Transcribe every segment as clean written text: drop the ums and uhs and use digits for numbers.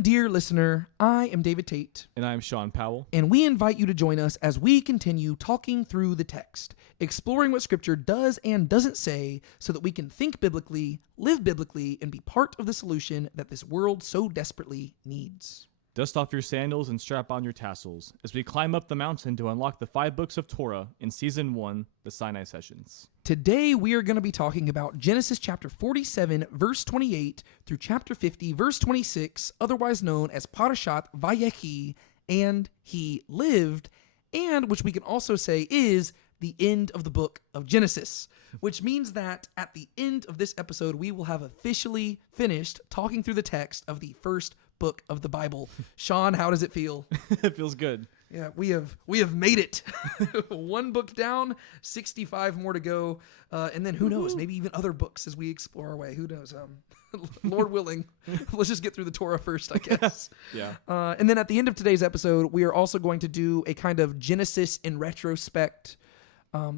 Welcome, dear listener. I am David Tate. And I'm Sean Powell. And we invite you to join us as we continue talking through the text, exploring what Scripture does and doesn't say so that we can think biblically, live biblically, and be part of the solution that this world so desperately needs. Dust off your sandals and strap on your tassels as we climb up the mountain to unlock the 5 books of Torah in Season 1, the Sinai Sessions. Today we are going to be talking about Genesis chapter 47, verse 28 through chapter 50, verse 26, otherwise known as Parashah Vayechi, and he lived, and which we can also say is the end of the book of Genesis, which means that at the end of this episode, we will have officially finished talking through the text of the first book of the Bible. Sean, how does it feel? It feels good. Yeah, we have made it. 1 book down, 65 more to go, and then who knows? Maybe even other books as we explore our way. Who knows? Lord willing, let's just get through the Torah first, I guess. Yeah. And then at the end of today's episode, we are also going to do a kind of Genesis in retrospect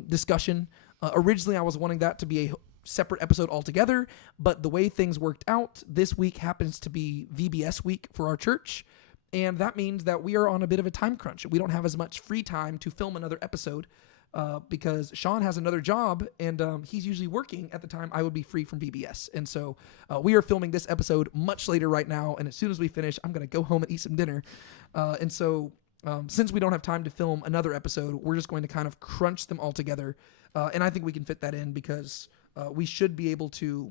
discussion. Originally, I was wanting that to be a separate episode altogether, but the way things worked out, this week happens to be VBS week for our church, and that means that we are on a bit of a time crunch. We don't have as much free time to film another episode because Sean has another job, and he's usually working at the time I would be free from VBS. And so we are filming this episode much later right now, and as soon as we finish, I'm going to go home and eat some dinner. And so since we don't have time to film another episode, we're just going to kind of crunch them all together, and I think we can fit that in because we should be able to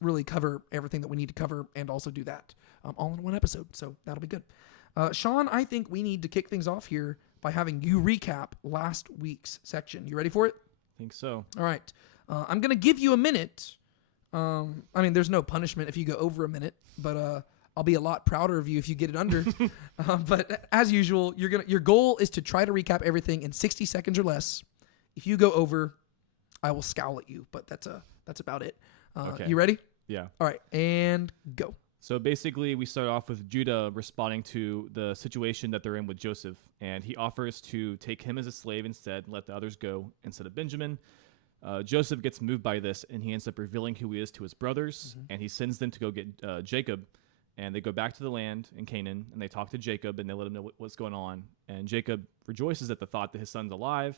really cover everything that we need to cover and also do that all in one episode. So that'll be good. Sean, I think we need to kick things off here by having you recap last week's section. You ready for it? I think so. All right. I'm going to give you a minute. There's no punishment if you go over a minute, but I'll be a lot prouder of you if you get it under. But as usual, your goal is to try to recap everything in 60 seconds or less. If you go over, I will scowl at you, but that's about it. Okay. You ready? Yeah. All right, and go. So basically, we start off with Judah responding to the situation that they're in with Joseph, and he offers to take him as a slave instead and let the others go instead of Benjamin. Joseph gets moved by this, and he ends up revealing who he is to his brothers, and he sends them to go get Jacob, and they go back to the land in Canaan, and they talk to Jacob, and they let him know what's going on, and Jacob rejoices at the thought that his son's alive.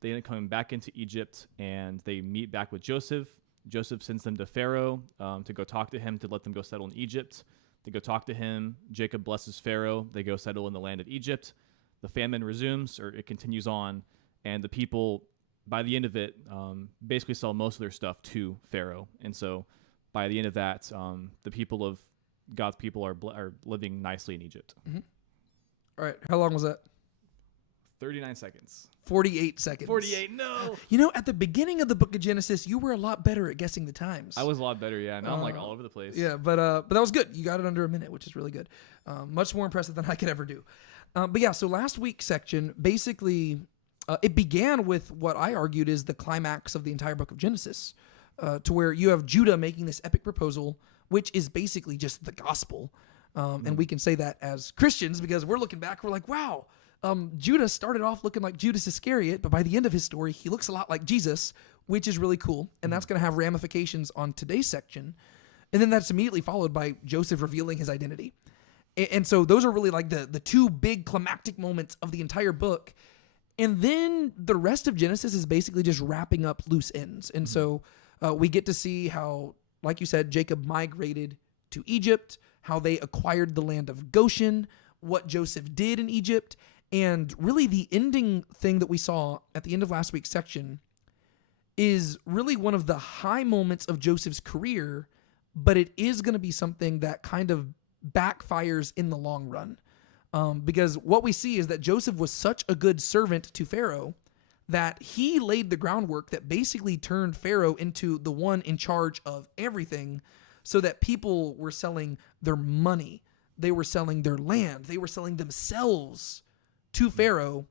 They end up coming back into Egypt, and they meet back with Joseph. Joseph sends them to Pharaoh to go talk to him to let them go settle in Egypt. They go talk to him. Jacob blesses Pharaoh. They go settle in the land of Egypt. The famine resumes, or it continues on, and the people, by the end of it, basically sell most of their stuff to Pharaoh. And so by the end of that, the people of God's people are living nicely in Egypt. Mm-hmm. All right, how long was that? 39 seconds. 48 seconds. 48, no. You know, at the beginning of the book of Genesis, you were a lot better at guessing the times. I was a lot better, yeah. Now I'm like all over the place. Yeah, but that was good. You got it under a minute, which is really good. Much more impressive than I could ever do. But yeah, so last week's section, basically, it began with what I argued is the climax of the entire book of Genesis, to where you have Judah making this epic proposal, which is basically just the gospel. And we can say that as Christians because we're looking back, we're like, wow, Judah started off looking like Judas Iscariot, but by the end of his story, he looks a lot like Jesus, which is really cool. And that's going to have ramifications on today's section. And then that's immediately followed by Joseph revealing his identity. And so those are really like the 2 big climactic moments of the entire book. And then the rest of Genesis is basically just wrapping up loose ends. And so we get to see how, like you said, Jacob migrated to Egypt, how they acquired the land of Goshen, what Joseph did in Egypt. And really the ending thing that we saw at the end of last week's section is really one of the high moments of Joseph's career, but it is going to be something that kind of backfires in the long run. Because what we see is that Joseph was such a good servant to Pharaoh that he laid the groundwork that basically turned Pharaoh into the one in charge of everything, so that people were selling their money, they were selling their land, they were selling themselves to Pharaoh.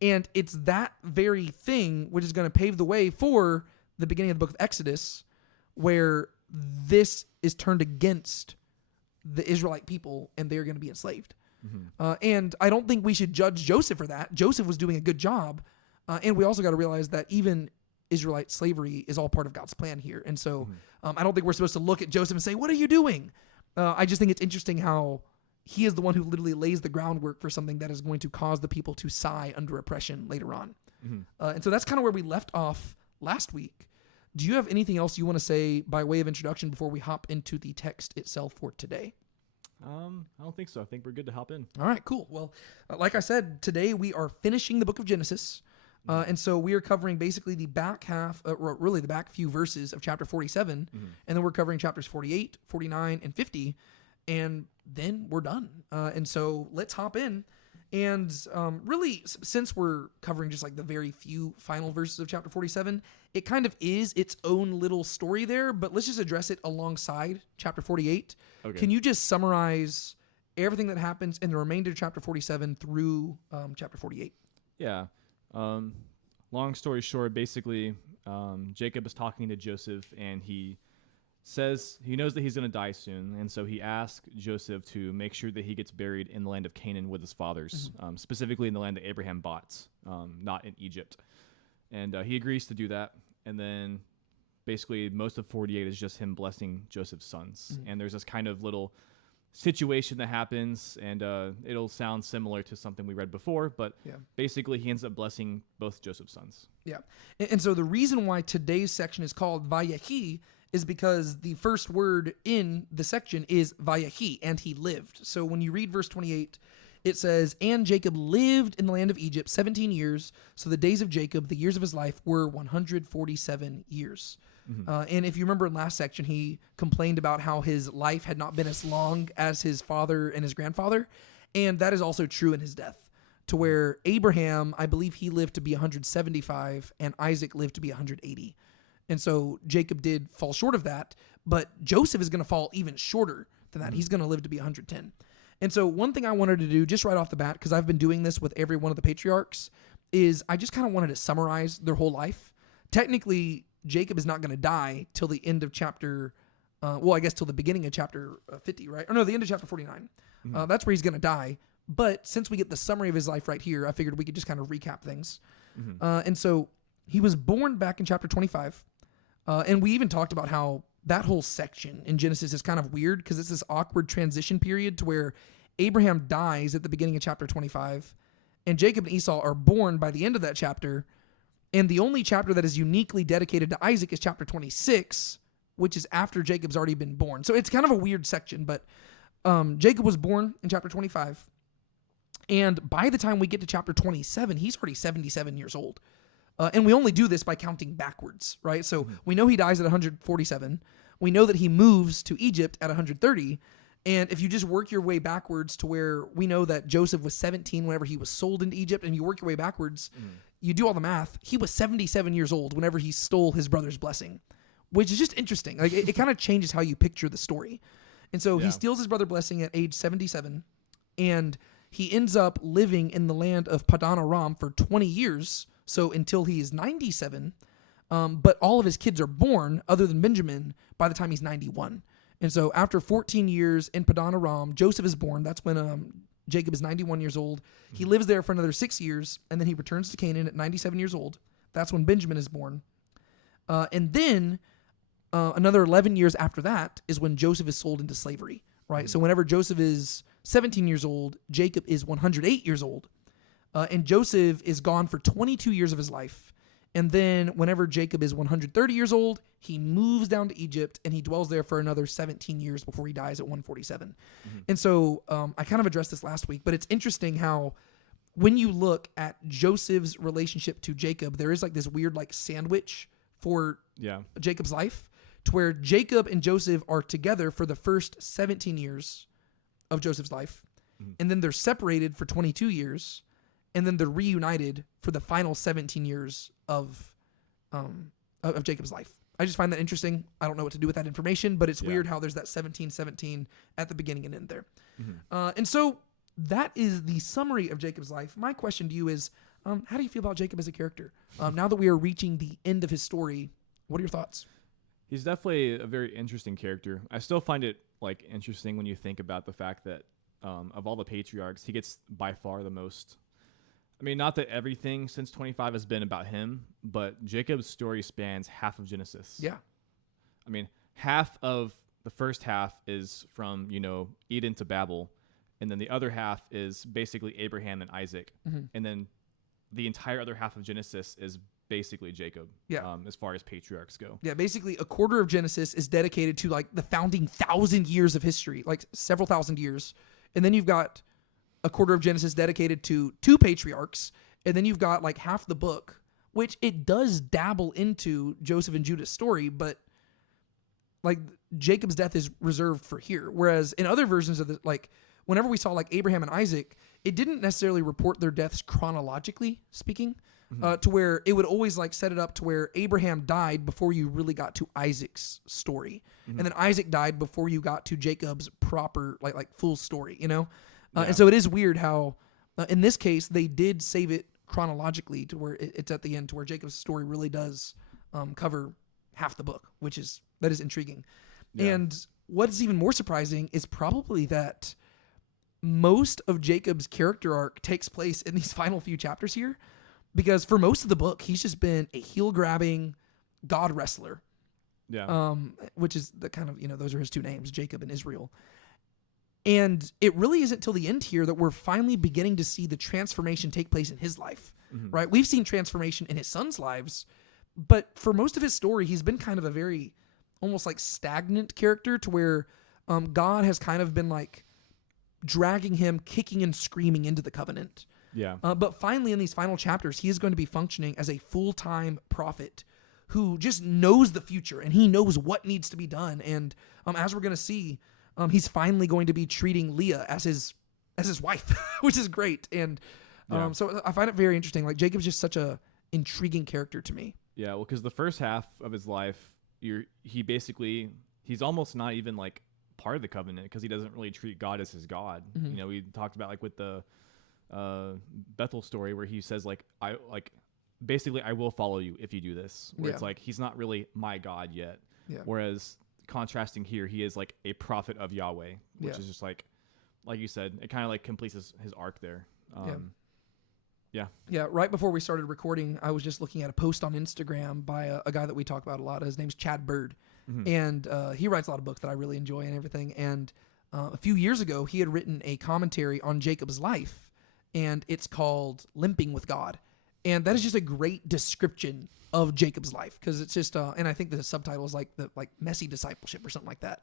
And it's that very thing which is going to pave the way for the beginning of the book of Exodus, where this is turned against the Israelite people and they're going to be enslaved. Mm-hmm. And I don't think we should judge Joseph for that. Joseph was doing a good job. And we also got to realize that even Israelite slavery is all part of God's plan here. And so I don't think we're supposed to look at Joseph and say, what are you doing? I just think it's interesting how he is the one who literally lays the groundwork for something that is going to cause the people to sigh under oppression later on. And so that's kind of where we left off last week. Do you have anything else you want to say by way of introduction before we hop into the text itself for today? I don't think so. I think we're good to hop in. All right, cool. Well, like I said, today we are finishing the book of Genesis. And so we are covering basically the back half, really the back few verses of chapter 47. And then we're covering chapters 48, 49, and 50. And then we're done. And so let's hop in. And really, since we're covering just like the very few final verses of chapter 47, it kind of is its own little story there, but let's just address it alongside chapter 48. Okay. Can you just summarize everything that happens in the remainder of chapter 47 through chapter 48? Yeah. Long story short, basically, Jacob is talking to Joseph, and he says he knows that he's going to die soon, and so he asks Joseph to make sure that he gets buried in the land of Canaan with his fathers, specifically in the land that Abraham bought, not in Egypt. And he agrees to do that, and then basically most of 48 is just him blessing Joseph's sons. And there's this kind of little situation that happens, and it'll sound similar to something we read before, but basically he ends up blessing both Joseph's sons. Yeah. And so the reason why today's section is called Vayechi is because the first word in the section is Vayechi, and he lived. So when you read verse 28, it says, and Jacob lived in the land of Egypt 17 years. So the days of Jacob, the years of his life, were 147 years. And if you remember in last section, he complained about how his life had not been as long as his father and his grandfather. And that is also true in his death, to where Abraham, I believe he lived to be 175 and Isaac lived to be 180. And so Jacob did fall short of that, but Joseph is going to fall even shorter than that. He's going to live to be 110. And so one thing I wanted to do just right off the bat, because I've been doing this with every one of the patriarchs, is I just kind of wanted to summarize their whole life. Technically, Jacob is not going to die till the end of chapter, I guess till the beginning of chapter 50, right? Or no, the end of chapter 49. That's where he's going to die. But since we get the summary of his life right here, I figured we could just kind of recap things. And so he was born back in chapter 25. And we even talked about how that whole section in Genesis is kind of weird because it's this awkward transition period to where Abraham dies at the beginning of chapter 25 and Jacob and Esau are born by the end of that chapter. And the only chapter that is uniquely dedicated to Isaac is chapter 26, which is after Jacob's already been born. So it's kind of a weird section, but Jacob was born in chapter 25. And by the time we get to chapter 27, he's already 77 years old. And we only do this by counting backwards, right? So we know he dies at 147. We know that he moves to Egypt at 130. And if you just work your way backwards to where we know that Joseph was 17 whenever he was sold into Egypt, and you work your way backwards, you do all the math, he was 77 years old whenever he stole his brother's blessing, which is just interesting. Like it kind of changes how you picture the story. And so he steals his brother's blessing at age 77, and he ends up living in the land of Padan Aram for 20 years, so until he is 97, but all of his kids are born, other than Benjamin, by the time he's 91. And so after 14 years in Padan Aram, Joseph is born. That's when Jacob is 91 years old. He lives there for another 6 years, and then he returns to Canaan at 97 years old. That's when Benjamin is born. And then another 11 years after that is when Joseph is sold into slavery, right? So whenever Joseph is 17 years old, Jacob is 108 years old. And Joseph is gone for 22 years of his life. And then whenever Jacob is 130 years old, he moves down to Egypt and he dwells there for another 17 years before he dies at 147. And so I kind of addressed this last week, but it's interesting how when you look at Joseph's relationship to Jacob, there is like this weird like sandwich for Jacob's life to where Jacob and Joseph are together for the first 17 years of Joseph's life. And then they're separated for 22 years. And then they're reunited for the final 17 years of Jacob's life. I just find that interesting. I don't know what to do with that information, but it's weird how there's that 17-17 at the beginning and end there. And so that is the summary of Jacob's life. My question to you is, how do you feel about Jacob as a character? Now that we are reaching the end of his story, what are your thoughts? He's definitely a very interesting character. I still find it like interesting when you think about the fact that of all the patriarchs, he gets by far the most. I mean, not that everything since 25 has been about him, but Jacob's story spans half of Genesis. Yeah. I mean, half of the first half is from, Eden to Babel. And then the other half is basically Abraham and Isaac. Mhm. And then the entire other half of Genesis is basically Jacob. Yeah. As far as patriarchs go. Yeah, basically a quarter of Genesis is dedicated to like the founding 1,000 years of history, like several thousand years. And then you've got a quarter of Genesis dedicated to two patriarchs. And then you've got like half the book, which it does dabble into Joseph and Judah's story, but like Jacob's death is reserved for here. Whereas in other versions of the, like whenever we saw like Abraham and Isaac, it didn't necessarily report their deaths chronologically speaking. To where it would always like set it up to where Abraham died before you really got to Isaac's story. And then Isaac died before you got to Jacob's proper, like full story, And so it is weird how, in this case, they did save it chronologically to where it's at the end, to where Jacob's story really does cover half the book, that is intriguing. Yeah. And what's even more surprising is probably that most of Jacob's character arc takes place in these final few chapters here. Because for most of the book, he's just been a heel-grabbing God wrestler. Yeah. Which is the kind of, those are his two names, Jacob and Israel. And it really isn't till the end here that we're finally beginning to see the transformation take place in his life, right? We've seen transformation in his sons' lives, but for most of his story, he's been kind of a very almost like stagnant character to where God has kind of been like dragging him, kicking and screaming into the covenant. Yeah. But finally, in these final chapters, he is going to be functioning as a full-time prophet who just knows the future and he knows what needs to be done. And as we're going to see, he's finally going to be treating Leah as his wife, which is great. And so I find it very interesting. Like Jacob's just such a intriguing character to me. Yeah, well, because the first half of his life, he's almost not even like part of the covenant because he doesn't really treat God as his God. We talked about like with the Bethel story where he says I will follow you if you do this, where it's like he's not really my God yet. Whereas contrasting here, he is like a prophet of Yahweh, which is just like you said, it kind of like completes his arc there. Right before we started recording, I was just looking at a post on Instagram by a guy that we talk about a lot. His name's Chad Bird, and he writes a lot of books that I really enjoy and everything. And a few years ago, he had written a commentary on Jacob's life, and it's called Limping with God. And that is just a great description of Jacob's life, because it's just, and I think the subtitle is like messy discipleship or something like that,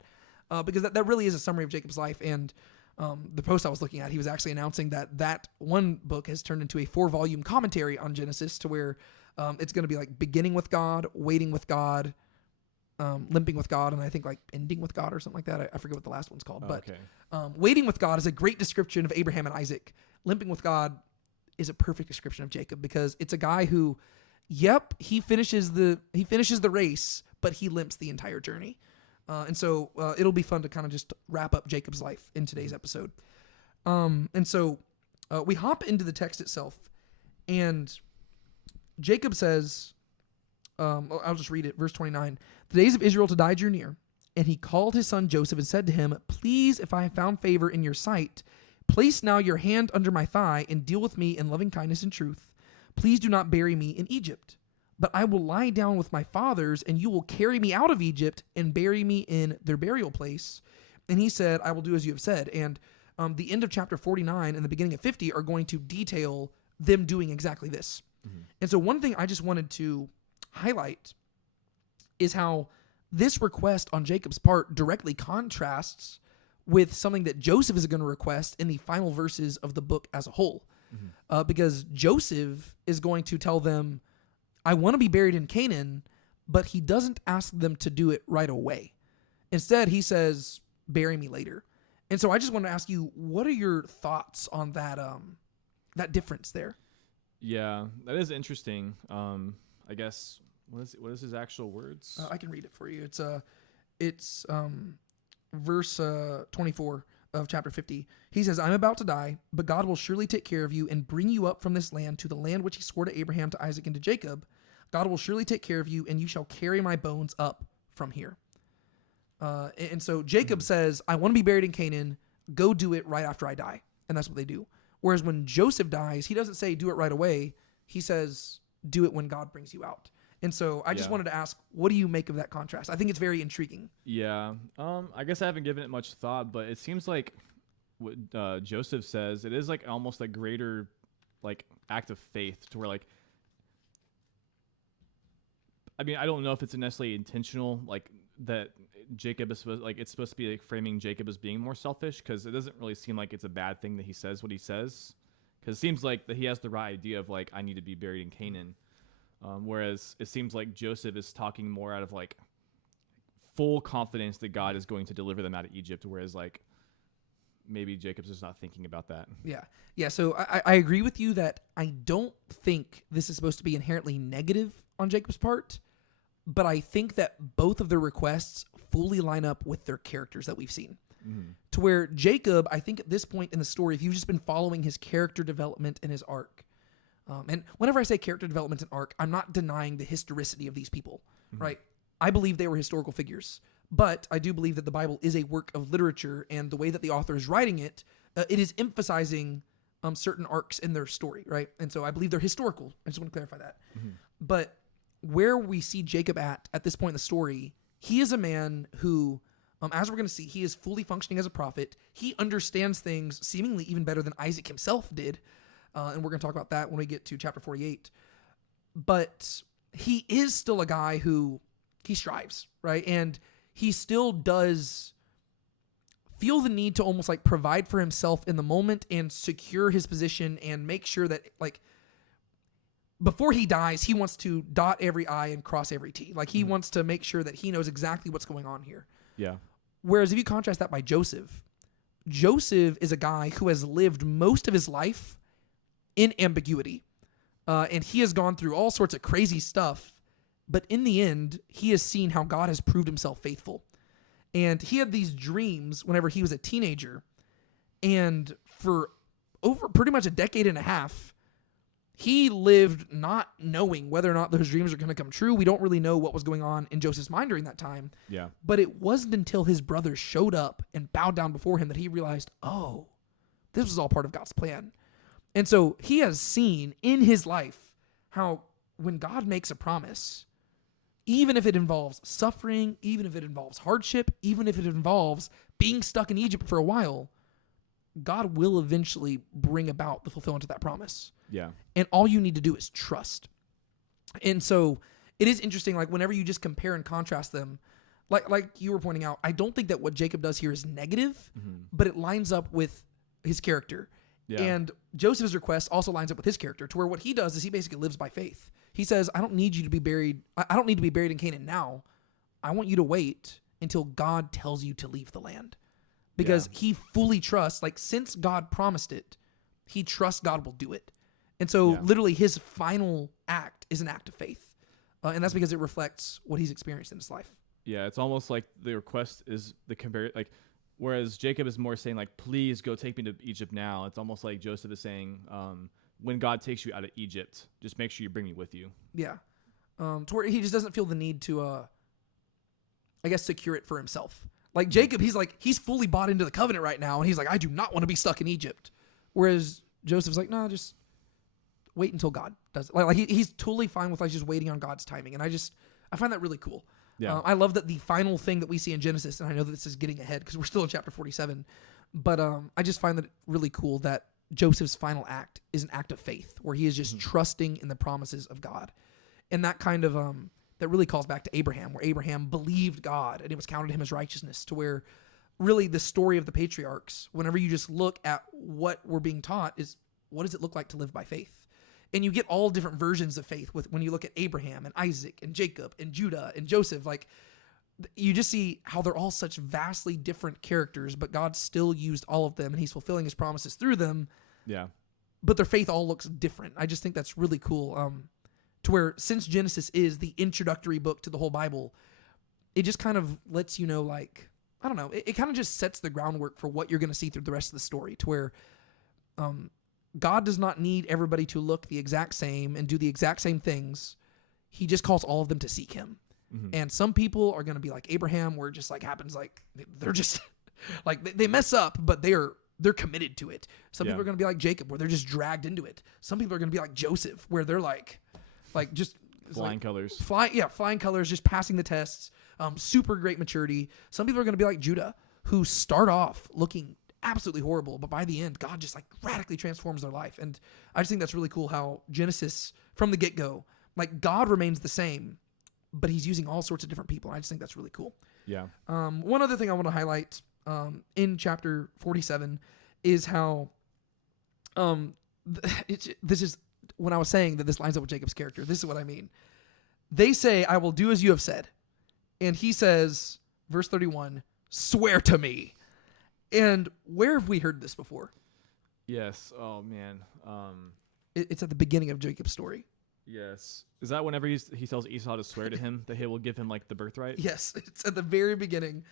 because that really is a summary of Jacob's life. And the post I was looking at, he was actually announcing that one book has turned into a 4-volume commentary on Genesis, to where it's going to be like beginning with God, waiting with God, limping with God, and I think like ending with God or something like that. I forget what the last one's called, but waiting with God is a great description of Abraham and Isaac. Limping with God is a perfect description of Jacob, because it's a guy who, he finishes the race, but he limps the entire journey. And so it'll be fun to kind of just wrap up Jacob's life in today's episode. And so we hop into the text itself, and Jacob says, I'll just read it, verse 29. The days of Israel to die drew near, and he called his son Joseph and said to him, "Please, if I have found favor in your sight, place now your hand under my thigh and deal with me in loving kindness and truth. Please do not bury me in Egypt, but I will lie down with my fathers, and you will carry me out of Egypt and bury me in their burial place." And he said, "I will do as you have said." And the end of chapter 49 and the beginning of 50 are going to detail them doing exactly this. And so one thing I just wanted to highlight is how this request on Jacob's part directly contrasts with something that Joseph is going to request in the final verses of the book as a whole. Because Joseph is going to tell them, "I want to be buried in Canaan," but he doesn't ask them to do it right away. Instead, he says, "Bury me later." And so I just want to ask you, what are your thoughts on that difference there? Yeah, that is interesting. I guess what is his actual words? I can read it for you. It's verse 24 of chapter 50. He says, "I'm about to die, but God will surely take care of you and bring you up from this land to the land which he swore to Abraham, to Isaac, and to Jacob. God will surely take care of you, and you shall carry my bones up from here." And so Jacob says, "I want to be buried in Canaan. Go do it right after I die." And that's what they do. Whereas when Joseph dies, he doesn't say do it right away. He says, do it when God brings you out. And so I just Yeah. wanted to ask, what do you make of that contrast? I think it's very intriguing. Yeah. I guess I haven't given it much thought, but it seems like what Joseph says, it is like almost a greater like act of faith to where like, I mean, I don't know if it's necessarily intentional, like that Jacob is supposed, like it's supposed to be like framing Jacob as being more selfish, because it doesn't really seem like it's a bad thing that he says what he says, because it seems like that he has the right idea of like, I need to be buried in Canaan. Whereas it seems like Joseph is talking more out of like full confidence that God is going to deliver them out of Egypt, whereas like maybe Jacob's just not thinking about that. Yeah. So I agree with you that I don't think this is supposed to be inherently negative on Jacob's part, but I think that both of their requests fully line up with their characters that we've seen. To where Jacob, I think at this point in the story, if you've just been following his character development and his arc, and whenever I say character development and arc, I'm not denying the historicity of these people, right? I believe they were historical figures, but I do believe that the Bible is a work of literature, and the way that the author is writing it, it is emphasizing certain arcs in their story, right? And so I believe they're historical. I just want to clarify that. But where we see Jacob at this point in the story, he is a man who, as we're going to see, he is fully functioning as a prophet. He understands things seemingly even better than Isaac himself did. And we're going to talk about that when we get to chapter 48. But he is still a guy who he strives, right? And he still does feel the need to almost like provide for himself in the moment and secure his position and make sure that like before he dies, he wants to dot every I and cross every T. Like he wants to make sure that he knows exactly what's going on here. Yeah. Whereas if you contrast that by Joseph is a guy who has lived most of his life in ambiguity. And he has gone through all sorts of crazy stuff. But in the end, he has seen how God has proved himself faithful. And he had these dreams whenever he was a teenager. And for over pretty much a decade and a half, he lived not knowing whether or not those dreams are going to come true. We don't really know what was going on in Joseph's mind during that time. Yeah. But it wasn't until his brothers showed up and bowed down before him that he realized, oh, this was all part of God's plan. And so he has seen in his life how when God makes a promise, even if it involves suffering, even if it involves hardship, even if it involves being stuck in Egypt for a while, God will eventually bring about the fulfillment of that promise. Yeah. And all you need to do is trust. And so it is interesting, like whenever you just compare and contrast them, like you were pointing out, I don't think that what Jacob does here is negative, but it lines up with his character. Yeah. And Joseph's request also lines up with his character, to where what he does is he basically lives by faith. He says, I don't need you to be buried. I don't need to be buried in Canaan now. I want you to wait until God tells you to leave the land. Because he fully trusts, like since God promised it, he trusts God will do it. And so literally his final act is an act of faith. And that's because it reflects what he's experienced in his life. Yeah, it's almost like the request is the compare, like, whereas Jacob is more saying like, please go take me to Egypt now. It's almost like Joseph is saying, when God takes you out of Egypt, just make sure you bring me with you. Yeah. To where he just doesn't feel the need to, I guess, secure it for himself. Like Jacob, he's fully bought into the covenant right now. And he's like, I do not want to be stuck in Egypt. Whereas Joseph's like, no, just wait until God does it. Like he's totally fine with like just waiting on God's timing. And I find that really cool. Yeah. I love that the final thing that we see in Genesis, and I know that this is getting ahead because we're still in chapter 47, but I just find that really cool that Joseph's final act is an act of faith where he is just trusting in the promises of God. And that kind of, that really calls back to Abraham, where Abraham believed God and it was counted to him as righteousness, to where really the story of the patriarchs, whenever you just look at what we're being taught, is what does it look like to live by faith? And you get all different versions of faith when you look at Abraham and Isaac and Jacob and Judah and Joseph. Like you just see how they're all such vastly different characters, but God still used all of them and he's fulfilling his promises through them. Yeah. But their faith all looks different. I just think that's really cool. To where since Genesis is the introductory book to the whole Bible, it just kind of lets you know, like, I don't know, it kind of just sets the groundwork for what you're going to see through the rest of the story, to where God does not need everybody to look the exact same and do the exact same things. He just calls all of them to seek him. And some people are going to be like Abraham, where it just like happens, like they're just like they mess up, but they're committed to it. Some people are going to be like Jacob, where they're just dragged into it. Some people are going to be like Joseph, where they're like just Flying colors. Flying colors, just passing the tests. Super great maturity. Some people are going to be like Judah, who start off looking absolutely horrible, but by the end, God just like radically transforms their life. And I just think that's really cool how Genesis, from the get-go, like God remains the same, but he's using all sorts of different people. I just think that's really cool. Yeah. One other thing I want to highlight in chapter 47 is how this is when I was saying that this lines up with Jacob's character. This is what I mean. They say, I will do as you have said. And he says, verse 31, swear to me. And where have we heard this before? Yes. Oh, man. It's at the beginning of Jacob's story. Yes. Is that whenever he tells Esau to swear to him that he will give him like the birthright? Yes. It's at the very beginning.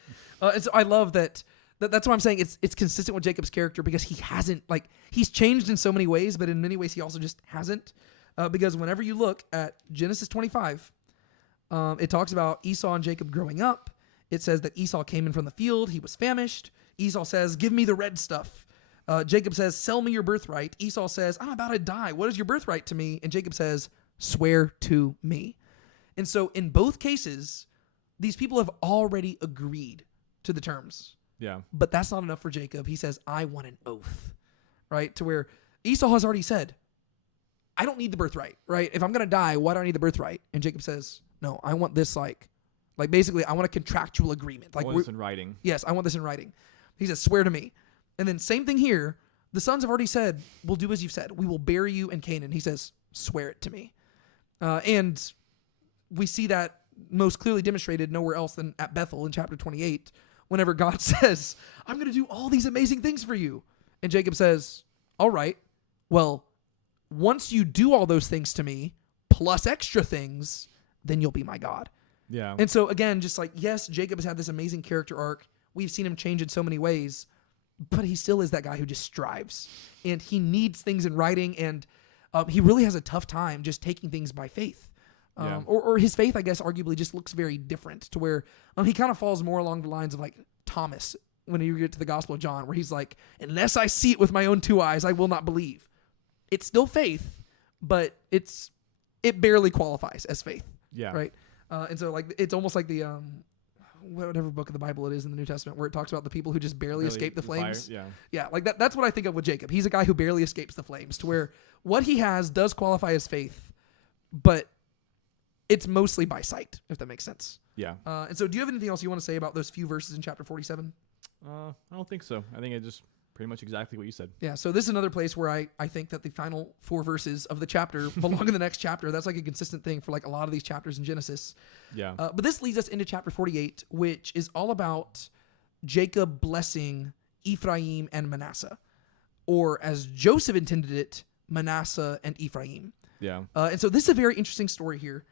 And so I love that. That's why I'm saying it's consistent with Jacob's character, because he hasn't, like, he's changed in so many ways, but in many ways he also just hasn't. Because whenever you look at Genesis 25, it talks about Esau and Jacob growing up. It says that Esau came in from the field. He was famished. Esau says, give me the red stuff. Jacob says, sell me your birthright. Esau says, I'm about to die. What is your birthright to me? And Jacob says, swear to me. And so in both cases, these people have already agreed to the terms. Yeah. But that's not enough for Jacob. He says, I want an oath, right? To where Esau has already said, I don't need the birthright, right? If I'm going to die, why do I need the birthright? And Jacob says, no, I want this like basically I want a contractual agreement. Like I want this in writing. Yes, I want this in writing. He says, swear to me. And then same thing here. The sons have already said, we'll do as you've said. We will bury you in Canaan. He says, swear it to me. And we see that most clearly demonstrated nowhere else than at Bethel in chapter 28, whenever God says, I'm going to do all these amazing things for you. And Jacob says, all right, well, once you do all those things to me, plus extra things, then you'll be my God. Yeah. And so again, just like, yes, Jacob has had this amazing character arc. We've seen him change in so many ways, but he still is that guy who just strives, and he needs things in writing, and he really has a tough time just taking things by faith. Or his faith, I guess, arguably just looks very different, to where he kind of falls more along the lines of like Thomas when you get to the Gospel of John, where he's like, unless I see it with my own two eyes, I will not believe. It's still faith, but it barely qualifies as faith. Yeah. Right. And so like it's almost like the whatever book of the Bible it is in the New Testament, where it talks about the people who just barely escape the flames. Fire, Yeah, like that's what I think of with Jacob. He's a guy who barely escapes the flames, to where what he has does qualify as faith, but it's mostly by sight, if that makes sense. Yeah. And so do you have anything else you want to say about those few verses in chapter 47? I don't think so. I think it just pretty much exactly what you said. Yeah, so this is another place where I think that the final 4 verses of the chapter belong in the next chapter. That's like a consistent thing for like a lot of these chapters in Genesis. Yeah. But this leads us into chapter 48, which is all about Jacob blessing Ephraim and Manasseh, or as Joseph intended it, Manasseh and Ephraim. Yeah. And so this is a very interesting story here.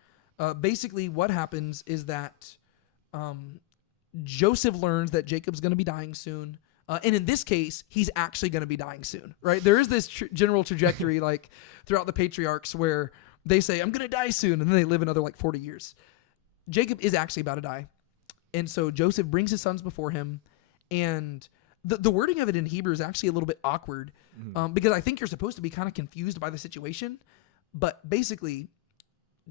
Basically, what happens is that Joseph learns that Jacob's going to be dying soon. And in this case, he's actually going to be dying soon, right? There is this general trajectory like throughout the patriarchs where they say, I'm going to die soon, and then they live another like 40 years. Jacob is actually about to die. And so Joseph brings his sons before him, and the wording of it in Hebrew is actually a little bit awkward because I think you're supposed to be kind of confused by the situation. But basically,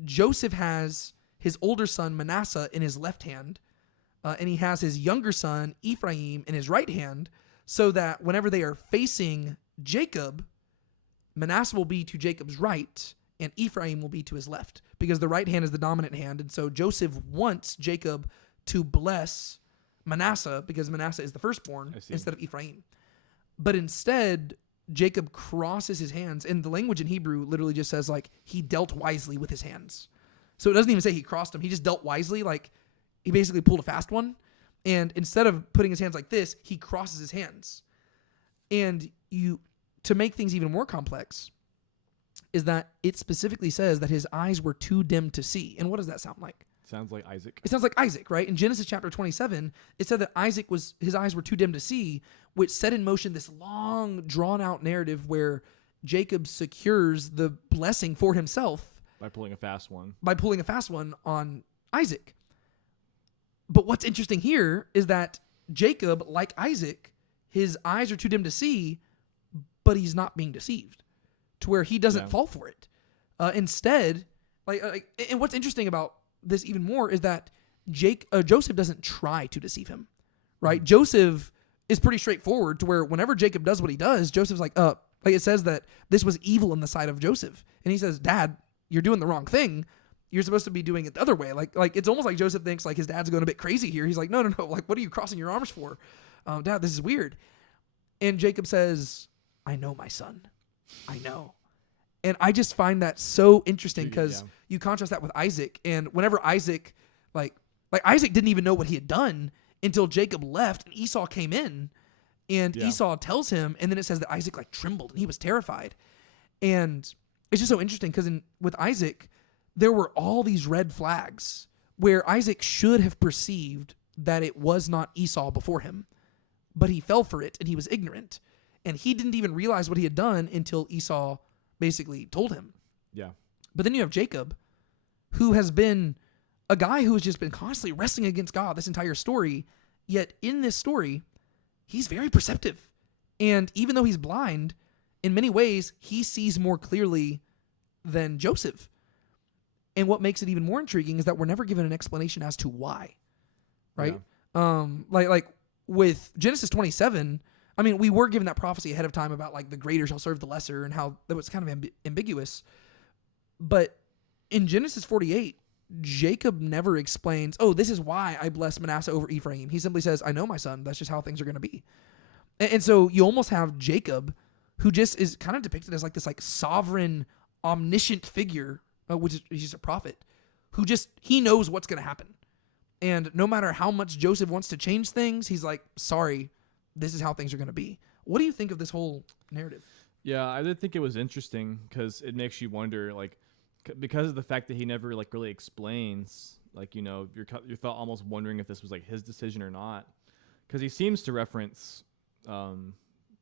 Joseph has his older son Manasseh in his left hand, and he has his younger son Ephraim in his right hand, so that whenever they are facing Jacob, Manasseh will be to Jacob's right and Ephraim will be to his left, because the right hand is the dominant hand. And so Joseph wants Jacob to bless Manasseh because Manasseh is the firstborn instead of Ephraim. But instead, Jacob crosses his hands, and the language in Hebrew literally just says like he dealt wisely with his hands. So it doesn't even say he crossed them. He just dealt wisely, like he basically pulled a fast one. And instead of putting his hands like this, he crosses his hands. And to make things even more complex, is that it specifically says that his eyes were too dim to see. And what does that sound like? Sounds like Isaac. It sounds like Isaac, right? In Genesis chapter 27, it said that his eyes were too dim to see, which set in motion this long, drawn-out narrative where Jacob secures the blessing for himself by pulling a fast one on Isaac. But what's interesting here is that Jacob, like Isaac, his eyes are too dim to see, but he's not being deceived to where he doesn't fall for it. Instead, And what's interesting about this even more is that Joseph doesn't try to deceive him, right? Joseph is pretty straightforward to where whenever Jacob does what he does, Joseph's like it says that this was evil in the sight of Joseph. And he says, Dad, you're doing the wrong thing. You're supposed to be doing it the other way. Like it's almost like Joseph thinks like his dad's going a bit crazy here. He's like, no. Like, what are you crossing your arms for? Dad, this is weird. And Jacob says, I know, my son. I know. And I just find that so interesting because you contrast that with Isaac. And whenever Isaac, like Isaac didn't even know what he had done until Jacob left and Esau came in. And Esau tells him, and then it says that Isaac like trembled and he was terrified. And it's just so interesting because with Isaac, there were all these red flags where Isaac should have perceived that it was not Esau before him, but he fell for it and he was ignorant. And he didn't even realize what he had done until Esau basically told him. Yeah. But then you have Jacob, who has been a guy who has just been constantly wrestling against God this entire story. Yet in this story, he's very perceptive. And even though he's blind, in many ways, he sees more clearly than Joseph. And what makes it even more intriguing is that we're never given an explanation as to why, right? Yeah. Like with Genesis 27, I mean, we were given that prophecy ahead of time about like the greater shall serve the lesser and how that was kind of ambiguous. But in Genesis 48, Jacob never explains, oh, this is why I blessed Manasseh over Ephraim. He simply says, I know, my son. That's just how things are going to be. And so you almost have Jacob, who just is kind of depicted as like this like sovereign, omniscient figure, which is he's a prophet, who just, he knows what's going to happen. And no matter how much Joseph wants to change things, he's like, sorry, this is how things are going to be. What do you think of this whole narrative? Yeah, I did think it was interesting because it makes you wonder, like, because of the fact that he never like really explains, like, you know, you're thought almost wondering if this was like his decision or not, because he seems to reference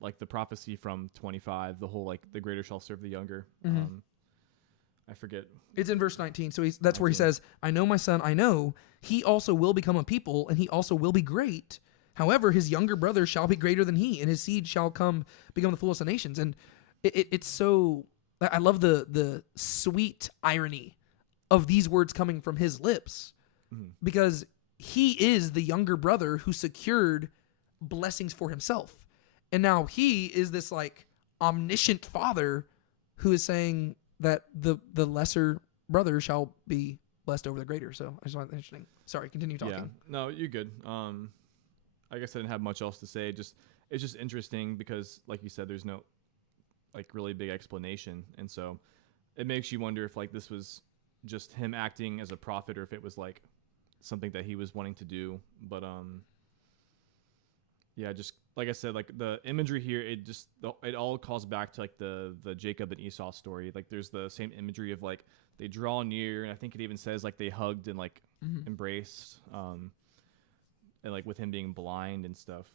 like the prophecy from 25, the whole like the greater shall serve the younger. Mm-hmm. I forget. It's in verse 19. So that's where he says, I know, my son, I know. He also will become a people, and he also will be great. However, his younger brother shall be greater than he, and his seed shall become the fullest of nations. And it's so, I love the sweet irony of these words coming from his lips, because he is the younger brother who secured blessings for himself. And now he is this like omniscient father who is saying that the lesser brother shall be blessed over the greater. So I just find that interesting. Sorry, continue talking. Yeah, no, you're good. I guess I didn't have much else to say. It's just interesting because, like you said, there's no like really big explanation, and so it makes you wonder if like this was just him acting as a prophet or if it was like something that he was wanting to do. But yeah, just like I said, like the imagery here, it all calls back to like the Jacob and Esau story. Like there's the same imagery of like they draw near, and I think it even says like they hugged and like embraced, and like with him being blind and stuff.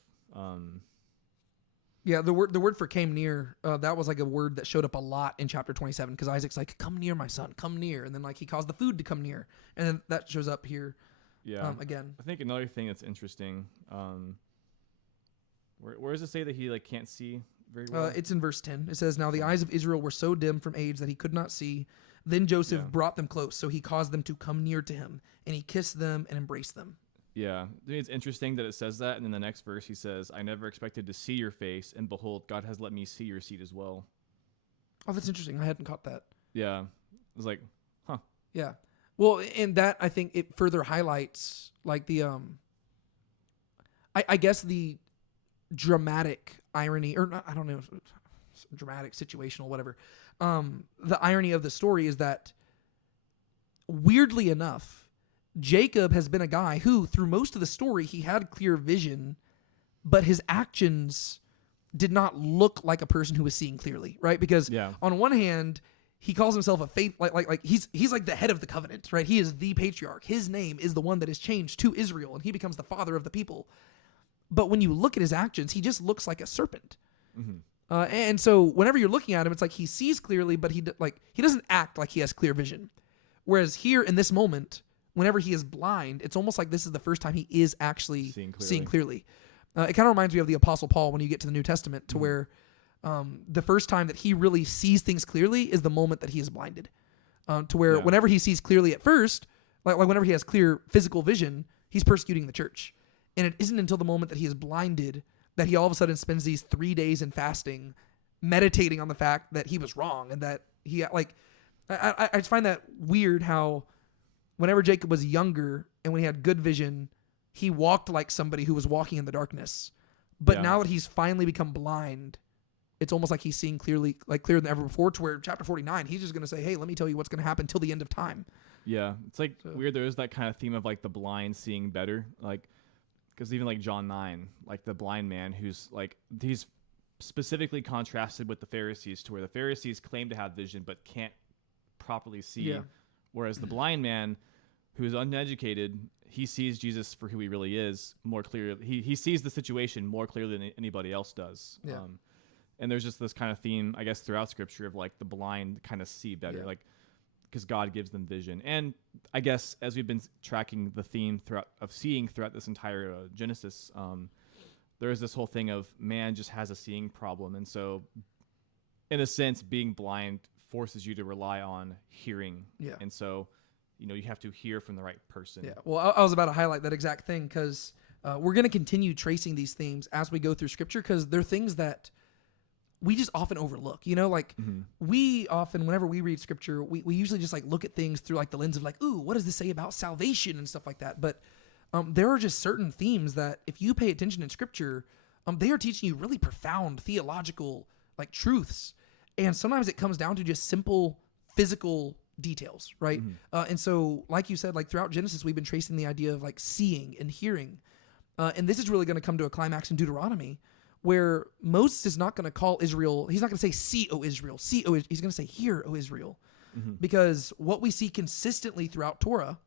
Yeah, the word for came near, that was like a word that showed up a lot in chapter 27, because Isaac's like, come near, my son, come near. And then like he caused the food to come near. And then that shows up here again. I think another thing that's interesting, where does it say that he like can't see very well? It's in verse 10. It says, now the eyes of Israel were so dim from age that he could not see. Then Joseph brought them close, so he caused them to come near to him, and he kissed them and embraced them. Yeah, I think it's interesting that it says that, and in the next verse he says, I never expected to see your face, and behold, God has let me see your seed as well. Oh, that's interesting. I hadn't caught that. Yeah. I was like, huh. Yeah. Well, and that, I think it further highlights, like, the, I guess the dramatic irony, or not, I don't know, dramatic, situational, whatever. The irony of the story is that, weirdly enough, Jacob has been a guy who, through most of the story, he had clear vision, but his actions did not look like a person who was seeing clearly, right? Because on one hand, he calls himself a faith, like he's like the head of the covenant, right? He is the patriarch. His name is the one that is changed to Israel, and he becomes the father of the people. But when you look at his actions, he just looks like a serpent. Mm-hmm. And so whenever you're looking at him, it's like he sees clearly, but he doesn't act like he has clear vision. Whereas here in this moment, whenever he is blind, it's almost like this is the first time he is actually seeing clearly. It kind of reminds me of the Apostle Paul when you get to the New Testament, to where the first time that he really sees things clearly is the moment that he is blinded. to where Yeah. whenever he sees clearly at first, like whenever he has clear physical vision, he's persecuting the church. And it isn't until the moment that he is blinded that he all of a sudden spends these 3 days in fasting, meditating on the fact that he was wrong and that he like. I just find that weird how whenever Jacob was younger and when he had good vision, he walked like somebody who was walking in the darkness. But Yeah. now that he's finally become blind, it's almost like he's seeing clearly, like clearer than ever before, to where chapter 49, he's just going to say, hey, let me tell you what's going to happen till the end of time. Yeah, it's like So- weird. There is that kind of theme of like the blind seeing better, like because even like John 9, like the blind man who's like he's specifically contrasted with the Pharisees, to where the Pharisees claim to have vision but can't properly see, Yeah. whereas the blind man who is uneducated, he sees Jesus for who he really is more clearly. He sees the situation more clearly than anybody else does. Yeah. And there's just this kind of theme, I guess, throughout Scripture of like the blind kind of see better, Yeah. like because God gives them vision. And I guess as we've been tracking the theme of seeing throughout this entire Genesis, there is this whole thing of man just has a seeing problem, and so in a sense, being blind forces you to rely on hearing. Yeah. And so, you have to hear from the right person. Yeah. Well, I was about to highlight that exact thing because we're going to continue tracing these themes as we go through Scripture because they're things that we just often overlook. Like we often, whenever we read Scripture, we usually just like look at things through like the lens of like, ooh, what does this say about salvation and stuff like that? But there are just certain themes that if you pay attention in Scripture, they are teaching you really profound theological like truths. And sometimes it comes down to just simple physical details, right? And so, like you said, like throughout Genesis, we've been tracing the idea of like seeing and hearing. And this is really going to come to a climax in Deuteronomy, where Moses is not going to call Israel, he's not going to say, see, O Israel, see, O Israel. He's going to say, hear, O Israel. Because what we see consistently throughout Torah,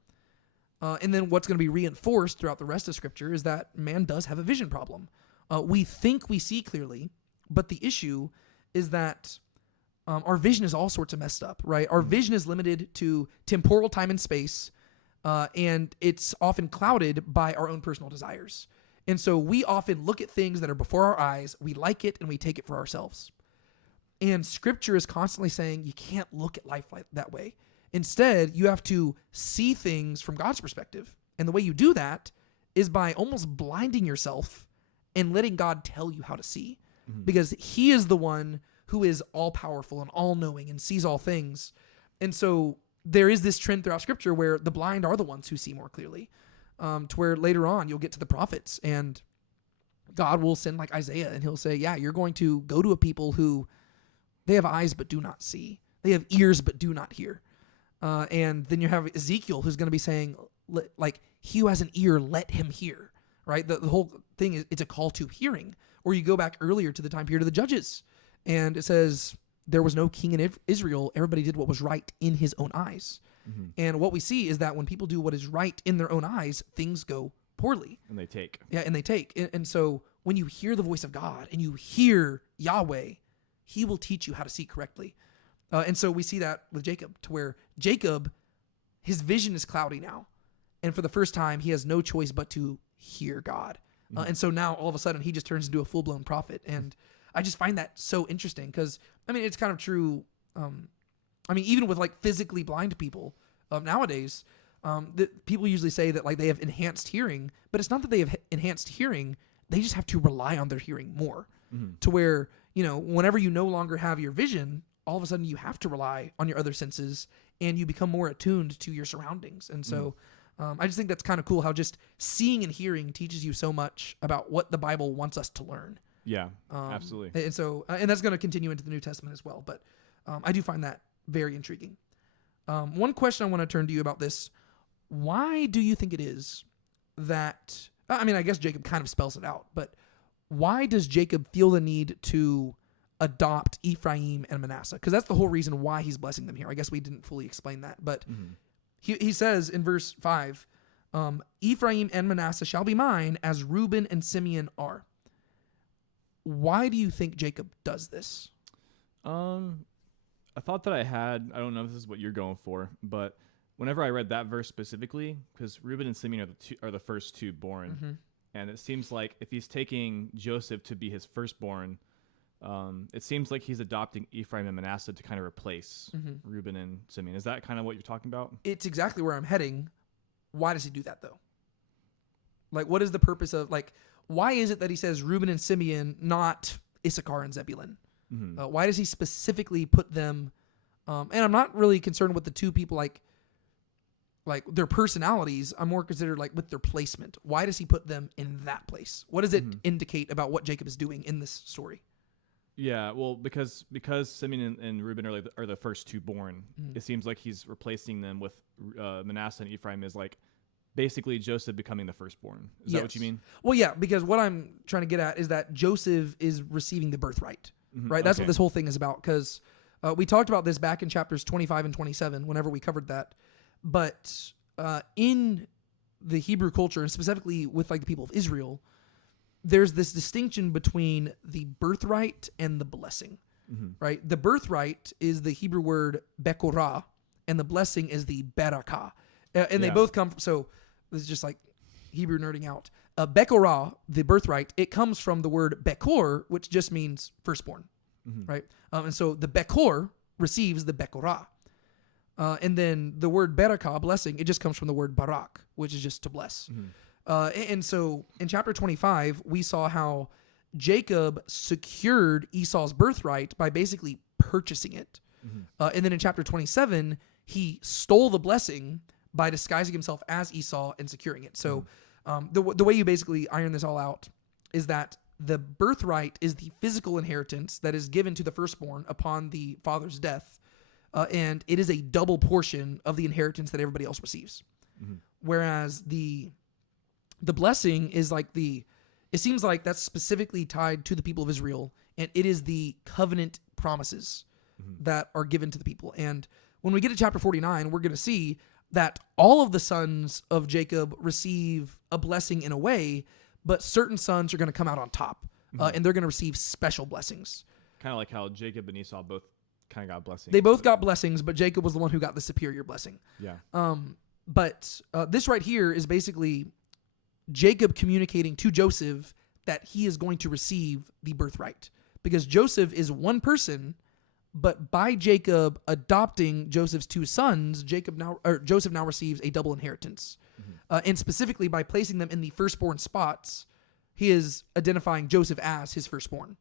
and then what's going to be reinforced throughout the rest of Scripture, is that man does have a vision problem. We think we see clearly, but the issue is that our vision is all sorts of messed up, right? Our vision is limited to temporal time and space, and it's often clouded by our own personal desires. And so we often look at things that are before our eyes, we like it, and we take it for ourselves. And Scripture is constantly saying you can't look at life like that way. Instead, you have to see things from God's perspective. And the way you do that is by almost blinding yourself and letting God tell you how to see. Because He is the one who is all-powerful and all-knowing and sees all things. And so there is this trend throughout Scripture where the blind are the ones who see more clearly. To where later on you'll get to the prophets and God will send like Isaiah and he'll say, yeah, you're going to go to a people who they have eyes but do not see. They have ears but do not hear. And then you have Ezekiel who's going to be saying, like, he who has an ear, let him hear, right? The whole thing is it's a call to hearing. Or you go back earlier to the time period of the Judges and it says there was no king in Israel. Everybody did what was right in his own eyes. And what we see is that when people do what is right in their own eyes, things go poorly. And they take. Yeah, and they take. And so when you hear the voice of God and you hear Yahweh, He will teach you how to see correctly. And so we see that with Jacob, to where Jacob, his vision is cloudy now. And for the first time, he has no choice but to hear God. And so now all of a sudden he just turns into a full-blown prophet. And I just find that so interesting because, I mean, it's kind of true. Even with like physically blind people nowadays, people usually say that like they have enhanced hearing, but it's not that they have enhanced hearing. They just have to rely on their hearing more to where, whenever you no longer have your vision, all of a sudden you have to rely on your other senses and you become more attuned to your surroundings. And so I just think that's kind of cool how just seeing and hearing teaches you so much about what the Bible wants us to learn. Yeah, absolutely. And so, and that's going to continue into the New Testament as well. But I do find that very intriguing. One question I want to turn to you about this. Why do you think it is that, I guess Jacob kind of spells it out, but why does Jacob feel the need to adopt Ephraim and Manasseh? Because that's the whole reason why he's blessing them here. I guess we didn't fully explain that, but he says in verse 5, Ephraim and Manasseh shall be mine as Reuben and Simeon are. Why do you think Jacob does this? A thought that I had, I don't know if this is what you're going for, but whenever I read that verse specifically, because Reuben and Simeon are the first two born, and it seems like if he's taking Joseph to be his firstborn, it seems like he's adopting Ephraim and Manasseh to kind of replace Reuben and Simeon. Is that kind of what you're talking about? It's exactly where I'm heading. Why does he do that though? Like, what is the purpose of, like, why is it that he says Reuben and Simeon, not Issachar and Zebulun? Why does he specifically put them? And I'm not really concerned with the two people, like their personalities. I'm more considered like with their placement. Why does he put them in that place? What does it indicate about what Jacob is doing in this story? Yeah, well, because Simeon and Reuben are the first two born, it seems like he's replacing them with Manasseh and Ephraim is like basically Joseph becoming the firstborn. Is that what you mean? Well, yeah, because what I'm trying to get at is that Joseph is receiving the birthright, right? That's what this whole thing is about, because we talked about this back in chapters 25 and 27 whenever we covered that. But in the Hebrew culture, and specifically with like the people of Israel, there's this distinction between the birthright and the blessing, right? The birthright is the Hebrew word bekorah, and the blessing is the barakah. And they both come from, so this is just like Hebrew nerding out. Bekorah, the birthright, it comes from the word bekor, which just means firstborn, right? And so the bekor receives the bekorah. And then the word barakah, blessing, it just comes from the word barak, which is just to bless. And so in chapter 25, we saw how Jacob secured Esau's birthright by basically purchasing it. And then in chapter 27, he stole the blessing by disguising himself as Esau and securing it. So the way you basically iron this all out is that the birthright is the physical inheritance that is given to the firstborn upon the father's death. And it is a double portion of the inheritance that everybody else receives. Whereas the blessing is like it seems like that's specifically tied to the people of Israel, and it is the covenant promises that are given to the people. And when we get to chapter 49, we're going to see that all of the sons of Jacob receive a blessing in a way, but certain sons are going to come out on top, and they're going to receive special blessings. Kind of like how Jacob and Esau both kind of got blessings. They both got blessings, but Jacob was the one who got the superior blessing. Yeah. But this right here is basically Jacob communicating to Joseph that he is going to receive the birthright, because Joseph is one person, but by Jacob adopting Joseph's two sons, Joseph now receives a double inheritance. And specifically by placing them in the firstborn spots, he is identifying Joseph as his firstborn.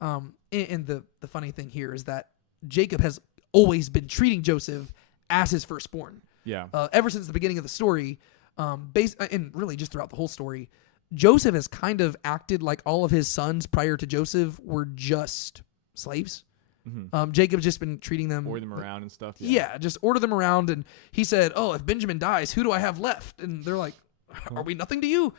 And the funny thing here is that Jacob has always been treating Joseph as his firstborn. Yeah. Ever since the beginning of the story, and really just throughout the whole story, Joseph has kind of acted like all of his sons prior to Joseph were just slaves. Jacob's just been treating them, order them around and stuff. Yeah, just order them around. And he said, "Oh, if Benjamin dies, who do I have left?" And they're like, "Are we nothing to you?"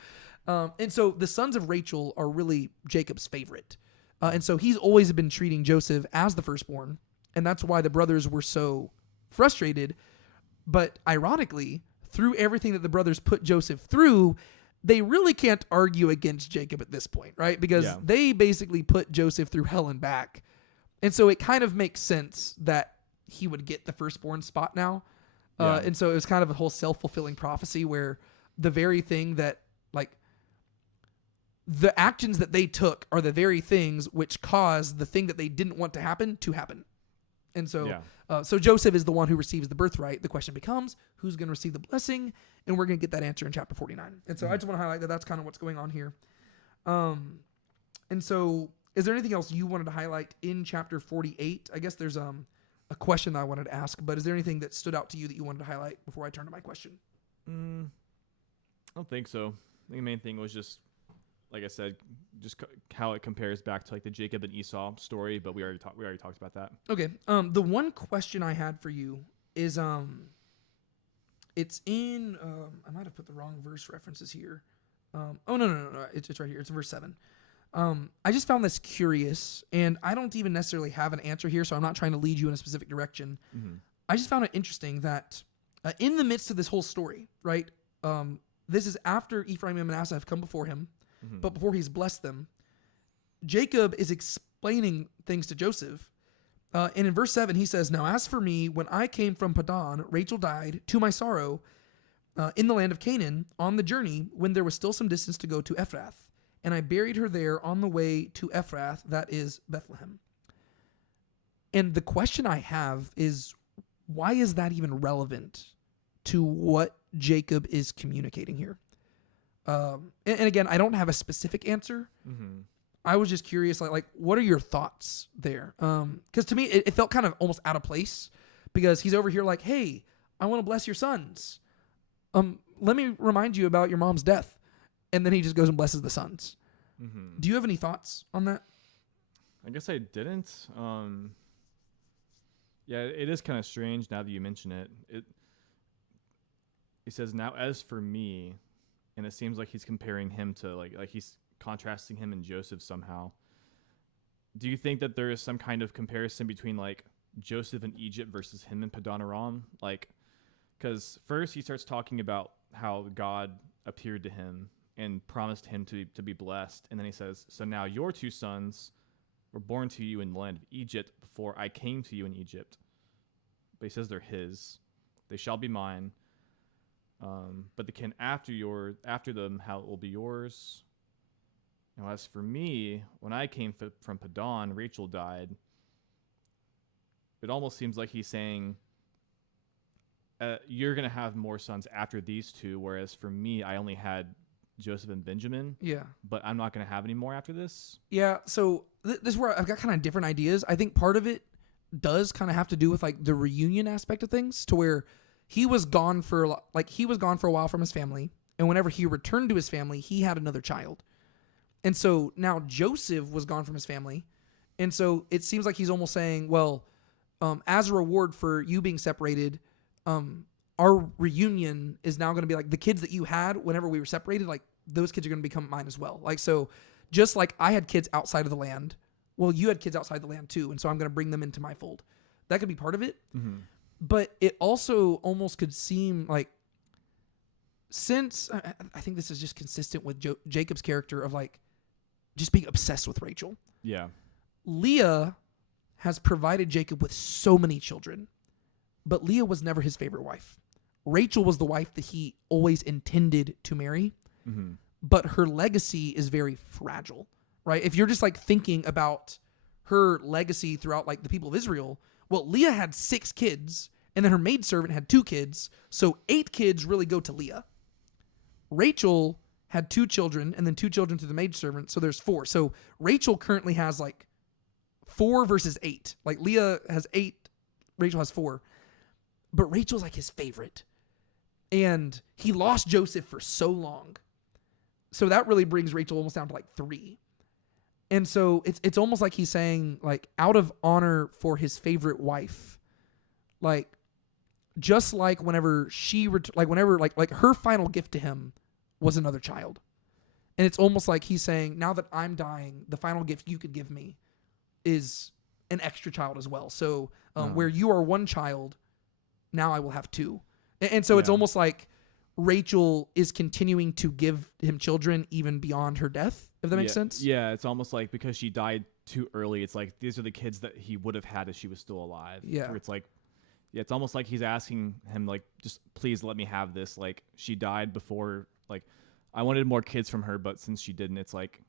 And so the sons of Rachel are really Jacob's favorite, and so he's always been treating Joseph as the firstborn, and that's why the brothers were so frustrated. But ironically, through everything that the brothers put Joseph through, they really can't argue against Jacob at this point, right? Because they basically put Joseph through hell and back. And so it kind of makes sense that he would get the firstborn spot now. And so it was kind of a whole self-fulfilling prophecy where the very thing that, like, the actions that they took are the very things which caused the thing that they didn't want to happen. And so so Joseph is the one who receives the birthright. The question becomes, who's going to receive the blessing? And we're going to get that answer in chapter 49. And so I just want to highlight that that's kind of what's going on here. And so is there anything else you wanted to highlight in chapter 48? I guess there's a question that I wanted to ask, but is there anything that stood out to you that you wanted to highlight before I turn to my question? I don't think so. I think the main thing was just, like I said, just how it compares back to like the Jacob and Esau story, but we already talked about that. Okay. The one question I had for you is it's in I might have put the wrong verse references here. No. It's right here. It's in verse 7. I just found this curious, and I don't even necessarily have an answer here, so I'm not trying to lead you in a specific direction. I just found it interesting that in the midst of this whole story, right, this is after Ephraim and Manasseh have come before him, but before he's blessed them, Jacob is explaining things to Joseph. And in verse 7, he says, "Now as for me, when I came from Padan, Rachel died, to my sorrow, in the land of Canaan, on the journey, when there was still some distance to go to Ephrath. and I buried her there on the way to Ephrath, that is Bethlehem. And the question I have is, why is that even relevant to what Jacob is communicating here? And again, I don't have a specific answer. Mm-hmm. I was just curious, like what are your thoughts there? Because to me, it felt kind of almost out of place, because he's over here like, hey, I want to bless your sons. Let me remind you about your mom's death. And then he just goes and blesses the sons. Mm-hmm. Do you have any thoughts on that? I guess I didn't. Yeah, it is kind of strange now that you mention it. He says, now as for me, and it seems like he's comparing him to like he's contrasting him and Joseph somehow. Do you think that there is some kind of comparison between like Joseph in Egypt versus him in Padan Aram? Like, because first he starts talking about how God appeared to him and promised him to be blessed, and then he says, so now your two sons were born to you in the land of Egypt before I came to you in Egypt. But he says they're his. They shall be mine. But the kin after them, how it will be yours. Now, as for me, when I came from Padan, Rachel died. It almost seems like he's saying, you're going to have more sons after these two, whereas for me, I only had Joseph and Benjamin. Yeah. But I'm not going to have any more after this. Yeah, so this is where I've got kind of different ideas. I think part of it does kind of have to do with like the reunion aspect of things, to where he was gone for a while from his family, and whenever he returned to his family, he had another child. And so now Joseph was gone from his family, and so it seems like he's almost saying, well, as a reward for you being separated, our reunion is now going to be like the kids that you had whenever we were separated, like those kids are going to become mine as well. Like, so just like I had kids outside of the land, well, you had kids outside the land too, and so I'm going to bring them into my fold. That could be part of it. Mm-hmm. But it also almost could seem like, since I think this is just consistent with Jacob's character of like just being obsessed with Rachel. Yeah. Leah has provided Jacob with so many children, but Leah was never his favorite wife. Rachel was the wife that he always intended to marry, mm-hmm. but her legacy is very fragile, right? If you're just like thinking about her legacy throughout like the people of Israel, well, Leah had 6 kids, and then her maidservant had 2 kids, so 8 kids really go to Leah. Rachel had 2 children, and then 2 children to the maidservant, so there's 4. So Rachel currently has like 4 versus 8. Like Leah has 8, Rachel has 4. But Rachel's like his favorite. And he lost Joseph for so long. So that really brings Rachel almost down to like 3. And so it's almost like he's saying, like, out of honor for his favorite wife, like, just like whenever her final gift to him was another child. And it's almost like he's saying, now that I'm dying, the final gift you could give me is an extra child as well. So where you are 1 child, now I will have 2. And so it's almost like Rachel is continuing to give him children even beyond her death, if that makes sense. Yeah, it's almost like because she died too early, it's like these are the kids that he would have had if she was still alive. Yeah. Where it's like, yeah, it's almost like he's asking him, like, just please let me have this. Like, she died before, like, I wanted more kids from her, but since she didn't, it's like,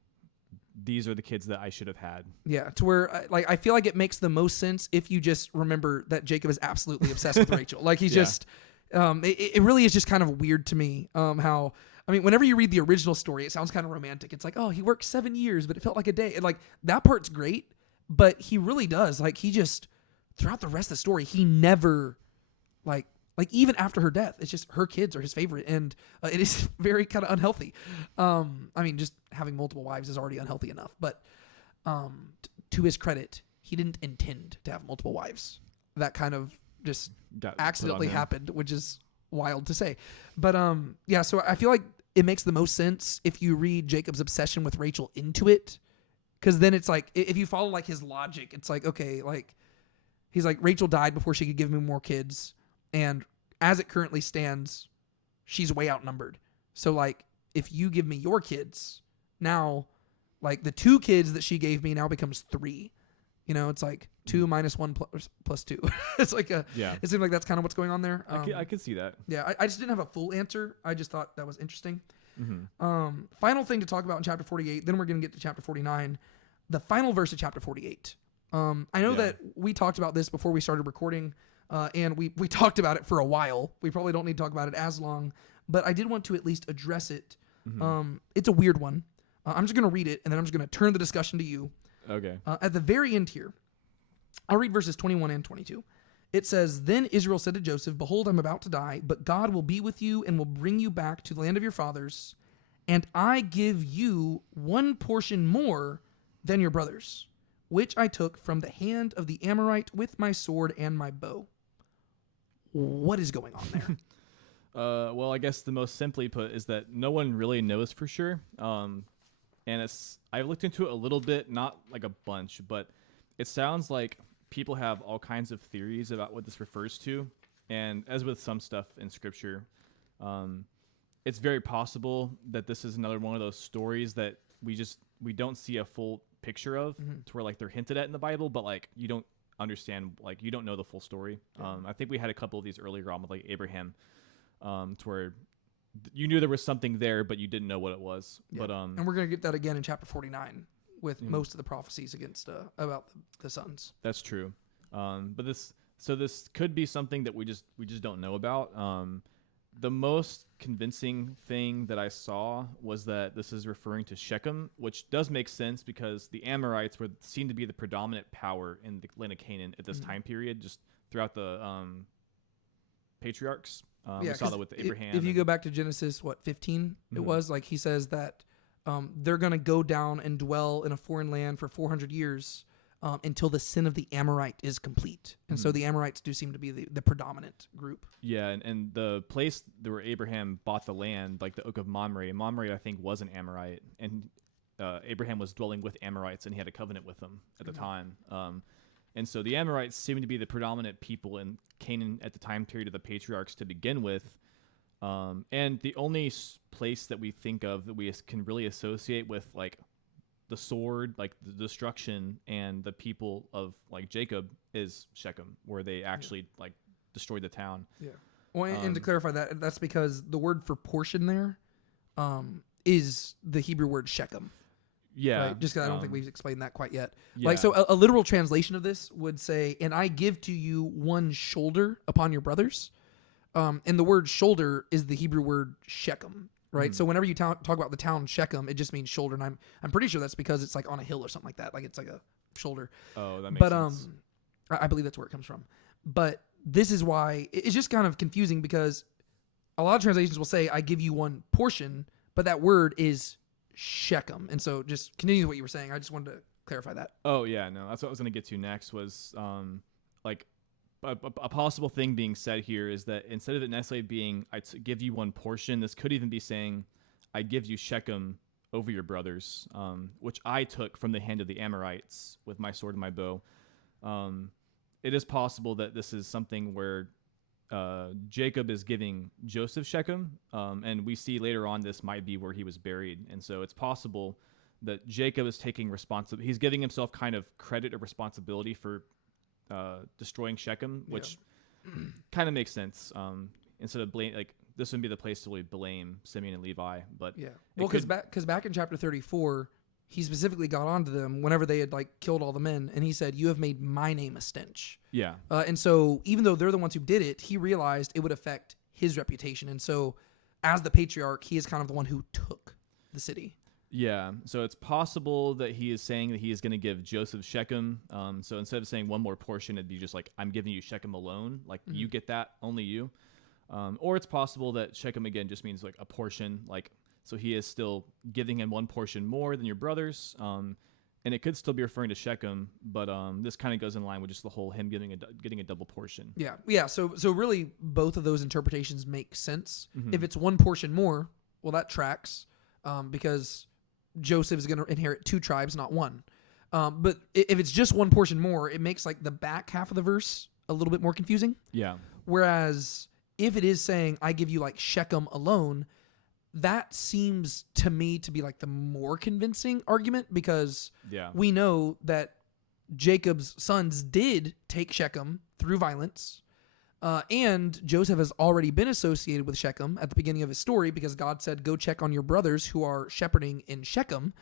these are the kids that I should have had. Yeah, to where like I feel like it makes the most sense if you just remember that Jacob is absolutely obsessed with Rachel. Like he's just, it really is just kind of weird to me how, I mean, whenever you read the original story, it sounds kind of romantic. It's like, oh, he worked 7 years, but it felt like a day. And like that part's great, but he really does. Like he just, throughout the rest of the story, he never like even after her death, it's just her kids are his favorite, and it is very kind of unhealthy. I mean, just having multiple wives is already unhealthy enough, but to his credit, he didn't intend to have multiple wives. That kind of just accidentally happened, which is wild to say. But yeah, so I feel like it makes the most sense if you read Jacob's obsession with Rachel into it, because then it's like, if you follow like his logic, it's like, okay, like he's like, Rachel died before she could give me more kids. And as it currently stands, she's way outnumbered. So, like, if you give me your kids, now, like, the 2 kids that she gave me now becomes 3. You know, it's like 2 minus 1 plus 2. It's like it seems like that's kind of what's going on there. I could see that. Yeah, I just didn't have a full answer. I just thought that was interesting. Final thing to talk about in chapter 48, then we're going to get to chapter 49, the final verse of chapter 48. I know that we talked about this before we started recording, and we talked about it for a while. We probably don't need to talk about it as long, but I did want to at least address it. It's a weird one. I'm just going to read it, and then I'm just going to turn the discussion to you. Okay. At the very end here, I'll read verses 21 and 22. It says, "Then Israel said to Joseph, 'Behold, I'm about to die, but God will be with you and will bring you back to the land of your fathers, and I give you one portion more than your brothers, which I took from the hand of the Amorite with my sword and my bow.'" What is going on there? Well, I guess the most simply put is that no one really knows for sure. And I've looked into it a little bit, not like a bunch, but it sounds like people have all kinds of theories about what this refers to. And as with some stuff in scripture, it's very possible that this is another one of those stories that we don't see a full picture of, to where like they're hinted at in the Bible, but like you don't understand, like you don't know the full story. I think we had a couple of these earlier on with like Abraham, to where you knew there was something there, but you didn't know what it was. But and we're going to get that again in chapter 49 with most of the prophecies against about the sons. That's true. But this could be something that we just don't know about. The most convincing thing that I saw was that this is referring to Shechem, which does make sense because the Amorites were seen to be the predominant power in the land of Canaan at this time period, just throughout the patriarchs. We saw that with Abraham. If you go back to Genesis, 15, it was like he says that they're going to go down and dwell in a foreign land for 400 years until the sin of the Amorite is complete. And so the Amorites do seem to be the predominant group. Yeah, and the place where Abraham bought the land, like the Oak of Mamre, I think was an Amorite, and Abraham was dwelling with Amorites, and he had a covenant with them at the time. And so the Amorites seem to be the predominant people in Canaan at the time period of the patriarchs to begin with. And the only place that we think of that we can really associate with like the sword, like the destruction and the people of like Jacob is Shechem, where they actually like destroyed the town. Yeah. Well, and to clarify that, that's because the word for portion there is the Hebrew word Shechem. Yeah. Right? Just because I don't think we've explained that quite yet. Yeah. Like, so a literal translation of this would say, "And I give to you one shoulder upon your brothers." And the word shoulder is the Hebrew word Shechem, right? So whenever you talk about the town Shechem, it just means shoulder. And I'm pretty sure that's because it's like on a hill or something like that. Like it's like a shoulder. Oh, that makes sense. I believe that's where it comes from. But this is why it's just kind of confusing because a lot of translations will say, "I give you one portion," but that word is Shechem. And so just continue what you were saying. I just wanted to clarify that. Oh yeah, no, that's what I was going to get to next was like a possible thing being said here is that instead of it necessarily being give you one portion, this could even be saying I give you Shechem over your brothers, which I took from the hand of the Amorites with my sword and my bow. It is possible that this is something where Jacob is giving Joseph Shechem, and we see later on this might be where he was buried, and so it's possible that Jacob is taking responsibility. He's giving himself kind of credit or responsibility for destroying Shechem, which kind of makes sense. Instead of blame, like this would be the place to really blame Simeon and Levi, but well, because back in chapter 34. He specifically got onto them whenever they had like killed all the men, and he said, "You have made my name a stench." Yeah. And so even though they're the ones who did it, he realized it would affect his reputation. And so as the patriarch, he is kind of the one who took the city. Yeah. So it's possible that he is saying that he is going to give Joseph Shechem. So instead of saying one more portion, it'd be just like, "I'm giving you Shechem alone. Like you get that, only you." Or it's possible that Shechem again just means like a portion, like, so he is still giving him one portion more than your brothers. And it could still be referring to Shechem, but this kind of goes in line with just the whole him getting a double portion. Yeah. Yeah. So really both of those interpretations make sense. If it's one portion more, well, that tracks because Joseph is going to inherit two tribes, not one. But if it's just one portion more, it makes like the back half of the verse a little bit more confusing. Yeah. Whereas if it is saying, "I give you like Shechem alone," that seems to me to be like the more convincing argument because we know that Jacob's sons did take Shechem through violence. And Joseph has already been associated with Shechem at the beginning of his story because God said, go check on your brothers who are shepherding in Shechem.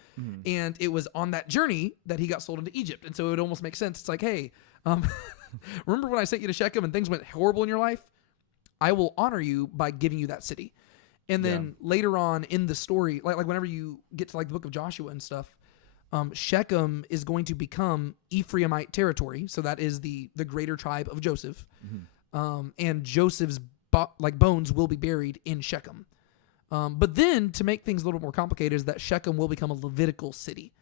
And it was on that journey that he got sold into Egypt. And so it would almost make sense. It's like, hey, remember when I sent you to Shechem and things went horrible in your life? I will honor you by giving you that city. And then later on in the story, like whenever you get to like the book of Joshua and stuff, Shechem is going to become Ephraimite territory. So that is the greater tribe of Joseph. And Joseph's bones will be buried in Shechem. But then to make things a little more complicated is that Shechem will become a Levitical city.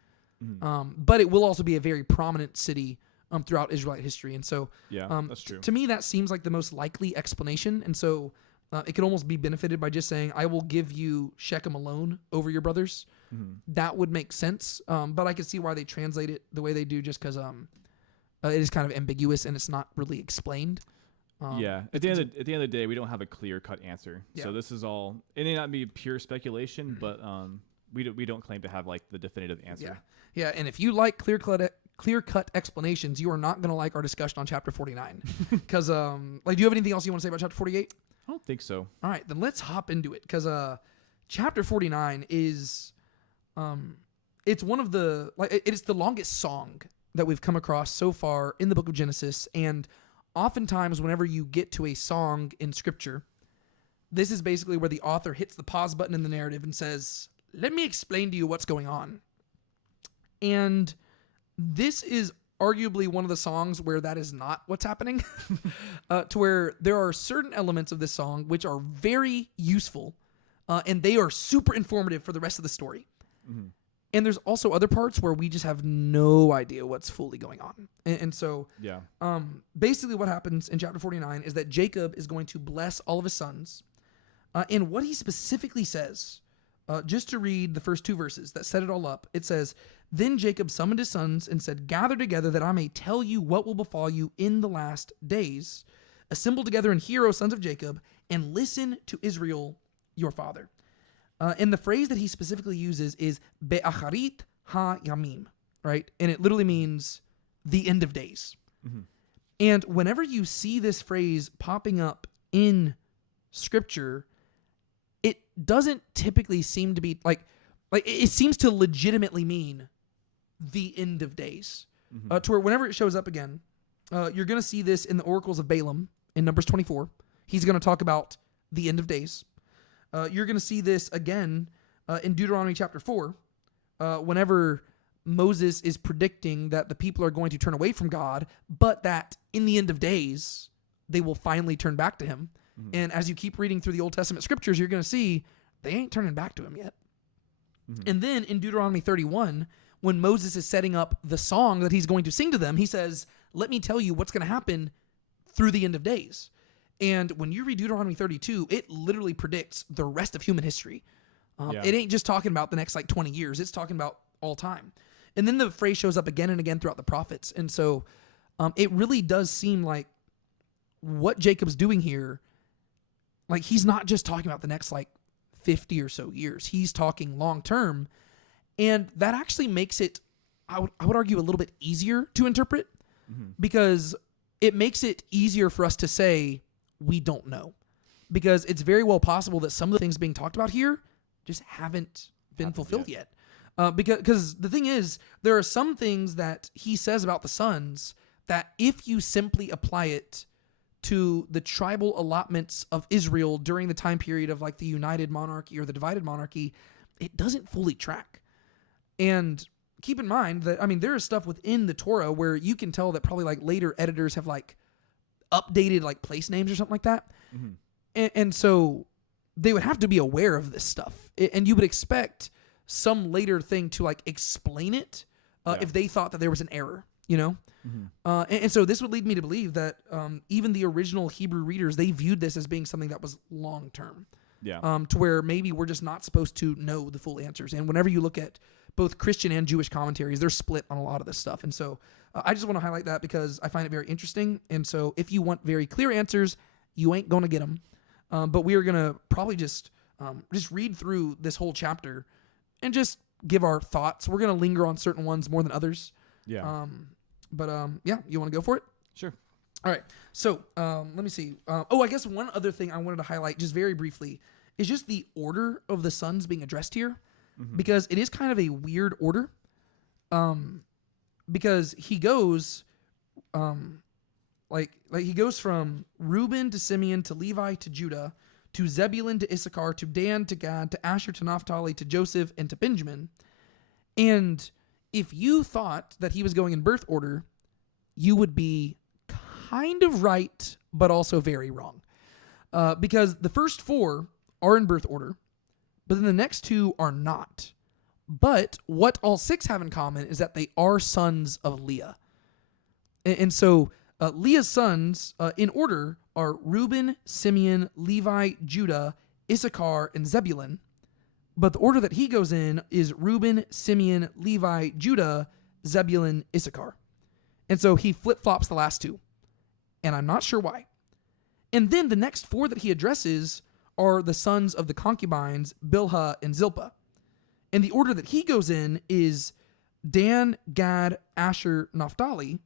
But it will also be a very prominent city throughout Israelite history. And so that's true. To me, that seems like the most likely explanation. And so it could almost be benefited by just saying, I will give you Shechem alone over your brothers. That would make sense. But I could see why they translate it the way they do just because it is kind of ambiguous and it's not really explained. At the end of the day, we don't have a clear-cut answer. So this is all, it may not be pure speculation, but we don't claim to have like the definitive answer. Yeah, and if you like clear-cut explanations, you are not going to like our discussion on chapter 49. Because, do you have anything else you want to say about chapter 48? I don't think so. All right, then let's hop into it. Because chapter 49 is, it's one of the, it is the longest song that we've come across so far in the book of Genesis. And oftentimes, whenever you get to a song in Scripture, this is basically where the author hits the pause button in the narrative and says, let me explain to you what's going on. And this is arguably one of the songs where that is not what's happening, to where there are certain elements of this song which are very useful, and they are super informative for the rest of the story. And there's also other parts where we just have no idea what's fully going on. And so basically what happens in chapter 49 is that Jacob is going to bless all of his sons. And what he specifically says, just to read the first two verses that set it all up, it says, then Jacob summoned his sons and said, gather together that I may tell you what will befall you in the last days. Assemble together and hear, O sons of Jacob, and listen to Israel, your father. And the phrase that he specifically uses is Be'acharit ha-yamim, right? And it literally means the end of days. And whenever you see this phrase popping up in Scripture, it doesn't typically seem to be like it seems to legitimately mean the end of days. To where whenever it shows up again, you're going to see this in the oracles of Balaam in Numbers 24. He's going to talk about the end of days. You're going to see this again in Deuteronomy chapter 4, whenever Moses is predicting that the people are going to turn away from God, but that in the end of days, they will finally turn back to him. And as you keep reading through the Old Testament scriptures, you're going to see they ain't turning back to him yet. And then in Deuteronomy 31, when Moses is setting up the song that he's going to sing to them, he says, let me tell you what's going to happen through the end of days. And when you read Deuteronomy 32, it literally predicts the rest of human history. It ain't just talking about the next 20 years. It's talking about all time. And then the phrase shows up again and again throughout the prophets. And so it really does seem like what Jacob's doing here, he's not just talking about the next 50 or so years. He's talking long term. And that actually makes it, I would argue, a little bit easier to interpret because it makes it easier for us to say, we don't know, because it's very well possible that some of the things being talked about here just haven't been fulfilled yet. Because the thing is, there are some things that he says about the sons that if you simply apply it to the tribal allotments of Israel during the time period of the united monarchy or the divided monarchy, it doesn't fully track. And keep in mind that, there is stuff within the Torah where you can tell that probably later editors have updated place names or something like that. And so they would have to be aware of this stuff. And you would expect some later thing to explain it if they thought that there was an error, and so this would lead me to believe that even the original Hebrew readers, they viewed this as being something that was long term. To where maybe we're just not supposed to know the full answers. And whenever you look at both Christian and Jewish commentaries, they're split on a lot of this stuff. And so I just want to highlight that because I find it very interesting. And so if you want very clear answers, you ain't going to get them. But we are going to probably just read through this whole chapter and just give our thoughts. We're going to linger on certain ones more than others. You want to go for it? Sure. All right. So let me see. I guess one other thing I wanted to highlight just very briefly is just the order of the sons being addressed here, because it is kind of a weird order. Because he goes, like he goes from Reuben to Simeon to Levi to Judah to Zebulun to Issachar to Dan to Gad to Asher to Naphtali to Joseph and to Benjamin. And if you thought that he was going in birth order, you would be kind of right, but also very wrong. Because the first 4 are in birth order, but then the next 2 are not. But what all 6 have in common is that they are sons of Leah. And so Leah's sons in order are Reuben, Simeon, Levi, Judah, Issachar, and Zebulun. But the order that he goes in is Reuben, Simeon, Levi, Judah, Zebulun, Issachar. And so he flip-flops the last 2. And I'm not sure why. And then the next 4 that he addresses are the sons of the concubines, Bilhah and Zilpah. And the order that he goes in is Dan, Gad, Asher, Naphtali.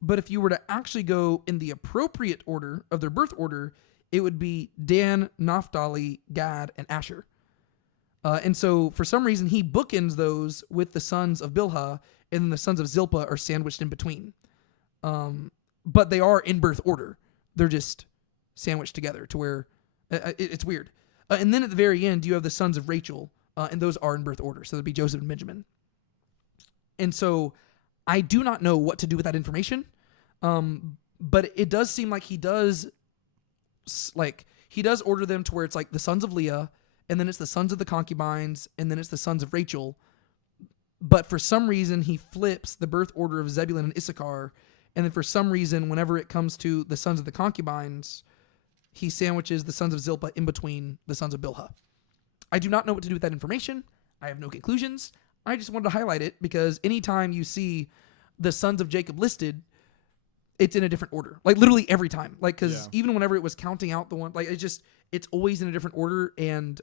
But if you were to actually go in the appropriate order of their birth order, it would be Dan, Naphtali, Gad, and Asher. And so for some reason, he bookends those with the sons of Bilhah, and then the sons of Zilpah are sandwiched in between. But they are in birth order. They're just sandwiched together to where it's weird. And then at the very end, you have the sons of Rachel, and those are in birth order. So that'd be Joseph and Benjamin. And so I do not know what to do with that information. But it does seem like he does order them to where it's like the sons of Leah, and then it's the sons of the concubines, and then it's the sons of Rachel. But for some reason, he flips the birth order of Zebulun and Issachar. And then for some reason, whenever it comes to the sons of the concubines, he sandwiches the sons of Zilpah in between the sons of Bilhah. I do not know what to do with that information. I have no conclusions. I just wanted to highlight it because anytime you see the sons of Jacob listed, it's in a different order. Like literally every time. Like, because even whenever it was counting out the one, like it's always in a different order, and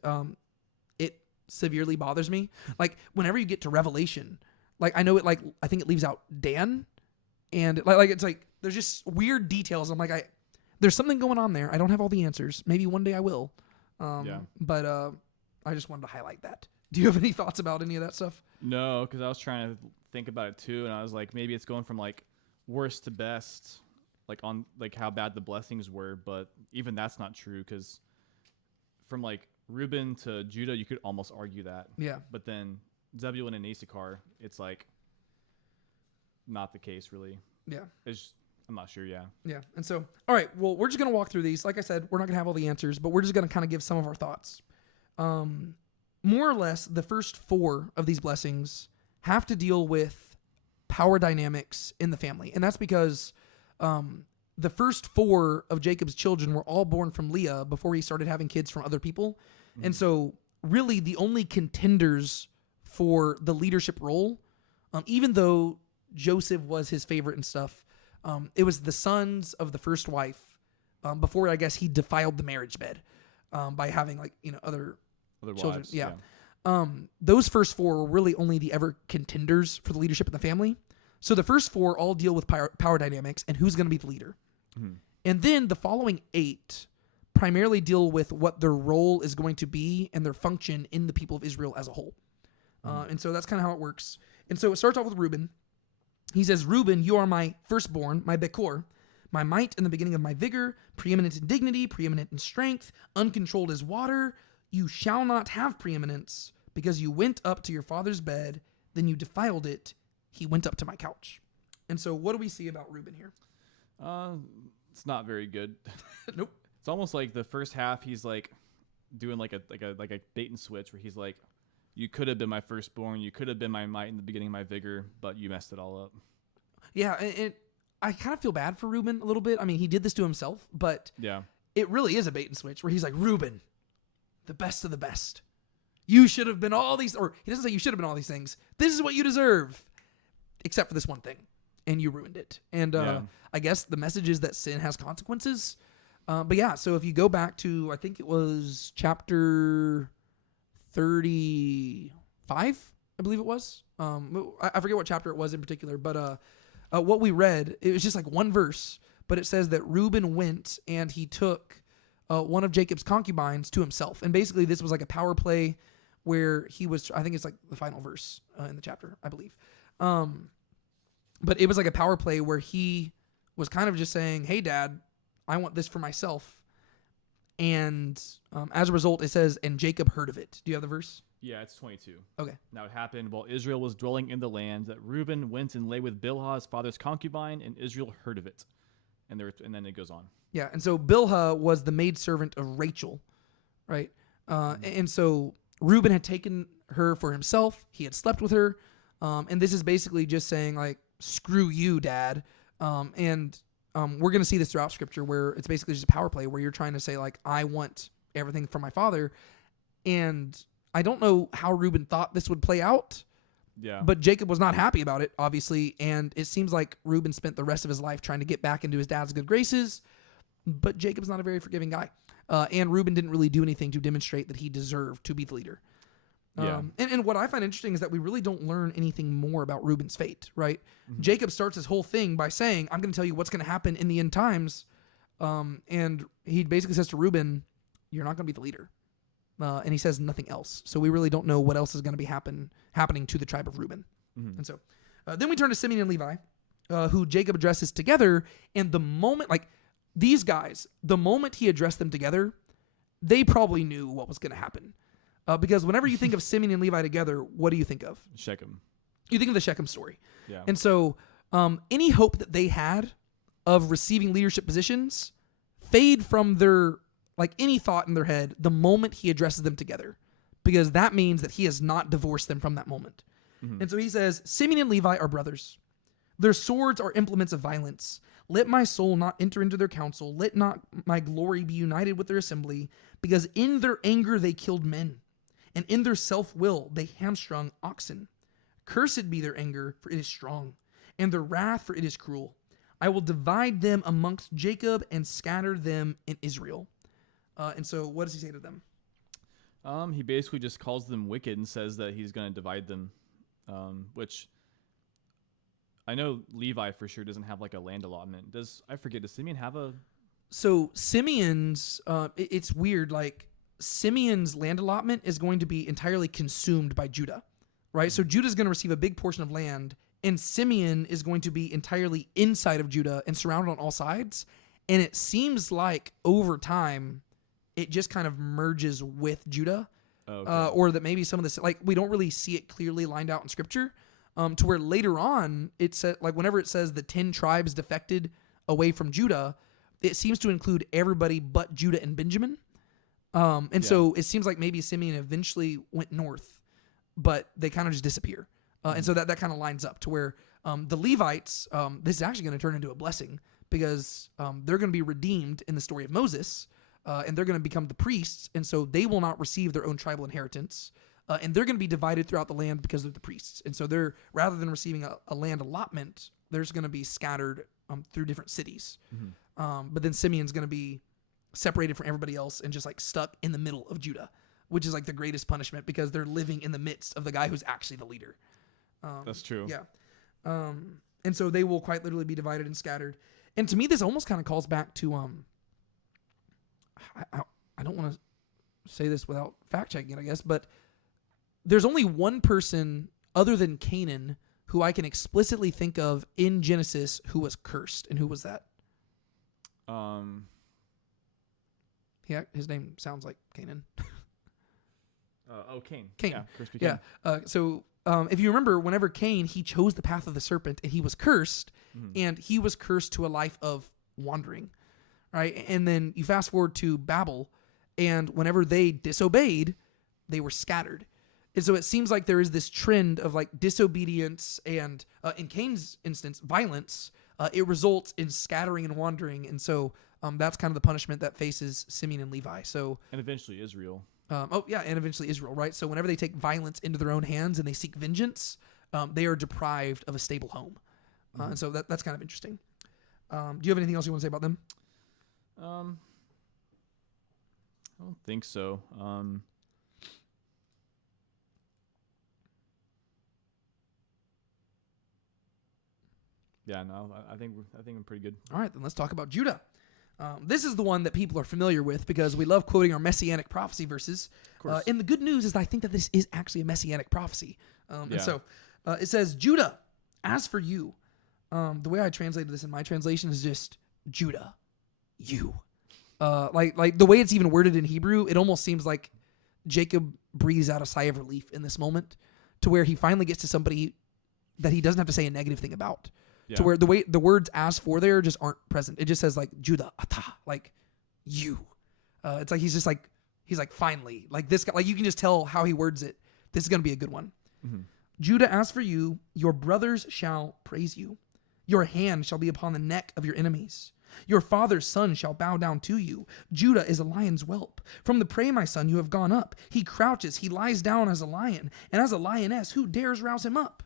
it severely bothers me. Like whenever you get to Revelation, like I know it, like I think it leaves out Dan, and like it's like there's just weird details. I'm like, there's something going on there. I don't have all the answers. Maybe one day I will. But I just wanted to highlight that. Do you have any thoughts about any of that stuff? No, because I was trying to think about it too, and I was like, maybe it's going from like worst to best, like on like how bad the blessings were, but even that's not true because from like Reuben to Judah, you could almost argue that. Yeah. But then Zebulun and Issachar, it's like not the case really. Yeah. I'm not sure. Yeah. Yeah. And so, all right, well, we're just going to walk through these. Like I said, we're not going to have all the answers, but we're just going to kind of give some of our thoughts. More or less, the first 4 of these blessings have to deal with power dynamics in the family. And that's because the first 4 of Jacob's children were all born from Leah before he started having kids from other people. Mm-hmm. And so really the only contenders for the leadership role, even though Joseph was his favorite and stuff, it was the sons of the first wife before, I guess, he defiled the marriage bed by having other children. Wives, yeah. Those first 4 were really only the ever contenders for the leadership in the family. So the first 4 all deal with power dynamics and who's going to be the leader. Mm-hmm. And then the following 8 primarily deal with what their role is going to be and their function in the people of Israel as a whole. And so that's kind of how it works. And so it starts off with Reuben. He says, Reuben, you are my firstborn, my Bekor, my might in the beginning of my vigor, preeminent in dignity, preeminent in strength, uncontrolled as water. You shall not have preeminence, because you went up to your father's bed, then you defiled it. He went up to my couch. And so what do we see about Reuben here? It's not very good. Nope. It's almost like the first half he's like doing like a bait and switch where he's like, you could have been my firstborn, you could have been my might in the beginning of my vigor, but you messed it all up. Yeah, I kind of feel bad for Reuben a little bit. I mean, he did this to himself, but it really is a bait and switch where he's like, Reuben, the best of the best. You should have been all these, or he doesn't say you should have been all these things. This is what you deserve, except for this one thing, and you ruined it. And I guess the message is that sin has consequences. But yeah, so if you go back to, I think it was chapter 35, I believe it was. I forget what chapter it was in particular, but what we read, it was just like one verse, but it says that Reuben went and he took one of Jacob's concubines to himself. And basically this was like a power play where he was, I think it's like the final verse in the chapter, I believe. But it was like a power play where he was kind of just saying, hey, Dad, I want this for myself. And as a result, it says, and Jacob heard of it. Do you have the verse? Yeah, it's 22. Okay. Now it happened while Israel was dwelling in the land that Reuben went and lay with Bilhah, his father's concubine, and Israel heard of it. And then it goes on. Yeah, and so Bilhah was the maidservant of Rachel, right? And so Reuben had taken her for himself. He had slept with her. And this is basically just saying, like, screw you, Dad. We're going to see this throughout Scripture where it's basically just a power play where you're trying to say, like, I want everything from my father. And I don't know how Reuben thought this would play out. Yeah. But Jacob was not happy about it, obviously. And it seems like Reuben spent the rest of his life trying to get back into his dad's good graces. But Jacob's not a very forgiving guy. And Reuben didn't really do anything to demonstrate that he deserved to be the leader. Yeah. And what I find interesting is that we really don't learn anything more about Reuben's fate, right? Mm-hmm. Jacob starts his whole thing by saying, I'm going to tell you what's going to happen in the end times. And he basically says to Reuben, you're not going to be the leader. And he says nothing else. So we really don't know what else is going to be happening to the tribe of Reuben. Mm-hmm. And so then we turn to Simeon and Levi, who Jacob addresses together. And the moment, like these guys, the moment he addressed them together, they probably knew what was going to happen. Because whenever you think of Simeon and Levi together, what do you think of? Shechem. You think of the Shechem story. Yeah. And so any hope that they had of receiving leadership positions fade from their, like any thought in their head the moment he addresses them together. Because that means that he has not divorced them from that moment. Mm-hmm. And so he says, Simeon and Levi are brothers. Their swords are implements of violence. Let my soul not enter into their counsel. Let not my glory be united with their assembly. Because in their anger they killed men. And in their self-will they hamstrung oxen. Cursed be their anger, for it is strong, and their wrath, for it is cruel. I will divide them amongst Jacob and scatter them in Israel. And so what does he say to them? He basically just calls them wicked and says that he's going to divide them, which I know Levi for sure doesn't have like a land allotment. Does Simeon have a... So Simeon's, it's weird, like, Simeon's land allotment is going to be entirely consumed by Judah, right? So Judah's going to receive a big portion of land, and Simeon is going to be entirely inside of Judah and surrounded on all sides. And it seems like over time, it just kind of merges with Judah, or that maybe some of this, like we don't really see it clearly lined out in Scripture, to where later on it said, like whenever it says the 10 tribes defected away from Judah, it seems to include everybody but Judah and Benjamin. So it seems like maybe Simeon eventually went north, but they kind of just disappear. And so that kind of lines up to where the Levites, this is actually going to turn into a blessing because they're going to be redeemed in the story of Moses, and they're going to become the priests. And so they will not receive their own tribal inheritance, and they're going to be divided throughout the land because they're the priests. And so they're, rather than receiving a land allotment, they're just going to be scattered through different cities. Mm-hmm. But then Simeon's going to be separated from everybody else and just like stuck in the middle of Judah, which is like the greatest punishment because they're living in the midst of the guy who's actually the leader. That's true. Yeah. And so they will quite literally be divided and scattered. And to me, this almost kind of calls back to, I don't want to say this without fact checking it, I guess, but there's only one person other than Canaan who I can explicitly think of in Genesis who was cursed. And who was that? Yeah, his name sounds like Canaan. Cain. Cain. Yeah, cursed be Cain. Yeah. So if you remember, whenever Cain, he chose the path of the serpent and he was cursed, and he was cursed to a life of wandering, right? And then you fast forward to Babel, and whenever they disobeyed, they were scattered. And so it seems like there is this trend of like disobedience and, in Cain's instance, violence. It results in scattering and wandering. And so that's kind of the punishment that faces Simeon and Levi. So and eventually Israel. And eventually Israel, right? So whenever they take violence into their own hands and they seek vengeance, they are deprived of a stable home. And so that's kind of interesting. Do you have anything else you want to say about them? I don't think so. Yeah, no, I think I'm pretty good. All right, then let's talk about Judah. This is the one that people are familiar with because we love quoting our messianic prophecy verses. Of course. And the good news is I think that this is actually a messianic prophecy. Yeah. And so it says, Judah, as for you, the way I translated this in my translation is just Judah, you. Like the way it's even worded in Hebrew, it almost seems like Jacob breathes out a sigh of relief in this moment to where he finally gets to somebody that he doesn't have to say a negative thing about. Yeah. To where the words as for there just aren't present. It just says like Judah, ata, like you. It's like he's like finally, like this guy, like you can just tell how he words it. This is going to be a good one. Mm-hmm. Judah, as for you, your brothers shall praise you. Your hand shall be upon the neck of your enemies. Your father's son shall bow down to you. Judah is a lion's whelp. From the prey, my son, you have gone up. He crouches, he lies down as a lion, and as a lioness, who dares rouse him up?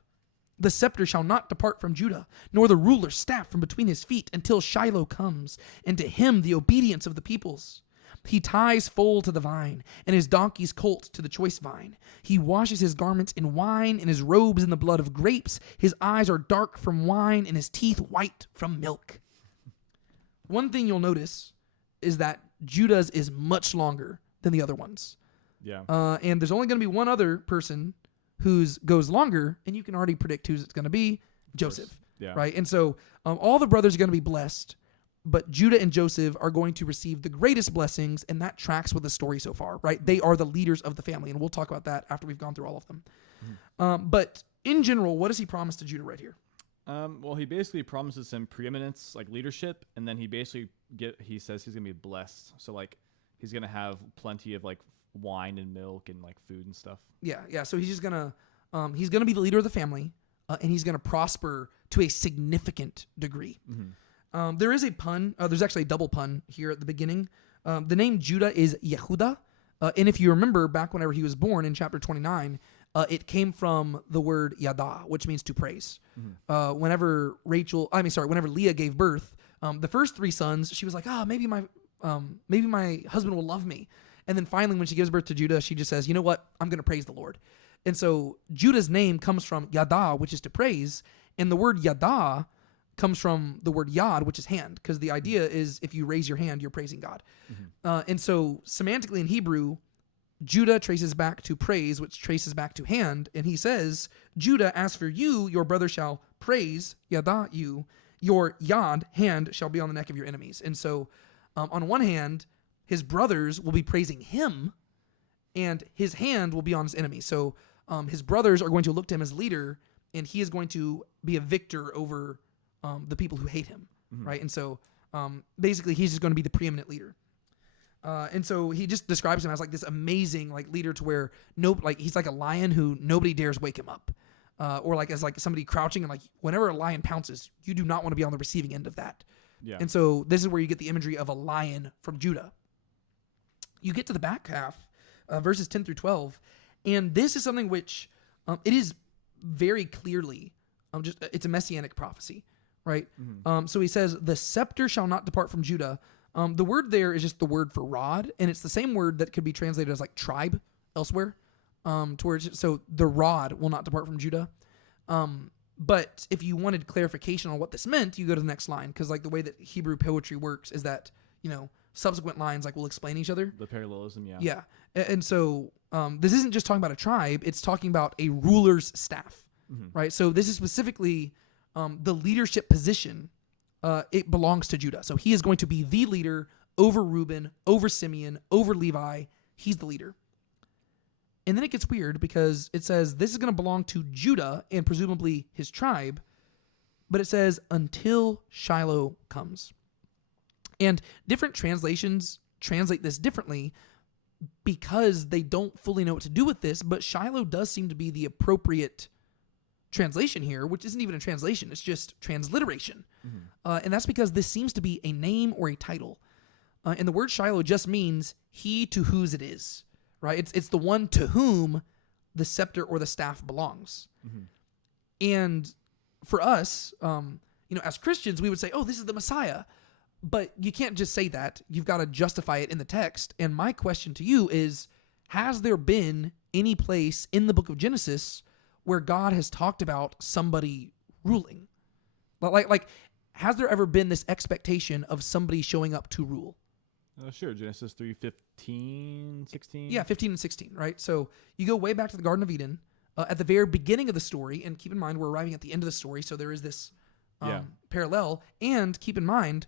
The scepter shall not depart from Judah, nor the ruler's staff from between his feet, until Shiloh comes, and to him the obedience of the peoples. He ties foal to the vine, and his donkey's colt to the choice vine. He washes his garments in wine, and his robes in the blood of grapes. His eyes are dark from wine, and his teeth white from milk. One thing you'll notice is that Judah's is much longer than the other ones. Yeah. And there's only going to be one other person whose goes longer, and you can already predict who's it's going to be, Joseph. Yeah. Right? And so all the brothers are going to be blessed, but Judah and Joseph are going to receive the greatest blessings, and that tracks with the story so far, right? They are the leaders of the family, and we'll talk about that after we've gone through all of them. Mm-hmm. But in general, what does he promise to Judah right here? Well, he basically promises him preeminence, like leadership, and then he basically he says he's gonna be blessed. So like he's gonna have plenty of like wine and milk and like food and stuff. Yeah. So he's just gonna be the leader of the family, and he's gonna prosper to a significant degree. Mm-hmm. There is a pun. There's actually a double pun here at the beginning. The name Judah is Yehuda, and if you remember back whenever he was born in chapter 29. It came from the word yada, which means to praise. Mm-hmm. Whenever Leah gave birth, the first three sons, she was like, maybe my husband will love me. And then finally, when she gives birth to Judah, she just says, you know what? I'm going to praise the Lord. And so Judah's name comes from yada, which is to praise. And the word yada comes from the word yad, which is hand. Because the idea is if you raise your hand, you're praising God. Mm-hmm. And so semantically in Hebrew, Judah traces back to praise, which traces back to hand. And he says, Judah, as for you, your brother shall praise, yada, you. Your yad, hand, shall be on the neck of your enemies. And so on one hand, his brothers will be praising him, and his hand will be on his enemies. So his brothers are going to look to him as leader, and he is going to be a victor over the people who hate him, mm-hmm. right? And so basically, he's just going to be the preeminent leader. And so he just describes him as like this amazing like leader to where he's like a lion who nobody dares wake him up, or like as like somebody crouching, and like whenever a lion pounces, you do not want to be on the receiving end of that. Yeah. And so this is where you get the imagery of a lion from Judah. You get to the back half, verses 10 through 12, and this is something which it is very clearly it's a messianic prophecy, right? Mm-hmm. So he says, "The scepter shall not depart from Judah." The word there is just the word for rod, and it's the same word that could be translated as like tribe elsewhere. So the rod will not depart from Judah. But if you wanted clarification on what this meant, you go to the next line, because like the way that Hebrew poetry works is that, subsequent lines like will explain each other. The parallelism, yeah. Yeah. And so this isn't just talking about a tribe, it's talking about a ruler's staff, mm-hmm. right? So this is specifically the leadership position. It belongs to Judah. So he is going to be the leader over Reuben, over Simeon, over Levi. He's the leader. And then it gets weird because it says this is going to belong to Judah and presumably his tribe, but it says until Shiloh comes. And different translations translate this differently because they don't fully know what to do with this, but Shiloh does seem to be the appropriate translation here, which isn't even a translation, it's just transliteration. Mm-hmm. And that's because this seems to be a name or a title. And the word Shiloh just means he to whose it is, right? It's the one to whom the scepter or the staff belongs. Mm-hmm. And for us, as Christians, we would say, oh, this is the Messiah. But you can't just say that. You've got to justify it in the text. And my question to you is, has there been any place in the book of Genesis where God has talked about somebody ruling? Like, has there ever been this expectation of somebody showing up to rule? Sure. Genesis 3:15, 16. Yeah, 15 and 16, right? So you go way back to the Garden of Eden at the very beginning of the story, and keep in mind we're arriving at the end of the story, so there is this parallel. And keep in mind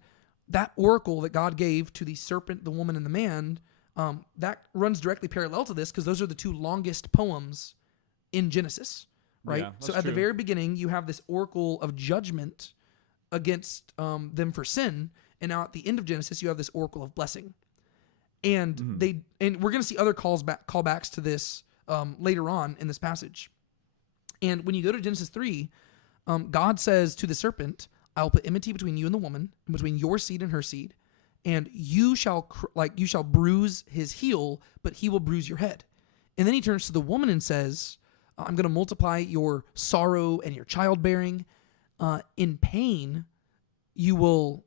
that oracle that God gave to the serpent, the woman, and the man, that runs directly parallel to this because those are the two longest poems in Genesis, right? Yeah, so that's at the true. very beginning, you have this oracle of judgment against them for sin, and now at the end of Genesis, you have this oracle of blessing. And we're going to see other callbacks to this later on in this passage. And when you go to Genesis 3, God says to the serpent, "I'll put enmity between you and the woman, and between your seed and her seed, and you shall bruise his heel, but he will bruise your head." And then he turns to the woman and says, "I'm going to multiply your sorrow and your childbearing. In pain, you will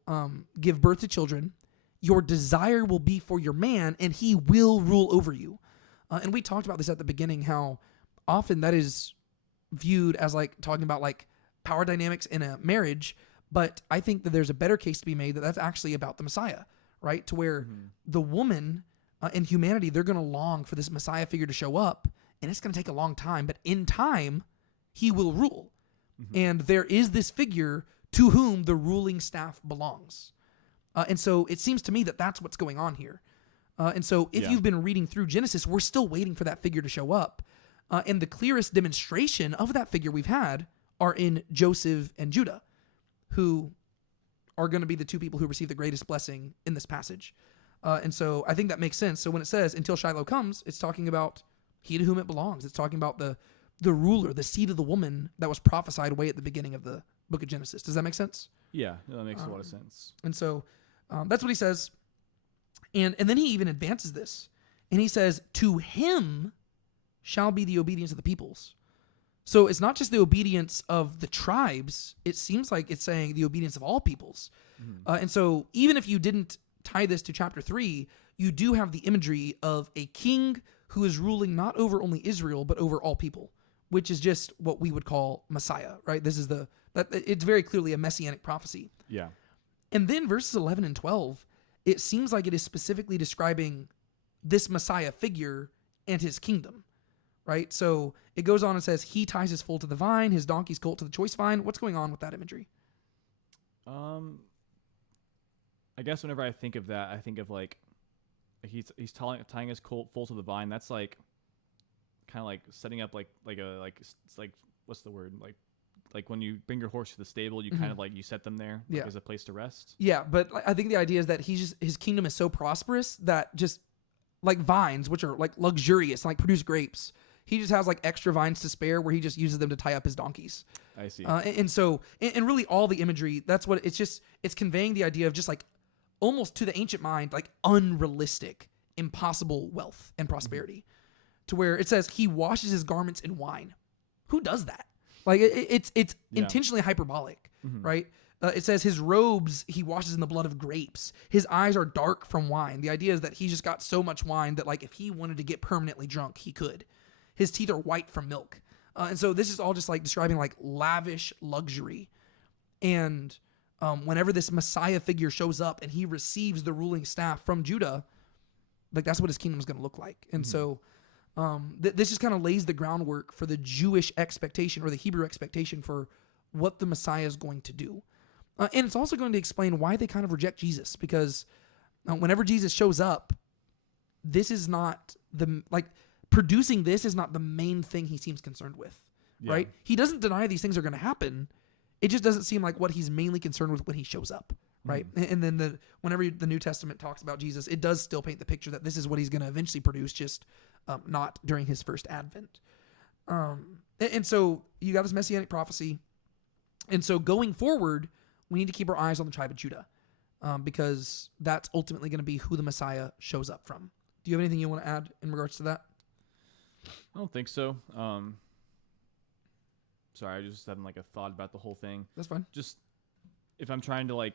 give birth to children. Your desire will be for your man, and he will rule over you." And we talked about this at the beginning, how often that is viewed as like talking about like power dynamics in a marriage. But I think that there's a better case to be made that that's actually about the Messiah, right? To where the woman in humanity, they're going to long for this Messiah figure to show up, and it's going to take a long time. But in time, he will rule. And there is this figure to whom the ruling staff belongs. And so it seems to me that that's what's going on here. And so if you've been reading through Genesis, we're still waiting for that figure to show up. And the clearest demonstration of that figure we've had are in Joseph and Judah, who are going to be the two people who receive the greatest blessing in this passage. And so I think that makes sense. So when it says, "Until Shiloh comes," it's talking about he to whom it belongs. It's talking about the ruler, the seed of the woman that was prophesied way at the beginning of the book of Genesis. Does that make sense? Yeah, that makes a lot of sense. And so that's what he says. And then he even advances this. And he says, "To him shall be the obedience of the peoples." So it's not just the obedience of the tribes. It seems like it's saying the obedience of all peoples. And so even if you didn't tie this to chapter 3, you do have the imagery of a king who is ruling not over only Israel, but over all people, which is just what we would call Messiah, right? This is it's very clearly a messianic prophecy. Yeah. And then verses 11 and 12, it seems like it is specifically describing this Messiah figure and his kingdom, right? So it goes on and says, "He ties his foal to the vine, his donkey's colt to the choice vine." What's going on with that imagery? I guess whenever I think of that, I think of like he's tying his foal to the vine. That's like kind of like setting up like it's like what's the word, like when you bring your horse to the stable, you kind of like you set them there as a place to rest. Yeah, but I think the idea is that his kingdom is so prosperous that just like vines, which are like luxurious, like produce grapes, he just has like extra vines to spare where he just uses them to tie up his donkeys. I see. And so really all the imagery, that's what it's conveying the idea of just like almost to the ancient mind, like unrealistic, impossible wealth and prosperity, to where it says he washes his garments in wine. Who does that? Like it's intentionally hyperbolic, right? It says his robes he washes in the blood of grapes. His eyes are dark from wine. The idea is that he just got so much wine that like if he wanted to get permanently drunk, he could. His teeth are white from milk. And so this is all just like describing like lavish luxury. And whenever this Messiah figure shows up and he receives the ruling staff from Judah, like that's what his kingdom is going to look like. And so this just kind of lays the groundwork for the Jewish expectation or the Hebrew expectation for what the Messiah is going to do. And it's also going to explain why they kind of reject Jesus, because whenever Jesus shows up, this is not producing this is not the main thing he seems concerned with, right? He doesn't deny these things are going to happen. It just doesn't seem like what he's mainly concerned with when he shows up, right? And then whenever the New Testament talks about Jesus, it does still paint the picture that this is what he's going to eventually produce, just not during his first advent. And so you got this messianic prophecy. And so going forward, we need to keep our eyes on the tribe of Judah, because that's ultimately going to be who the Messiah shows up from. Do you have anything you want to add in regards to that? I don't think so. Sorry, I just having like a thought about the whole thing. That's fine. Just if I'm trying to like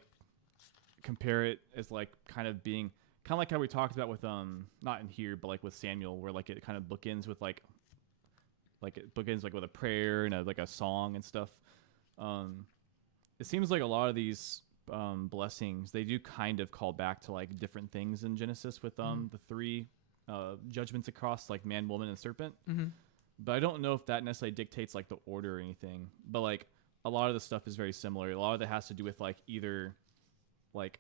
compare it as like kind of being kind of like how we talked about with not in here, but like with Samuel, where like it kind of bookends with like it bookends like with a prayer and like a song and stuff. it seems like a lot of these blessings, they do kind of call back to like different things in Genesis with the three judgments across like man, woman, and serpent. Mm-hmm. But I don't know if that necessarily dictates like the order or anything. But like a lot of the stuff is very similar. A lot of it has to do with like either like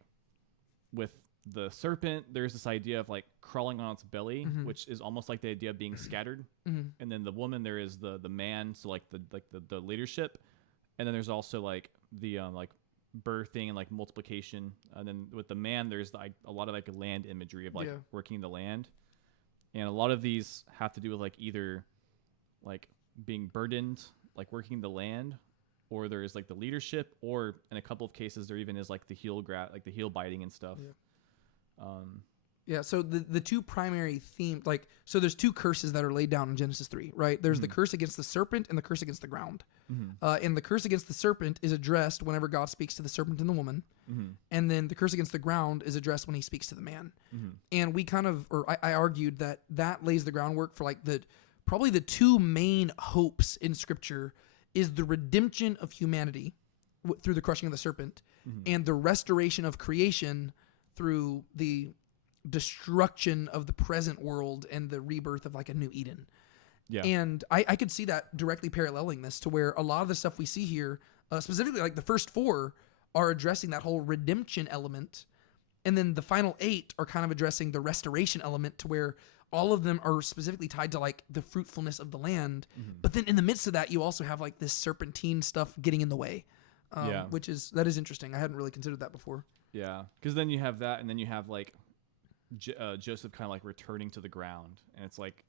with the serpent, there's this idea of like crawling on its belly, which is almost like the idea of being scattered. And then the woman, there is the man, so like the leadership. And then there's also like the like birthing and like multiplication. And then with the man, there's like a lot of like land imagery of like working the land. And a lot of these have to do with like either like being burdened, like working the land, or there is like the leadership, or in a couple of cases there even is like the heel like the heel biting and stuff. So the two primary themes, like, so there's two curses that are laid down in Genesis 3, right? There's the curse against the serpent and the curse against the ground. And the curse against the serpent is addressed whenever God speaks to the serpent and the woman. And then the curse against the ground is addressed when he speaks to the man. And we kind of, or I argued that lays the groundwork for like probably the two main hopes in Scripture is the redemption of humanity through the crushing of the serpent and the restoration of creation through the destruction of the present world and the rebirth of like a new Eden. And I could see that directly paralleling this to where a lot of the stuff we see here, specifically like the first 4 are addressing that whole redemption element. And then the final 8 are kind of addressing the restoration element to where all of them are specifically tied to like the fruitfulness of the land. But then in the midst of that, you also have like this serpentine stuff getting in the way, that is interesting. I hadn't really considered that before. Yeah. Cause then you have that, and then you have like Joseph kind of like returning to the ground, and it's like,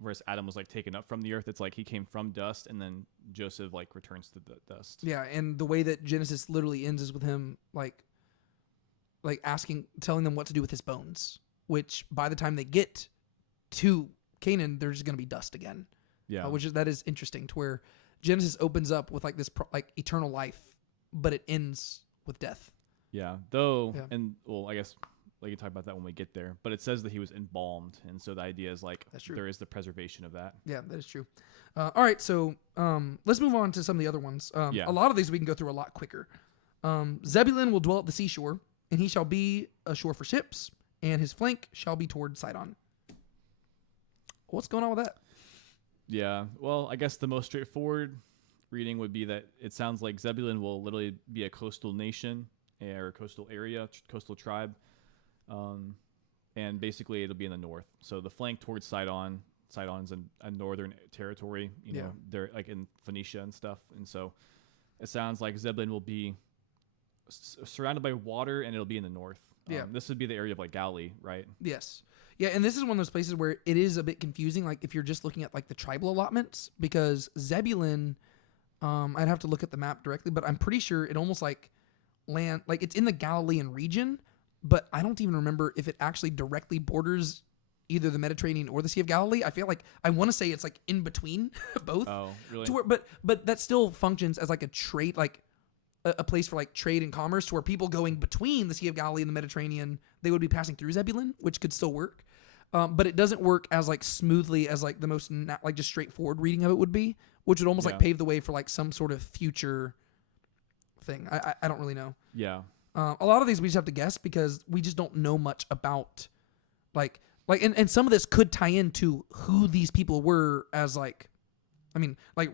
whereas Adam was like taken up from the earth, it's like he came from dust, and then Joseph like returns to the dust. Yeah. And the way that Genesis literally ends is with him like telling them what to do with his bones, which by the time they get to Canaan, they're just going to be dust again. That is interesting to where Genesis opens up with like this like eternal life, but it ends with death. And well, I guess we can talk about that when we get there, but it says that he was embalmed, and so the idea is like there is the preservation of that. Yeah, that is true. All right, so let's move on to some of the other ones. A lot of these we can go through a lot quicker. Zebulun will dwell at the seashore, and he shall be a shore for ships, and his flank shall be toward Sidon. What's going on with that? Yeah, well, I guess the most straightforward reading would be that it sounds like Zebulun will literally be a coastal nation or a coastal area, coastal tribe. And basically it'll be in the north. So the flank towards Sidon. Sidon's a northern territory, you know, they're like in Phoenicia and stuff. And so it sounds like Zebulun will be surrounded by water, and it'll be in the north. This would be the area of like Galilee, right? Yes. Yeah, and this is one of those places where it is a bit confusing, like if you're just looking at like the tribal allotments, because Zebulun, I'd have to look at the map directly, but I'm pretty sure it almost like it's in the Galilean region, but I don't even remember if it actually directly borders either the Mediterranean or the Sea of Galilee. I feel like I want to say it's like in between both. Oh, really? To where, but that still functions as like a trade, like a place for like trade and commerce, to where people going between the Sea of Galilee and the Mediterranean, they would be passing through Zebulun, which could still work. But it doesn't work as like smoothly as like the most like just straightforward reading of it would be, which would almost like pave the way for like some sort of future thing. I don't really know. Yeah. A lot of these we just have to guess because we just don't know much about and some of this could tie into who these people were as like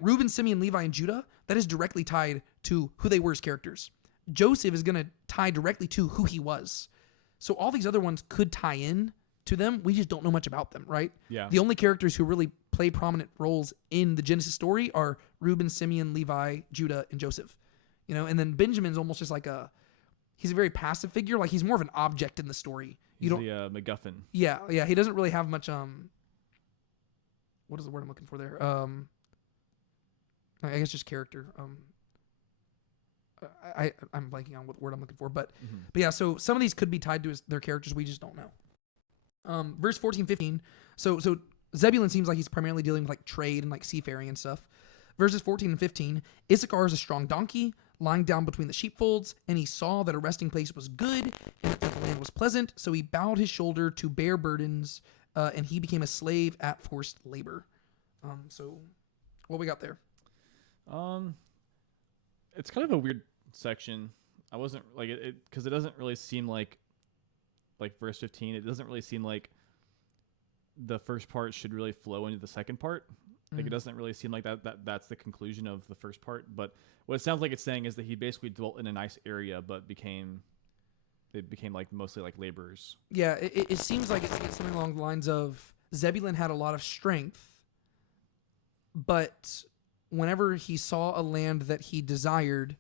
Reuben, Simeon, Levi, and Judah. That is directly tied to who they were as characters. Joseph is going to tie directly to who he was. So all these other ones could tie in to them. We just don't know much about them, right? Yeah. The only characters who really play prominent roles in the Genesis story are Reuben, Simeon, Levi, Judah, and Joseph. You know, and then Benjamin's almost just like he's a very passive figure. Like he's more of an object in the story. He's the MacGuffin. Yeah. He doesn't really have much. What is the word I'm looking for there? I guess just character. I'm blanking on what word I'm looking for, but yeah. So some of these could be tied to their characters. We just don't know. Verse 14, 15. So Zebulun seems like he's primarily dealing with like trade and like seafaring and stuff. Verses 14 and 15. Issachar is a strong donkey, lying down between the sheepfolds, and he saw that a resting place was good and that the land was pleasant. So he bowed his shoulder to bear burdens, and he became a slave at forced labor. So what we got there? It's kind of a weird section, I wasn't like it because it doesn't really seem like verse 15. It doesn't really seem like the first part should really flow into the second part. Like it doesn't really seem like that's the conclusion of the first part. But what it sounds like it's saying is that he basically dwelt in a nice area, but became like mostly like laborers. Yeah, it seems like it's something along the lines of Zebulun had a lot of strength, but whenever he saw a land that he desired,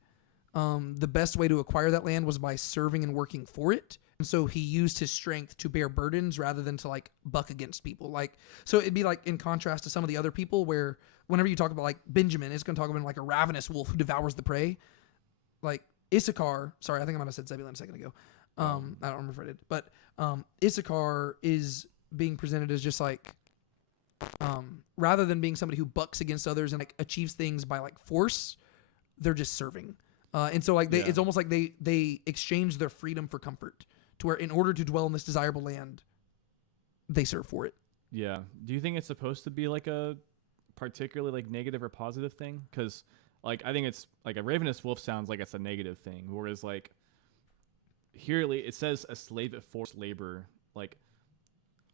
the best way to acquire that land was by serving and working for it. And so he used his strength to bear burdens rather than to like buck against people. Like, so it'd be like in contrast to some of the other people where whenever you talk about like Benjamin, it's going to talk about like a ravenous wolf who devours the prey. Like Issachar, sorry, I think I might have said Zebulun a second ago. I don't remember if I did, but Issachar is being presented as just like, rather than being somebody who bucks against others and like achieves things by like force, they're just serving. And so like it's almost like they exchange their freedom for comfort, to where in order to dwell in this desirable land, they serve for it. Yeah. Do you think it's supposed to be like a particularly like negative or positive thing? Because like I think it's like a ravenous wolf sounds like it's a negative thing, whereas like here it says a slave at forced labor. Like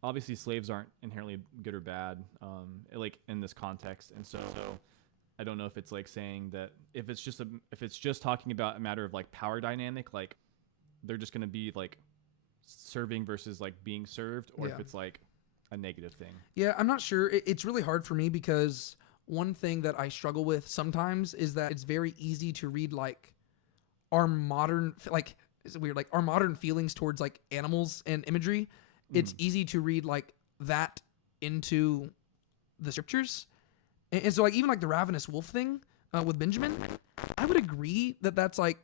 obviously slaves aren't inherently good or bad, like in this context, and so I don't know if it's like saying that if it's just talking about a matter of like power dynamic, like they're just going to be like serving versus like being served, or if it's like a negative thing. Yeah, I'm not sure. It's really hard for me because one thing that I struggle with sometimes is that it's very easy to read like our modern, like it's weird, like our modern feelings towards like animals and imagery. It's easy to read like that into the scriptures. And so like even like the ravenous wolf thing with Benjamin, I would agree that that's like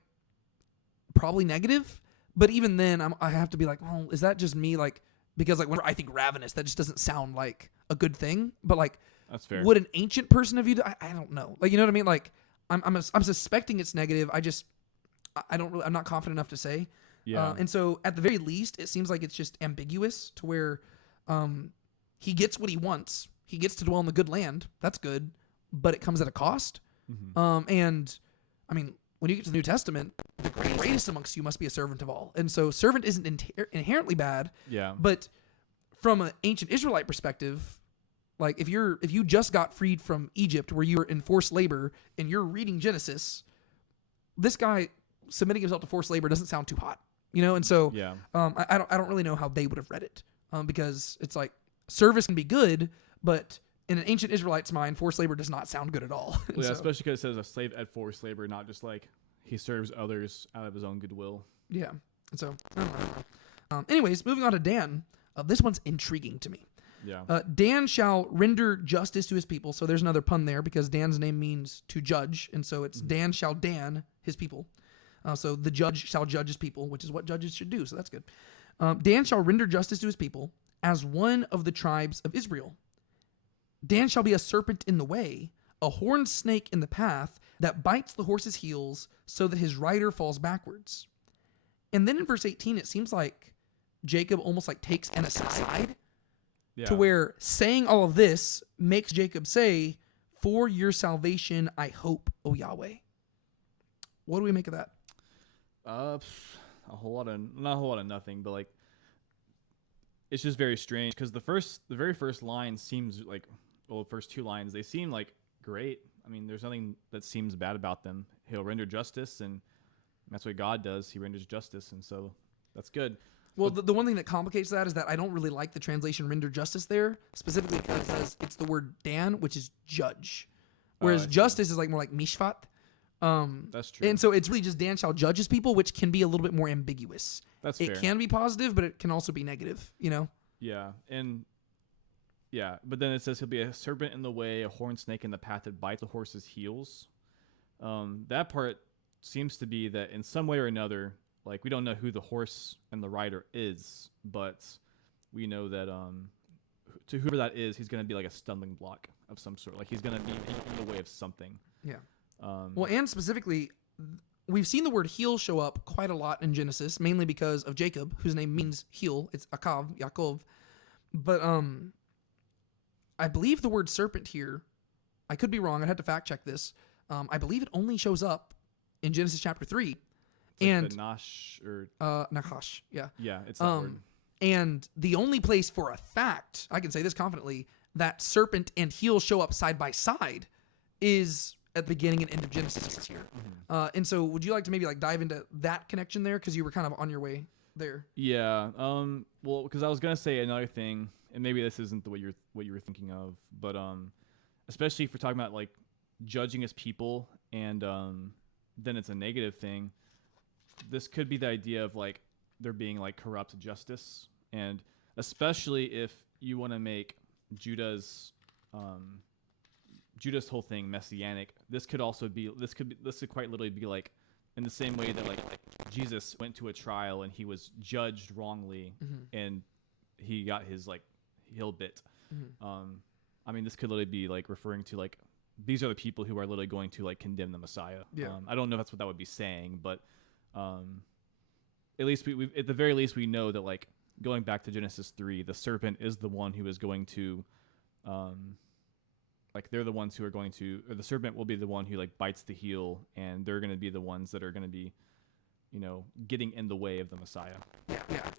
probably negative. But even then, I have to be like, well, is that just me? Like, because like whenever I think ravenous, that just doesn't sound like a good thing. But like, that's fair. Would an ancient person have viewed it? I don't know. Like, you know what I mean? Like, I'm suspecting it's negative. I'm not confident enough to say. Yeah. And so at the very least, it seems like it's just ambiguous to where he gets what he wants. He gets to dwell in the good land. That's good, but it comes at a cost. Mm-hmm. And I mean, when you get to the New Testament, the greatest amongst you must be a servant of all. And so servant isn't inherently bad. Yeah. But from an ancient Israelite perspective, like if you just got freed from Egypt where you were in forced labor and you're reading Genesis, this guy submitting himself to forced labor doesn't sound too hot, you know? And so I don't really know how they would have read it because it's like service can be good, but in an ancient Israelite's mind, forced labor does not sound good at all. Well, yeah, especially because it says a slave at forced labor, not just like he serves others out of his own goodwill. Yeah. And so, I don't know. Anyways, moving on to Dan. This one's intriguing to me. Yeah. Dan shall render justice to his people. So there's another pun there because Dan's name means to judge. And so it's Dan shall Dan his people. So the judge shall judge his people, which is what judges should do. So that's good. Dan shall render justice to his people as one of the tribes of Israel. Dan shall be a serpent in the way, a horned snake in the path that bites the horse's heels so that his rider falls backwards. And then in verse 18, it seems like Jacob almost like takes an aside to where saying all of this makes Jacob say, "For your salvation I hope, O Yahweh." What do we make of that? Not a whole lot of nothing, but like it's just very strange because the very first line seems like, well, the first two lines, they seem like great. I mean, there's nothing that seems bad about them. He'll render justice, and that's what God does. He renders justice, and so that's good. Well, the one thing that complicates that is that I don't really like the translation render justice there, specifically because it's the word Dan, which is judge. Whereas justice is like more like mishpat. That's true. And so it's really just Dan shall judge his people, which can be a little bit more ambiguous. That's fair. It can be positive, but it can also be negative, you know? Yeah. But then it says he'll be a serpent in the way, a horned snake in the path that bites the horse's heels. That part seems to be that in some way or another, like we don't know who the horse and the rider is, but we know that to whoever that is, he's going to be like a stumbling block of some sort. Like he's going to be in the way of something. Yeah. Well, and specifically, we've seen the word heel show up quite a lot in Genesis, mainly because of Jacob, whose name means heel. It's Akav, Yaakov. But I believe the word serpent here, I could be wrong. I'd have to fact check this. I believe it only shows up in Genesis chapter 3. It's and like the Nash or Nachash, yeah. yeah, it's that word. And the only place for a fact, I can say this confidently, that serpent and heel show up side by side is at the beginning and end of Genesis here. And so would you like to maybe like dive into that connection there? Because you were kind of on your way there. Yeah. Well, because I was gonna say another thing, and maybe this isn't what you were thinking of, but especially if we're talking about like judging as people, and then it's a negative thing. This could be the idea of like there being like corrupt justice, and especially if you want to make Judah's whole thing messianic. This could quite literally be like in the same way that like Jesus went to a trial and he was judged wrongly and he got his like heel bit. I mean, this could literally be like referring to like these are the people who are literally going to like condemn the Messiah. I don't know if that's what that would be saying, but at least we at the very least we know that like going back to Genesis 3, the serpent is the one who is going to like they're the ones who are going to, or the serpent will be the one who like bites the heel, and they're going to be the ones that are going to be, you know, getting in the way of the Messiah.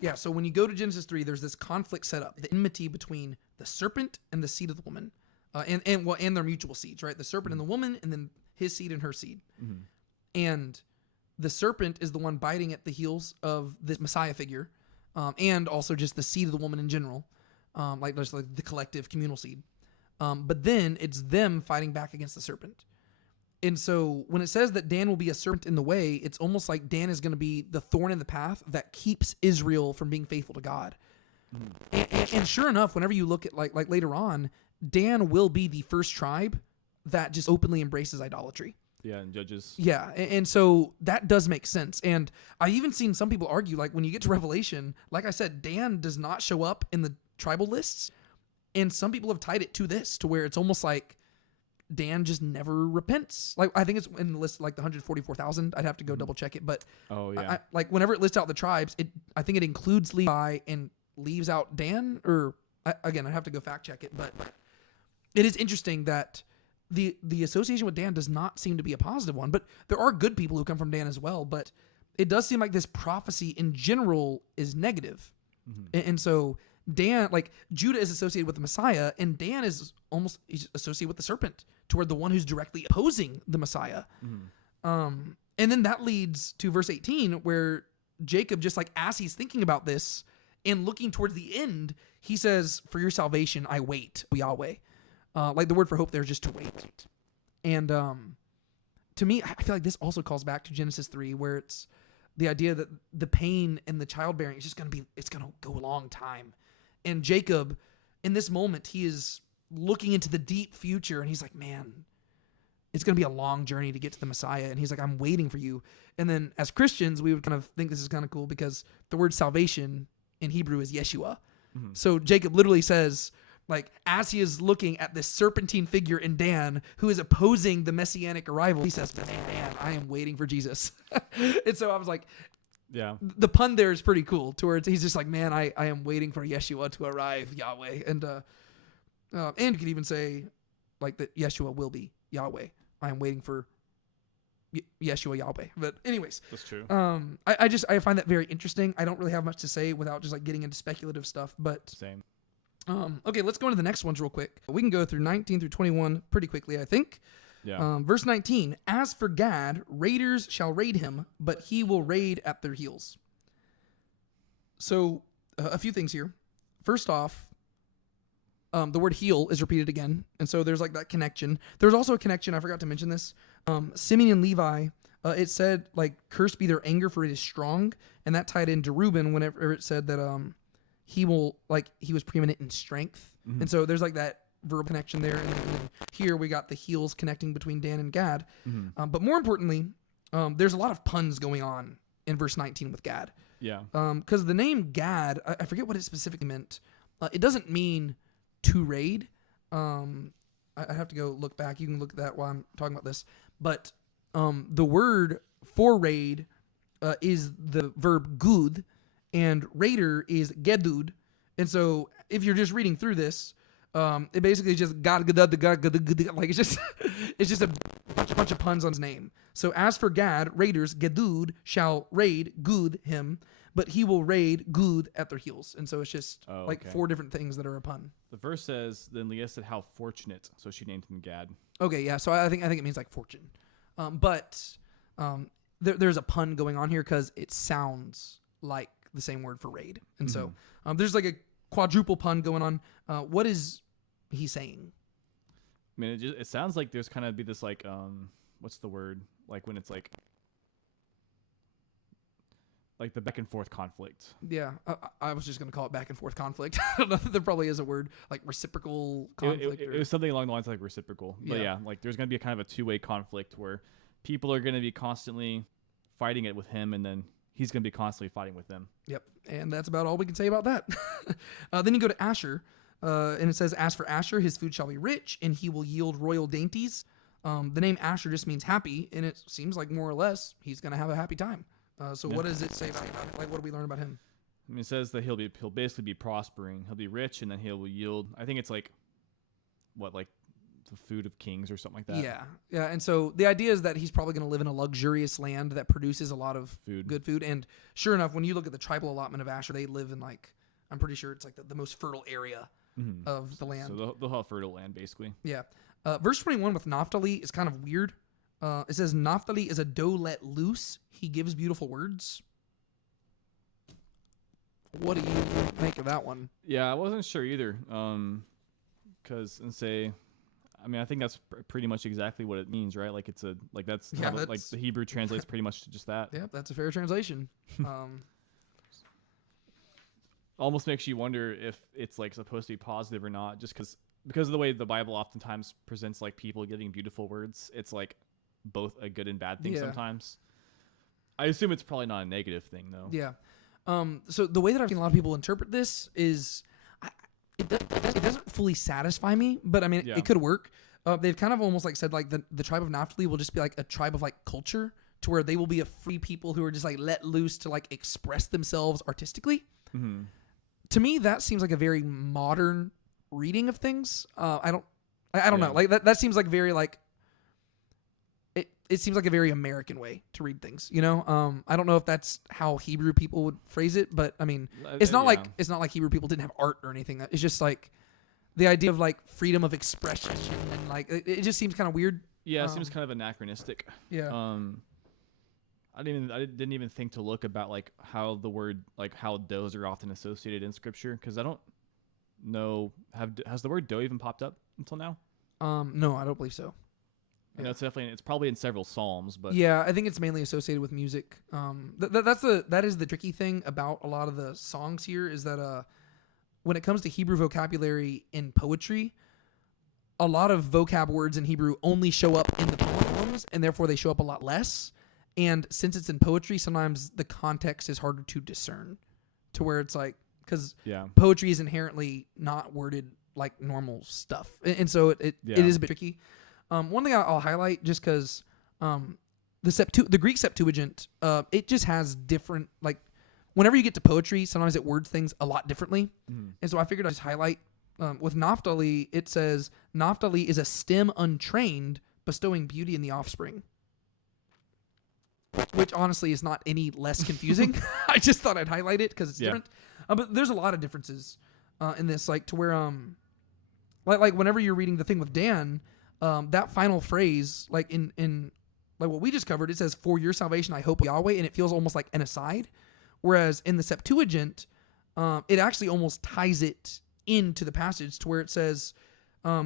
Yeah. So when you go to Genesis 3, there's this conflict set up, the enmity between the serpent and the seed of the woman, and their mutual seeds, right? The serpent and the woman, and then his seed and her seed. And the serpent is the one biting at the heels of this Messiah figure, and also just the seed of the woman in general, like there's like the collective communal seed. But then it's them fighting back against the serpent. And so when it says that Dan will be a serpent in the way, it's almost like Dan is going to be the thorn in the path that keeps Israel from being faithful to God. And sure enough, whenever you look at like later on, Dan will be the first tribe that just openly embraces idolatry. Yeah, and Judges. Yeah, and so that does make sense. And I've even seen some people argue, like when you get to Revelation, like I said, Dan does not show up in the tribal lists. And some people have tied it to this, to where it's almost like Dan just never repents. Like I think it's in the list like the 144,000. I'd have to go double check it, but like whenever it lists out the tribes, I think it includes Levi and leaves out Dan. Or again, I'd have to go fact check it, but it is interesting that the association with Dan does not seem to be a positive one. But there are good people who come from Dan as well. But it does seem like this prophecy in general is negative, and so. Dan, like Judah is associated with the Messiah, and Dan is almost associated with the serpent, toward the one who's directly opposing the Messiah. And then that leads to verse 18, where Jacob, just like as he's thinking about this and looking towards the end, he says, "For your salvation, I wait, Yahweh." Like the word for hope there is just to wait. And to me, I feel like this also calls back to Genesis 3, where it's the idea that the pain and the childbearing is just going to go a long time. And Jacob, in this moment, he is looking into the deep future, and he's like, man, it's going to be a long journey to get to the Messiah. And he's like, I'm waiting for you. And then as Christians, we would kind of think this is kind of cool because the word salvation in Hebrew is Yeshua. So Jacob literally says, like, as he is looking at this serpentine figure in Dan who is opposing the messianic arrival, he says, man, I am waiting for Jesus. And so I was like, yeah, the pun there is pretty cool. Towards he's just like, man, I am waiting for Yeshua to arrive, Yahweh, and you could even say like that Yeshua will be Yahweh. I am waiting for Yeshua Yahweh. But anyways, that's true. I find that very interesting. I don't really have much to say without just like getting into speculative stuff. But same. Okay, let's go into the next ones real quick. We can go through 19 through 21 pretty quickly, I think. Yeah. Verse 19, as for Gad, raiders shall raid him, but he will raid at their heels. So a few things here. First off, the word heel is repeated again. And so there's like that connection. There's also a connection. I forgot to mention this. Simeon and Levi, it said like, cursed be their anger for it is strong. And that tied into Reuben whenever it said that he was preeminent in strength. And so there's like that verb connection there, and then here we got the heels connecting between Dan and Gad. But more importantly, there's a lot of puns going on in verse 19 with Gad. Yeah. Because the name Gad, I forget what it specifically meant. It doesn't mean to raid. I have to go look back. You can look at that while I'm talking about this. But the word for raid is the verb gud, and raider is gedud. And so if you're just reading through this, it basically is just God, like it's just a bunch of puns on his name. So as for Gad, raiders, Gedud shall raid Gud him, but he will raid Gud at their heels. And so it's just like 4 different things that are a pun. The verse says, then Leah said, how fortunate. So she named him Gad. Okay, yeah. So I think it means like fortune. There's a pun going on here because it sounds like the same word for raid. And so there's like a quadruple pun going on. What is he saying? I mean, it sounds like there's kind of be this like, what's the word? Like when it's like the back and forth conflict. Yeah, I was just going to call it back and forth conflict. I don't know if there probably is a word like reciprocal conflict. It was something along the lines of like reciprocal. But yeah, like there's going to be a kind of a two-way conflict where people are going to be constantly fighting it with him, and then he's going to be constantly fighting with them. Yep, and that's about all we can say about that. Then you go to Asher, and it says, as for Asher, his food shall be rich, and he will yield royal dainties. The name Asher just means happy, and it seems like more or less he's going to have a happy time. What does it say about him? Like, what do we learn about him? I mean, it says that he'll basically be prospering. He'll be rich, and then he'll yield. I think it's like the food of kings or something like that. Yeah. And so the idea is that he's probably going to live in a luxurious land that produces a lot of good food. And sure enough, when you look at the tribal allotment of Asher, they live in I'm pretty sure it's like the most fertile area of the land. So they'll have fertile land basically. Yeah. Verse 21 with Naphtali is kind of weird. It says, Naphtali is a doe let loose. He gives beautiful words. What do you make of that one? Yeah, I wasn't sure either. I think that's pretty much exactly what it means, right? Like that's the Hebrew translates pretty much to just that. Yeah, that's a fair translation. Almost makes you wonder if it's like supposed to be positive or not, just because of the way the Bible oftentimes presents like people getting beautiful words. It's like both a good and bad thing sometimes. I assume it's probably not a negative thing though. Yeah. So the way that I've seen a lot of people interpret this is it doesn't fully satisfy me, but I mean it could work. They've kind of almost like said like the tribe of Naphtali will just be like a tribe of like culture, to where they will be a free people who are just like let loose to like express themselves artistically. Mm-hmm. To me, that seems like a very modern reading of things. I don't know. Like that seems like very like it seems like a very American way to read things, you know? I don't know if that's how Hebrew people would phrase it, but I mean, it's not like Hebrew people didn't have art or anything. It's just like the idea of like freedom of expression and like it just seems kind of weird. Yeah, it seems kind of anachronistic. Yeah. I didn't even think to look about like how the word like how does are often associated in scripture, because I don't know has the word doe even popped up until now? No, I don't believe so. You know, it's probably in several psalms, but yeah, I think it's mainly associated with music. That is the tricky thing about a lot of the songs here, is that when it comes to Hebrew vocabulary in poetry, a lot of vocab words in Hebrew only show up in the poems, and therefore they show up a lot less. And since it's in poetry, sometimes the context is harder to discern, to where it's like, because poetry is inherently not worded like normal stuff, and so it is a bit tricky. One thing I'll highlight, just because the Greek Septuagint, it just has different, like, whenever you get to poetry, sometimes it words things a lot differently. Mm-hmm. And so I figured I'd just highlight, with Naphtali, it says, Naphtali is a stem untrained, bestowing beauty in the offspring. Which honestly is not any less confusing. I just thought I'd highlight it because it's different. But there's a lot of differences in this, like to where, like whenever you're reading the thing with Dan, that final phrase, like in like what we just covered, it says, "For your salvation I hope Yahweh," and it feels almost like an aside. Whereas in the Septuagint, it actually almost ties it into the passage, to where it says,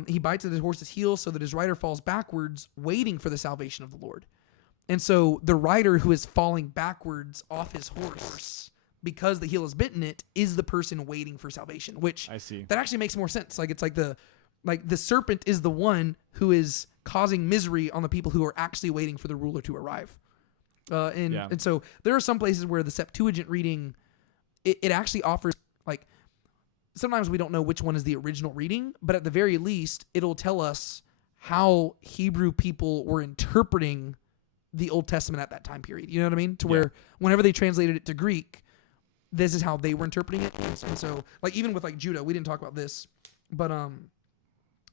he bites at his horse's heel so that his rider falls backwards, waiting for the salvation of the Lord. And so the rider who is falling backwards off his horse because the heel has bitten it is the person waiting for salvation, which I see. That actually makes more sense. Like it's like the serpent is the one who is causing misery on the people who are actually waiting for the ruler to arrive. And so there are some places where the Septuagint reading, it actually offers, like, sometimes we don't know which one is the original reading, but at the very least, it'll tell us how Hebrew people were interpreting the Old Testament at that time period. You know what I mean? To where whenever they translated it to Greek, this is how they were interpreting it. And so, like, even with like Judah, we didn't talk about this, but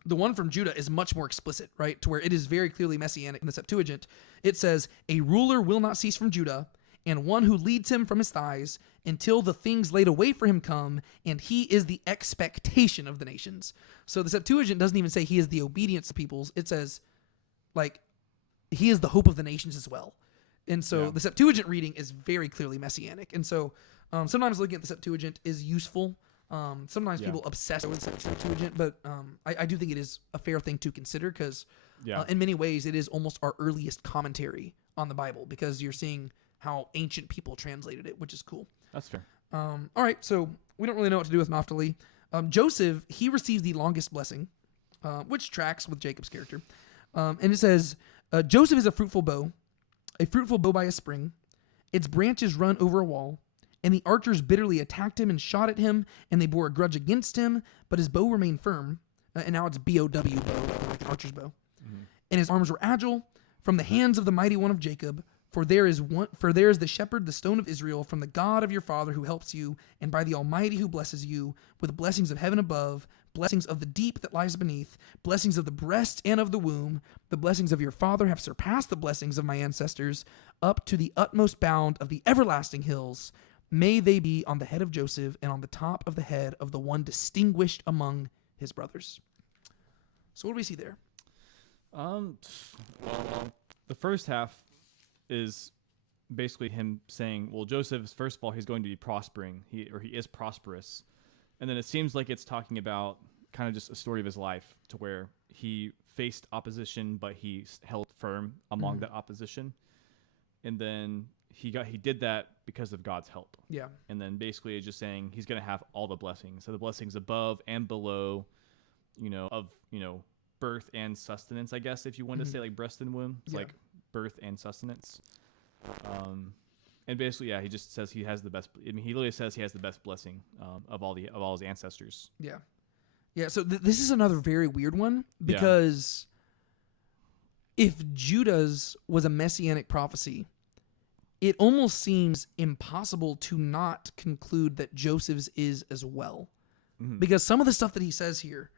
The one from Judah is much more explicit, right? To where it is very clearly messianic in the Septuagint. It says, a ruler will not cease from Judah, and one who leads him from his thighs until the things laid away for him come, and he is the expectation of the nations. So the Septuagint doesn't even say he is the obedience of peoples. It says, like, he is the hope of the nations as well. And so the Septuagint reading is very clearly messianic. And so sometimes looking at the Septuagint is useful. Sometimes people obsess with the Septuagint, but I do think it is a fair thing to consider because in many ways it is almost our earliest commentary on the Bible because you're seeing how ancient people translated it, which is cool. That's fair. All right, so we don't really know what to do with Naphtali. Joseph, he receives the longest blessing, which tracks with Jacob's character. And it says, Joseph is a fruitful bow by a spring. Its branches run over a wall. And the archers bitterly attacked him and shot at him, and they bore a grudge against him, but his bow remained firm. And now it's B-O-W, bow, like an archer's bow. Mm-hmm. And his arms were agile from the hands of the mighty one of Jacob. For there is the shepherd, the stone of Israel, from the God of your father who helps you, and by the Almighty who blesses you, with blessings of heaven above, blessings of the deep that lies beneath, blessings of the breast and of the womb. The blessings of your father have surpassed the blessings of my ancestors, up to the utmost bound of the everlasting hills. May they be on the head of Joseph and on the top of the head of the one distinguished among his brothers. So what do we see there? Well, the first half is basically him saying, well, Joseph, first of all, he's going to be prospering. He is prosperous. And then it seems like it's talking about kind of just a story of his life to where he faced opposition, but he held firm among that opposition. And then he did that because of God's help. Yeah. And then basically it's just saying he's going to have all the blessings. So the blessings above and below, birth and sustenance, I guess, if you want to say like breast and womb. It's like birth and sustenance. And basically, he just says he has the best. I mean, he literally says he has the best blessing of all his ancestors. Yeah, yeah. So this is another very weird one because if Judah's was a messianic prophecy, it almost seems impossible to not conclude that Joseph's is as well, because some of the stuff that he says here,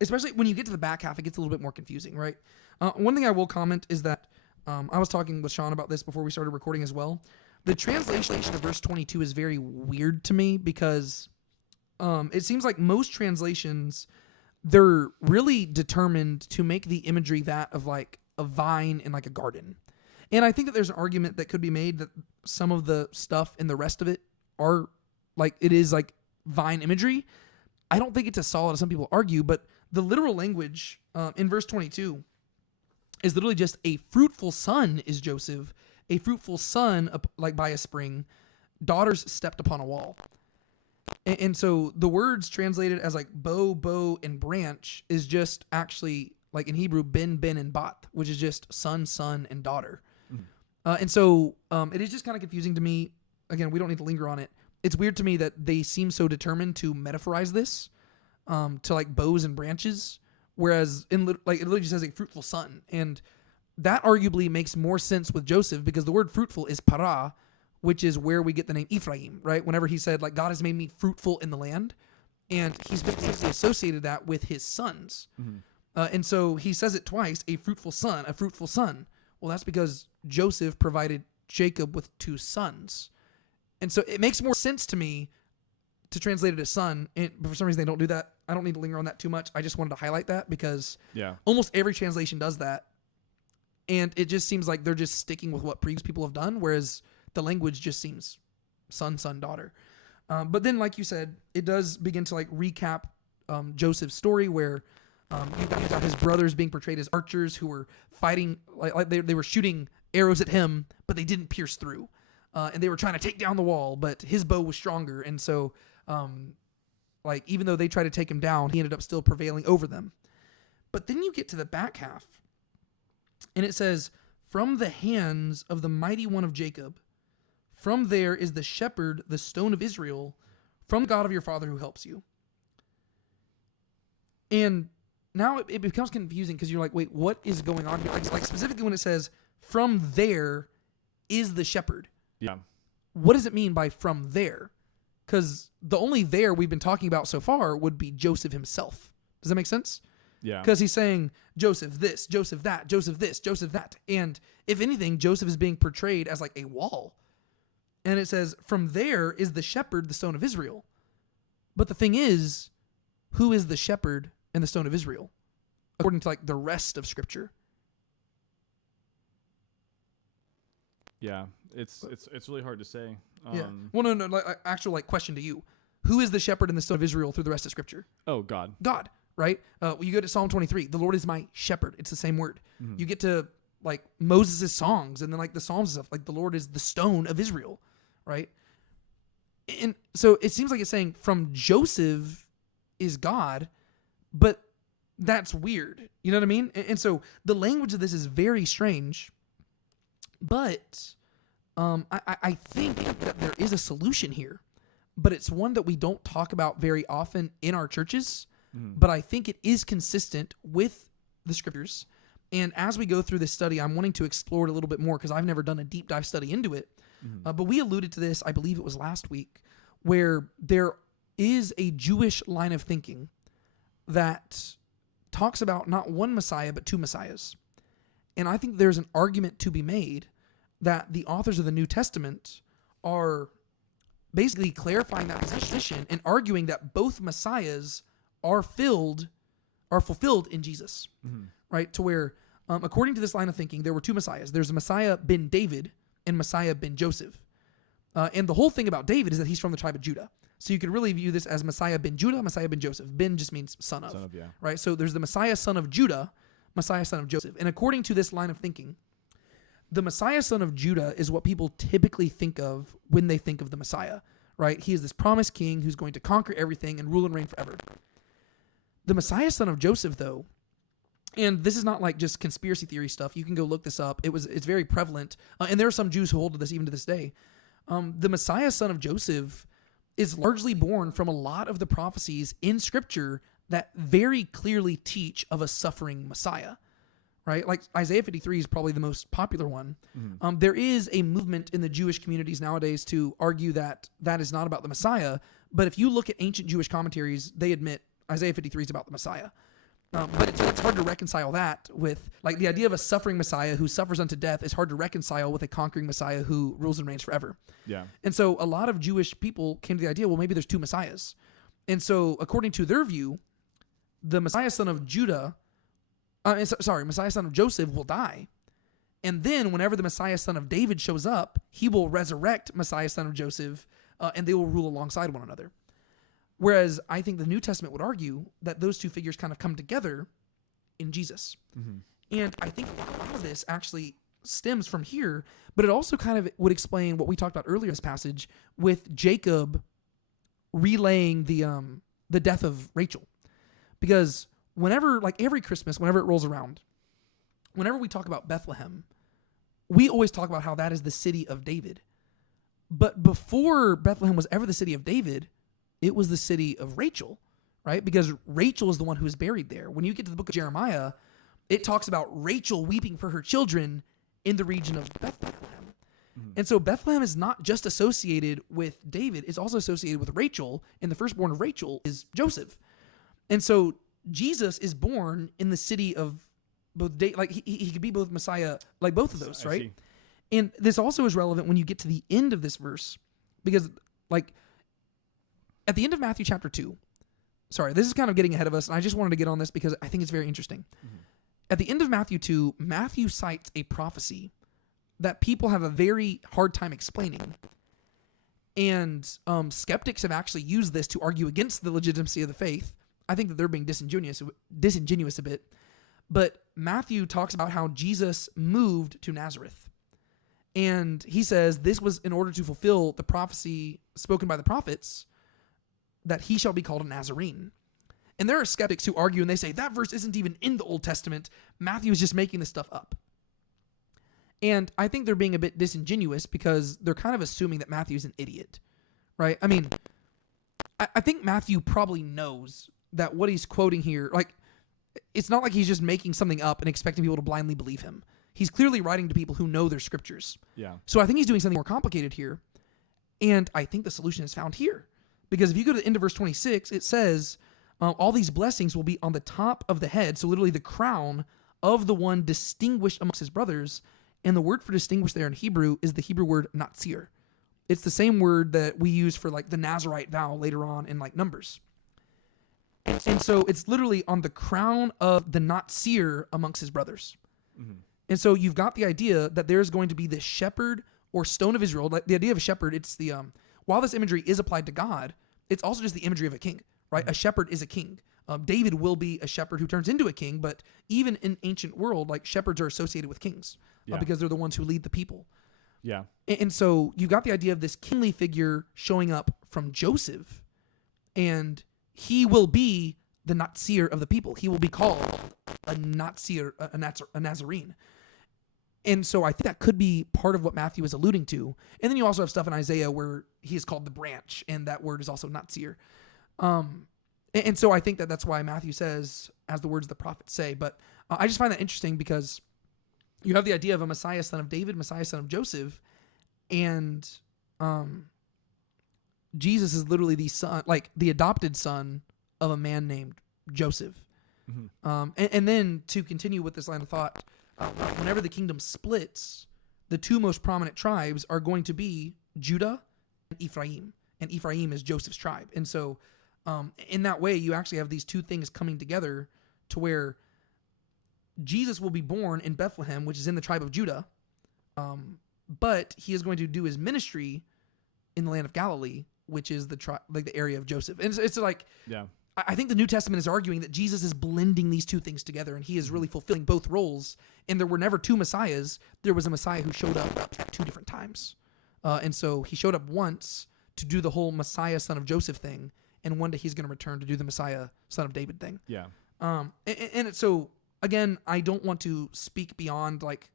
especially when you get to the back half, it gets a little bit more confusing, right? One thing I will comment is that. I was talking with Sean about this before we started recording as well. The translation of verse 22 is very weird to me because it seems like most translations, they're really determined to make the imagery that of like a vine in like a garden. And I think that there's an argument that could be made that some of the stuff in the rest of it are like, it is like vine imagery. I don't think it's as solid as some people argue, but the literal language in verse 22 is literally just a fruitful son is Joseph, a fruitful son like by a spring, daughters stepped upon a wall. And so the words translated as like bow, and branch is just actually like in Hebrew, ben, and bat, which is just son, and daughter. And so it is just kind of confusing to me. Again, we don't need to linger on it. It's weird to me that they seem so determined to metaphorize this to like bows and branches. Whereas it literally just says a fruitful son. And that arguably makes more sense with Joseph because the word fruitful is para, which is where we get the name Ephraim, right? Whenever he said, like, God has made me fruitful in the land. And he's basically associated that with his sons. And so he says it twice, a fruitful son, a fruitful son. Well, that's because Joseph provided Jacob with 2 sons. And so it makes more sense to me to translate it as son, but for some reason they don't do that. I don't need to linger on that too much. I just wanted to highlight that because almost every translation does that. And it just seems like they're just sticking with what previous people have done, whereas the language just seems son, daughter. But then, like you said, it does begin to like recap Joseph's story where you got his brothers being portrayed as archers who were fighting, like they were shooting arrows at him, but they didn't pierce through. And they were trying to take down the wall, but his bow was stronger. And so like even though they tried to take him down, he ended up still prevailing over them. But then you get to the back half and it says, from the hands of the mighty one of Jacob, from there is the shepherd, the stone of Israel, from God of your father who helps you. And now it becomes confusing because you're like, wait, what is going on here? Like specifically when it says, from there is the shepherd. Yeah. What does it mean by from there? Because the only there we've been talking about so far would be Joseph himself. Does that make sense? Yeah. Because he's saying Joseph this, Joseph that, Joseph this, Joseph that. And if anything, Joseph is being portrayed as like a wall. And it says, from there is the shepherd, the stone of Israel. But the thing is, who is the shepherd and the stone of Israel? According to like the rest of Scripture. Yeah. It's really hard to say. Yeah. Well, no. Like, actual like question to you: who is the shepherd and the stone of Israel through the rest of Scripture? Oh, God. God, right? You go to Psalm 23. The Lord is my shepherd. It's the same word. Mm-hmm. You get to like Moses' songs, and then like the Psalms and stuff. Like the Lord is the stone of Israel, right? And so it seems like it's saying from Joseph is God, but that's weird. You know what I mean? And so the language of this is very strange, but I think that there is a solution here, but it's one that we don't talk about very often in our churches, but I think it is consistent with the Scriptures. And as we go through this study, I'm wanting to explore it a little bit more because I've never done a deep dive study into it. But we alluded to this, I believe it was last week, where there is a Jewish line of thinking that talks about not one Messiah, but two Messiahs. And I think there's an argument to be made that the authors of the New Testament are basically clarifying that position and arguing that both Messiahs are fulfilled in Jesus, right? To where, according to this line of thinking, there were two Messiahs. There's a Messiah ben David and Messiah ben Joseph. And the whole thing about David is that he's from the tribe of Judah. So you could really view this as Messiah ben Judah, Messiah ben Joseph. Ben just means son of, yeah. right? So there's the Messiah son of Judah, Messiah son of Joseph. And according to this line of thinking, the Messiah son of Judah is what people typically think of when they think of the Messiah, right? He is this promised king who's going to conquer everything and rule and reign forever. The Messiah son of Joseph, though, and this is not like just conspiracy theory stuff. You can go look this up. It's very prevalent. And there are some Jews who hold to this even to this day. The Messiah son of Joseph is largely born from a lot of the prophecies in Scripture that very clearly teach of a suffering Messiah, right? Like Isaiah 53 is probably the most popular one. There is a movement in the Jewish communities nowadays to argue that that is not about the Messiah. But if you look at ancient Jewish commentaries, they admit Isaiah 53 is about the Messiah. But it's hard to reconcile that with, like, the idea of a suffering Messiah who suffers unto death is hard to reconcile with a conquering Messiah who rules and reigns forever. Yeah. And so a lot of Jewish people came to the idea, well, maybe there's two Messiahs. And so according to their view, the Messiah son of Judah, Messiah son of Joseph will die. And then whenever the Messiah son of David shows up, he will resurrect Messiah son of Joseph, and they will rule alongside one another. Whereas I think the New Testament would argue that those two figures kind of come together in Jesus. And I think a lot of this actually stems from here, but it also kind of would explain what we talked about earlier in this passage with Jacob relaying the death of Rachel. Because whenever, like every Christmas, whenever it rolls around, whenever we talk about Bethlehem, we always talk about how that is the city of David. But before Bethlehem was ever the city of David, it was the city of Rachel, right? Because Rachel is the one who is buried there. When you get to the book of Jeremiah, it talks about Rachel weeping for her children in the region of Bethlehem. And so Bethlehem is not just associated with David, it's also associated with Rachel, and the firstborn of Rachel is Joseph. And so Jesus is born in the city of both David, like he could be both Messiah, like both of those, right? And this also is relevant when you get to the end of this verse, because like at the end of Matthew chapter 2, sorry, this is kind of getting ahead of us, and I just wanted to get on this because I think it's very interesting. At the end of Matthew 2, Matthew cites a prophecy that people have a very hard time explaining. And skeptics have actually used this to argue against the legitimacy of the faith. I think that they're being disingenuous a bit. But Matthew talks about how Jesus moved to Nazareth. And he says this was in order to fulfill the prophecy spoken by the prophets that he shall be called a Nazarene. And there are skeptics who argue and they say that verse isn't even in the Old Testament. Matthew is just making this stuff up. And I think they're being a bit disingenuous because they're kind of assuming that Matthew's an idiot, right? I mean, I think Matthew probably knows that what he's quoting here, like, it's not like he's just making something up and expecting people to blindly believe him. He's clearly writing to people who know their scriptures. Yeah. So I think he's doing something more complicated here. And I think the solution is found here. Because if you go to the end of verse 26, it says, all these blessings will be on the top of the head, so literally the crown of the one distinguished amongst his brothers. And the word for distinguished there in Hebrew is the Hebrew word natsir. It's the same word that we use for like the Nazarite vow later on in like Numbers. And so it's literally on the crown of the natsir amongst his brothers. Mm-hmm. And so you've got the idea that there's going to be this shepherd or stone of Israel. Like the idea of a shepherd, it's the while this imagery is applied to God, it's also just the imagery of a king, right? A shepherd is a king. David will be a shepherd who turns into a king, but even in ancient world, like shepherds are associated with kings because they're the ones who lead the people. Yeah. And so you've got the idea of this kingly figure showing up from Joseph, and he will be the Natsir of the people. He will be called a Natsir, a Nazarene. And so I think that could be part of what Matthew is alluding to. And then you also have stuff in Isaiah where he is called the branch, and that word is also Natsir. And so I think that that's why Matthew says, as the words of the prophets say. But I just find that interesting because you have the idea of a Messiah, son of David, Messiah, son of Joseph, and Jesus is literally the son, like the adopted son of a man named Joseph. Mm-hmm. And then to continue with this line of thought, whenever the kingdom splits, the two most prominent tribes are going to be Judah and Ephraim. And Ephraim is Joseph's tribe. And so in that way, you actually have these two things coming together to where Jesus will be born in Bethlehem, which is in the tribe of Judah, but he is going to do his ministry in the land of Galilee, which is the area of Joseph. And it's like, I think the New Testament is arguing that Jesus is blending these two things together, and he is really fulfilling both roles. And there were never two messiahs. There was a Messiah who showed up at two different times. And so he showed up once to do the whole Messiah, son of Joseph thing, and one day he's going to return to do the Messiah, son of David thing. Yeah. So again, I don't want to speak beyond like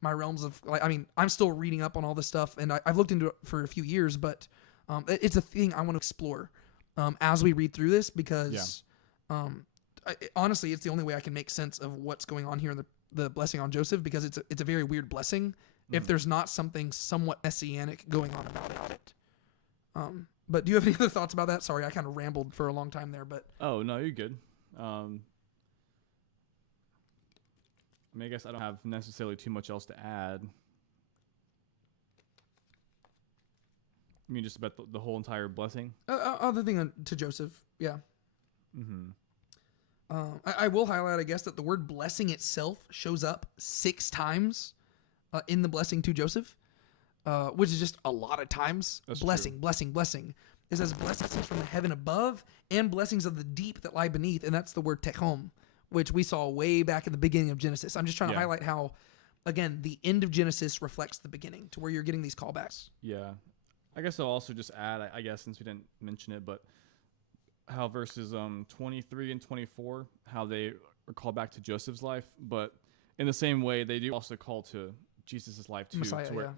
my realms of like. I mean, I'm still reading up on all this stuff, and I've looked into it for a few years, but it's a thing I want to explore as we read through this because honestly, it's the only way I can make sense of what's going on here in the blessing on Joseph, because it's a very weird blessing if there's not something somewhat messianic going on about it. But do you have any other thoughts about that? Sorry, I kind of rambled for a long time there, but Oh no, you're good. I mean, I guess I don't have necessarily too much else to add. I mean, just about the whole entire blessing. Other thing to Joseph, yeah. Mm-hmm. I will highlight, I guess, that the word blessing itself shows up 6 times in the blessing to Joseph, which is just a lot of times. That's blessing, true. blessing. It says blessings from the heaven above and blessings of the deep that lie beneath, and that's the word techom, which we saw way back in the beginning of Genesis. I'm just trying to highlight how, again, the end of Genesis reflects the beginning to where you're getting these callbacks. Yeah. I guess I'll also just add, I guess, since we didn't mention it, but how verses 23 and 24, how they are called back to Joseph's life, but in the same way, they do also call to Jesus' life too. Messiah, to where,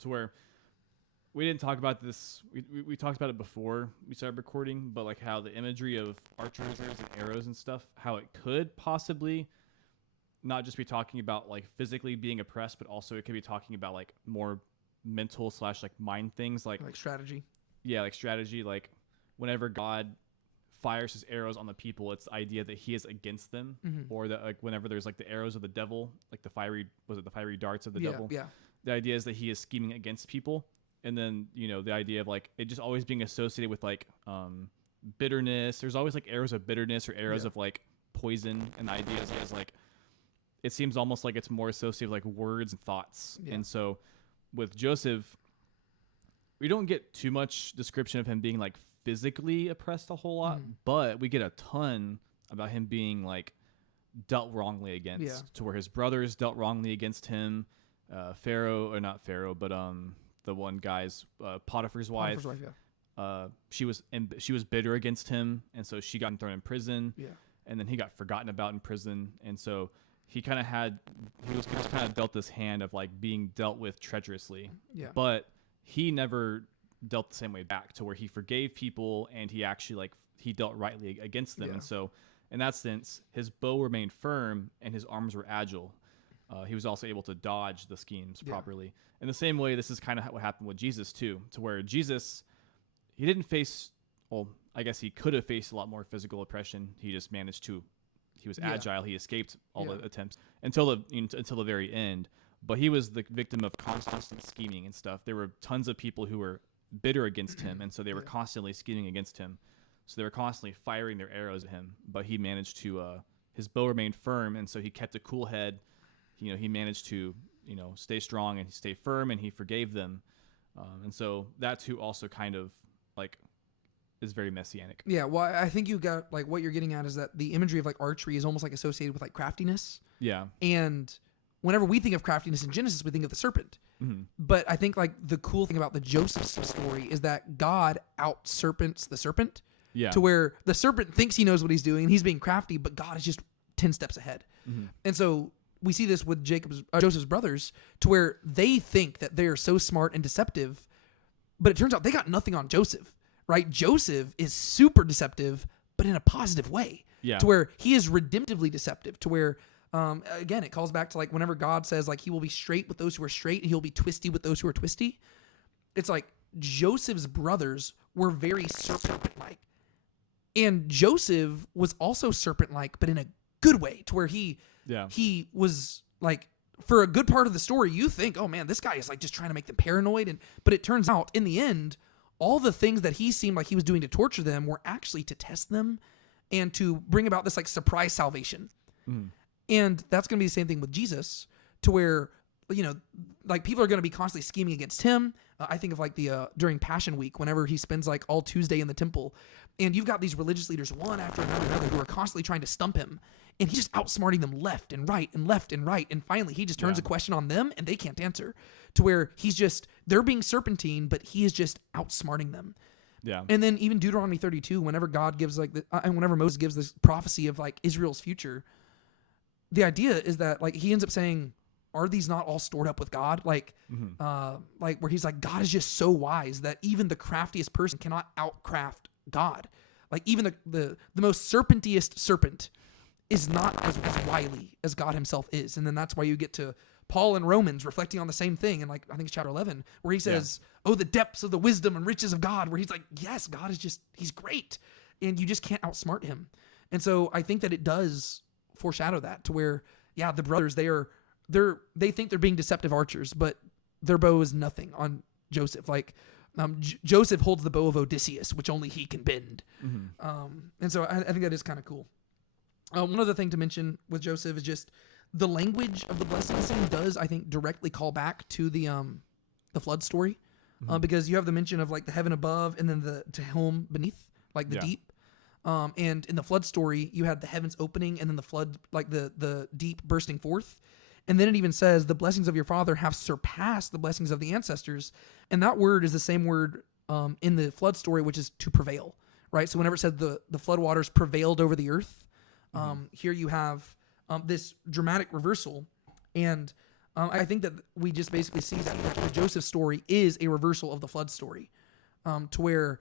to where we didn't talk about this. We talked about it before we started recording, but like how the imagery of archers and arrows and stuff, how it could possibly not just be talking about like physically being oppressed, but also it could be talking about like more mental / like mind things, like strategy. Yeah, like strategy. Like whenever God fires his arrows on the people, it's the idea that he is against them, or that like whenever there's like the arrows of the devil, like the fiery darts of the devil. Yeah. The idea is that he is scheming against people. And then, the idea of like it just always being associated with like bitterness. There's always like arrows of bitterness or arrows of like poison, and the idea is like it seems almost like it's more associated with like words and thoughts. Yeah. And so with Joseph, we don't get too much description of him being like physically oppressed a whole lot, but we get a ton about him being like dealt wrongly against, to where his brothers dealt wrongly against him. Pharaoh, or not Pharaoh, but the one guy's Potiphar's wife. She was bitter against him, and so she got thrown in prison. Yeah. And then he got forgotten about in prison, and so he was kind of dealt this hand of like being dealt with treacherously. Yeah. But he never dealt the same way back, to where he forgave people and he actually like he dealt rightly against them. And so in that sense, his bow remained firm and his arms were agile. He was also able to dodge the schemes properly. In the same way, this is kind of what happened with Jesus too, to where Jesus, he didn't face, well, I guess he could have faced a lot more physical oppression. He just managed to. He was agile. He escaped all the attempts until the very end. But he was the victim of constant scheming and stuff. There were tons of people who were bitter against him, and so they were constantly scheming against him. So they were constantly firing their arrows at him. But he managed to. His bow remained firm, and so he kept a cool head. He managed to stay strong and stay firm, and he forgave them. And so that too also kind of like is very messianic. Yeah, well, I think you got like what you're getting at is that the imagery of like archery is almost like associated with like craftiness. Yeah. And whenever we think of craftiness in Genesis, we think of the serpent. Mm-hmm. But I think like the cool thing about the Joseph story is that God out serpents the serpent. Yeah. To where the serpent thinks he knows what he's doing and he's being crafty, but God is just 10 steps ahead. Mm-hmm. And so we see this with Joseph's brothers, to where they think that they are so smart and deceptive, but it turns out they got nothing on Joseph, right? Joseph is super deceptive, but in a positive way. Yeah. To where he is redemptively deceptive, to where, again, it calls back to like whenever God says like he will be straight with those who are straight and he'll be twisty with those who are twisty. It's like Joseph's brothers were very serpent-like. And Joseph was also serpent-like, but in a good way, to where he was like, for a good part of the story, you think, oh man, this guy is like just trying to make them paranoid. But it turns out in the end, all the things that he seemed like he was doing to torture them were actually to test them and to bring about this like surprise salvation. Mm. And that's going to be the same thing with Jesus, to where, like people are going to be constantly scheming against him. I think of like during Passion Week, whenever he spends like all Tuesday in the temple, and you've got these religious leaders, one after another, who are constantly trying to stump him. And he's just outsmarting them left and right and left and right. And finally, he just turns a question on them and they can't answer, to where they're being serpentine, but he is just outsmarting them. Yeah. And then even Deuteronomy 32, whenever God gives whenever Moses gives this prophecy of like Israel's future, the idea is that like he ends up saying, are these not all stored up with God? Like, like where he's like, God is just so wise that even the craftiest person cannot outcraft God. Like even the most serpentiest serpent is not as wily as God himself is. And then that's why you get to Paul in Romans reflecting on the same thing. And like, I think it's chapter 11, where he says, oh, the depths of the wisdom and riches of God, where he's like, yes, God is he's great. And you just can't outsmart him. And so I think that it does foreshadow that, to where, the brothers, they think they're being deceptive archers, but their bow is nothing on Joseph. Like, Joseph holds the bow of Odysseus, which only he can bend. Mm-hmm. And so I think that is kind of cool. One other thing to mention with Joseph is just the language of the blessing scene does, I think, directly call back to the flood story, because you have the mention of like the heaven above and then the Tehom beneath, like the deep. And in the flood story, you had the heavens opening and then the flood, like the deep bursting forth. And then it even says the blessings of your father have surpassed the blessings of the ancestors. And that word is the same word in the flood story, which is to prevail, right? So whenever it said the flood waters prevailed over the earth, here you have this dramatic reversal. And I think that we just basically see that the Joseph story is a reversal of the flood story, to where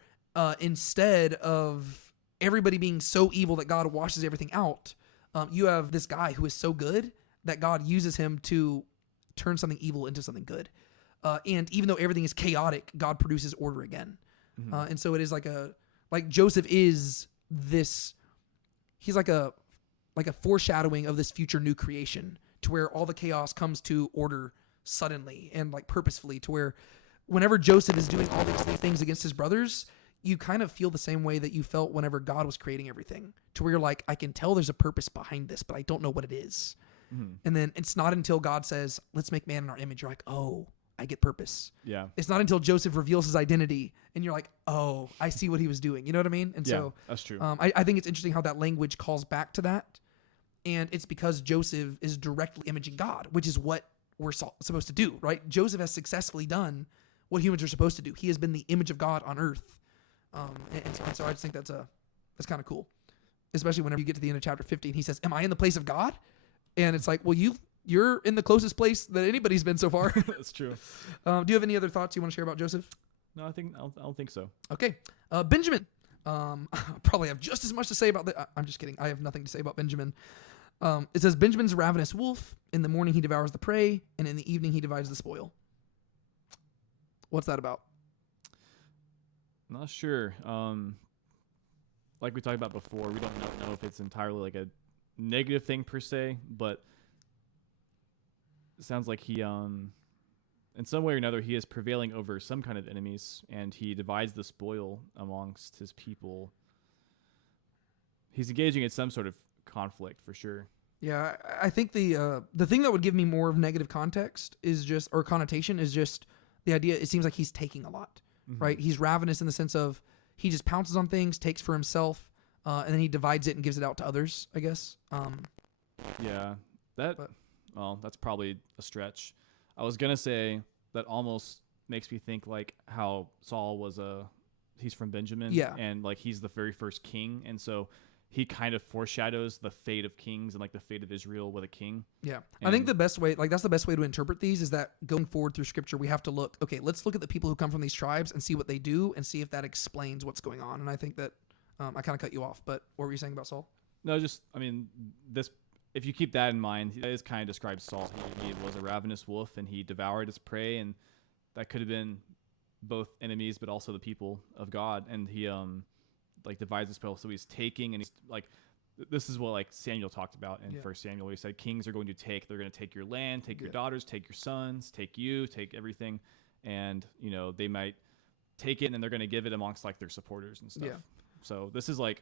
instead of everybody being so evil that God washes everything out, you have this guy who is so good that God uses him to turn something evil into something good. And even though everything is chaotic, God produces order again. Mm-hmm. And so it is like Joseph is this, he's like a foreshadowing of this future new creation, to where all the chaos comes to order suddenly and like purposefully, to where whenever Joseph is doing all these things against his brothers, you kind of feel the same way that you felt whenever God was creating everything, to where you're like, I can tell there's a purpose behind this, but I don't know what it is. Mm-hmm. And then it's not until God says, let's make man in our image, you're like, oh, I get purpose. Yeah. It's not until Joseph reveals his identity and you're like, oh, I see what he was doing. You know what I mean? And so that's true. I think it's interesting how that language calls back to that. And it's because Joseph is directly imaging God, which is what we're supposed to do, right? Joseph has successfully done what humans are supposed to do. He has been the image of God on earth. And so I just think that's kind of cool, especially whenever you get to the end of chapter 50 and he says, am I in the place of God? And it's like, well, you're in the closest place that anybody's been so far. That's true. Do you have any other thoughts you want to share about Joseph? No, I don't think so. Okay. Benjamin. I probably have just as much to say about that. I'm just kidding. I have nothing to say about Benjamin. It says, Benjamin's a ravenous wolf. In the morning he devours the prey, and in the evening he divides the spoil. What's that about? Not sure. like we talked about before, we don't know if it's entirely like a negative thing per se, but it sounds like he in some way or another he is prevailing over some kind of enemies, and he divides the spoil amongst his people. He's engaging in some sort of conflict for sure. Yeah, I think the thing that would give me more of negative context is just, or connotation, is just the idea. It seems like he's taking a lot, right? He's ravenous in the sense of he just pounces on things, takes for himself, and then he divides it and gives it out to others, I guess. Yeah, well, that's probably a stretch. I was gonna say that almost makes me think like how Saul was he's from Benjamin, Yeah, and like he's the very first king, and so he kind of foreshadows the fate of kings and like the fate of Israel with a king. yeah. And I think the best way, like that's the best way to interpret these, is that going forward through Scripture, we have to look. Okay, let's look at the people who come from these tribes and see what they do and see if that explains what's going on. And I think that I kind of cut you off, but what were you saying about Saul? No, just I mean this. If you keep that in mind, that is kind of describes Saul. He was a ravenous wolf, and he devoured his prey, and that could have been both enemies, but also the people of God. And he like divides the spoil, so he's taking, and he's like, this is what like Samuel talked about in First Samuel. He said, kings are going to take. They're going to take your land, take your daughters, take your sons, take you, take everything, and you know they might take it, and then they're going to give it amongst like their supporters and stuff. Yeah. So this is like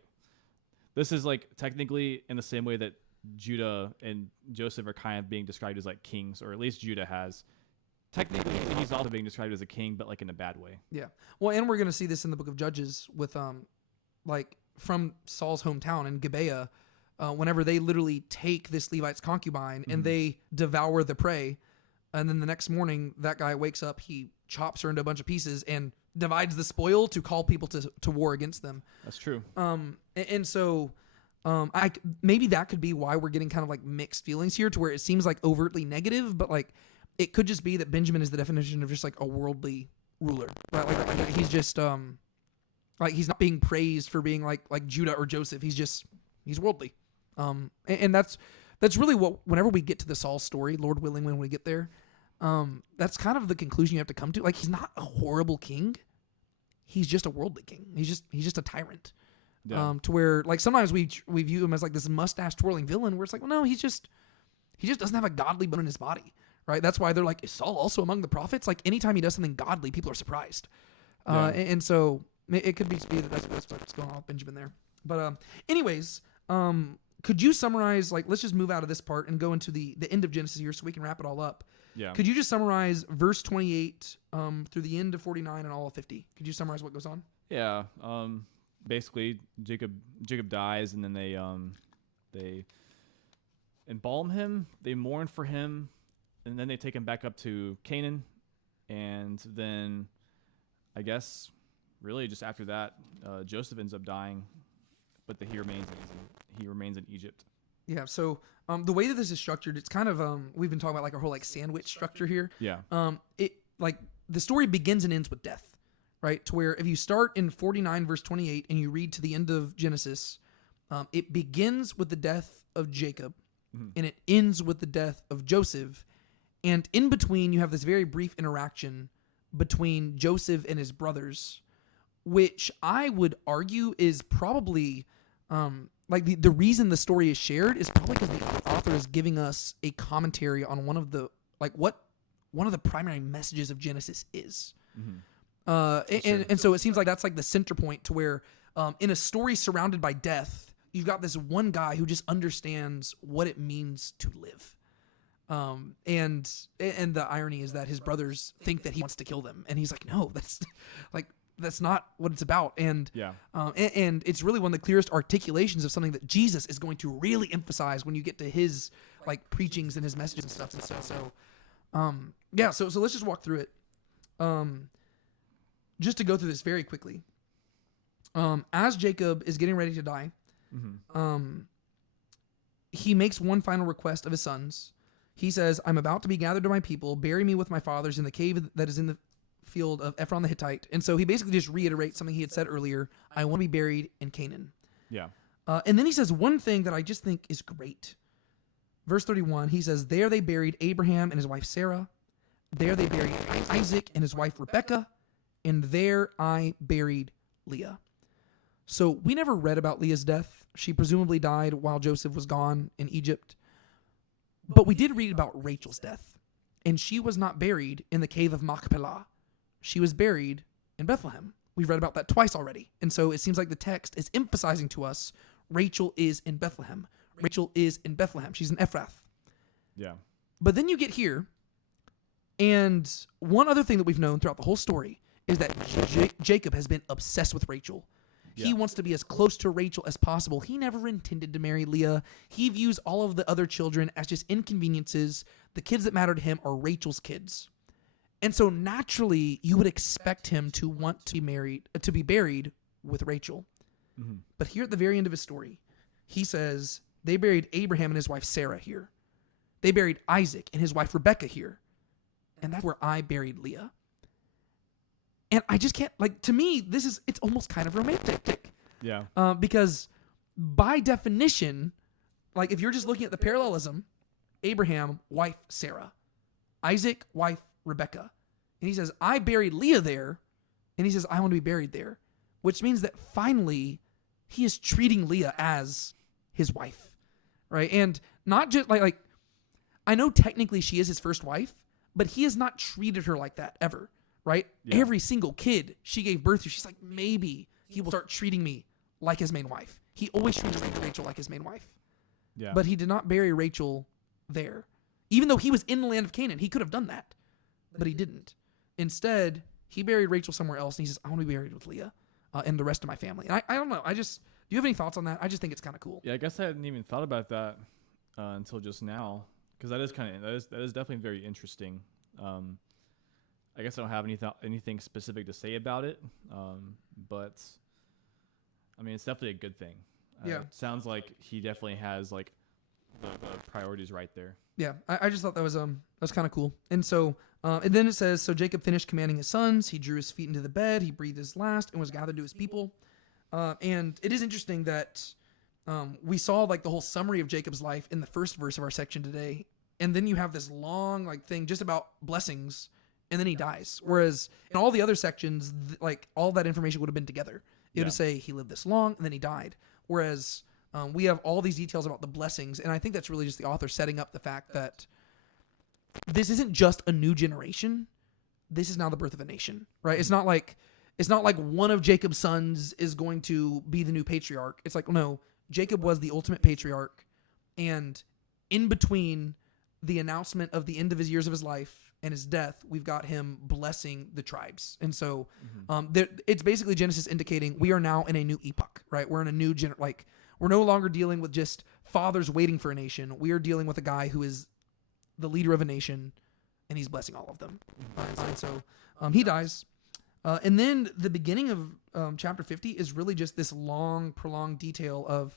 technically in the same way that Judah and Joseph are kind of being described as like kings, or at least Judah has. Technically, he's also being described as a king, but like in a bad way. Yeah. Well, and we're going to see this in the book of Judges with like from Saul's hometown in Gibeah, whenever they literally take this Levite's concubine and they devour the prey, and then the next morning that guy wakes up, he chops her into a bunch of pieces and divides the spoil to call people to war against them. That's true. And so maybe that could be why we're getting kind of like mixed feelings here, to where it seems like overtly negative, but like it could just be that Benjamin is the definition of just like a worldly ruler, right? Like he's just like he's not being praised for being like Judah or Joseph. He's worldly. And that's really what, whenever we get to the Saul story, Lord willing, when we get there, that's kind of the conclusion you have to come to. Like, he's not a horrible king. He's just a worldly king. He's just a tyrant. Yeah. To where like sometimes we view him as like this mustache twirling villain, where it's like, well, no, he just doesn't have a godly bone in his body, right? That's why they're like, is Saul also among the prophets? Like anytime he does something godly, people are surprised. And so it could be that that's what's going on with Benjamin there. But anyways, could you summarize, like, let's just move out of this part and go into the end of Genesis here so we can wrap it all up. Yeah. Could you just summarize verse 28 through the end of 49 and all of 50? Could you summarize what goes on? Yeah. Basically, Jacob dies, and then they embalm him. They mourn for him, and then they take him back up to Canaan, and then I guess really just after that, Joseph ends up dying, but he remains in Egypt. Yeah. So the way that this is structured, it's kind of we've been talking about like our whole like sandwich structure here. Yeah. It like the story begins and ends with death, right? To where if you start in 49 verse 28 and you read to the end of Genesis, it begins with the death of Jacob, and it ends with the death of Joseph, and in between you have this very brief interaction between Joseph and his brothers, which I would argue is probably like the reason the story is shared is probably because the author is giving us a commentary on one of the primary messages of Genesis is. And so it seems like that's like the center point, to where in a story surrounded by death, you've got this one guy who just understands what it means to live. And the irony is that his brothers think that he wants to kill them, and he's like, no, that's not what it's about. And and it's really one of the clearest articulations of something that Jesus is going to really emphasize when you get to his like preachings and his messages and stuff. And so let's just walk through it. Just to go through this very quickly. As Jacob is getting ready to die, he makes one final request of his sons. He says, I'm about to be gathered to my people. Bury me with my fathers in the cave that is in the field of Ephron the Hittite. And so he basically just reiterates something he had said earlier. I want to be buried in Canaan. Yeah. And then he says one thing that I just think is great. Verse 31, he says, there they buried Abraham and his wife Sarah. There they buried Isaac and his wife Rebekah. And there I buried Leah. So we never read about Leah's death. She presumably died while Joseph was gone in Egypt. But we did read about Rachel's death. And she was not buried in the cave of Machpelah. She was buried in Bethlehem. We've read about that twice already. And so it seems like the text is emphasizing to us Rachel is in Bethlehem. Rachel is in Bethlehem. She's in Ephrath. Yeah. But then you get here, and one other thing that we've known throughout the whole story is that Jacob has been obsessed with Rachel. He wants to be as close to Rachel as possible. He never intended to marry Leah. He views all of the other children as just inconveniences. The kids that matter to him are Rachel's kids. And so naturally, you would expect him to want to be buried with Rachel. Mm-hmm. But here at the very end of his story, he says they buried Abraham and his wife Sarah here. They buried Isaac and his wife Rebekah here. And that's where I buried Leah. And I just can't, to me, it's almost kind of romantic. Yeah. Because by definition, if you're just looking at the parallelism, Abraham, wife Sarah, Isaac, wife Rebekah. And he says, I buried Leah there. And he says, I want to be buried there. Which means that finally, he is treating Leah as his wife. Right? And not just I know technically she is his first wife, but he has not treated her like that ever. Right? Yeah. Every single kid she gave birth to, she's like, maybe he will start treating me like his main wife. He always treated Rachel like his main wife. Yeah. But he did not bury Rachel there. Even though he was in the land of Canaan, he could have done that. But he didn't. Instead, he buried Rachel somewhere else, and he says, I want to be buried with Leah and the rest of my family. And I don't know. Do you have any thoughts on that? I just think it's kind of cool. Yeah, I guess I hadn't even thought about that until just now, because that is definitely very interesting. I guess I don't have anything specific to say about it, but I mean, it's definitely a good thing. Yeah. It sounds like he definitely has the priorities right there. Yeah, I just thought that was kind of cool. And so, and then it says, so Jacob finished commanding his sons. He drew his feet into the bed. He breathed his last and was gathered to his people. And it is interesting that we saw the whole summary of Jacob's life in the first verse of our section today. And then you have this long thing just about blessings. And then he dies. Whereas in all the other sections, all that information would have been together. It would say he lived this long and then he died. Whereas we have all these details about the blessings. And I think that's really just the author setting up the fact that this isn't just a new generation. This is now the birth of a nation, right? It's not like one of Jacob's sons is going to be the new patriarch. It's no, Jacob was the ultimate patriarch. And in between the announcement of the end of his years of his life and his death, we've got him blessing the tribes. And so it's basically Genesis indicating we are now in a new epoch, right? We're in a new we're no longer dealing with just fathers waiting for a nation. We are dealing with a guy who is the leader of a nation, and he's blessing all of them. And so he dies. And then the beginning of chapter 50 is really just this long, prolonged detail of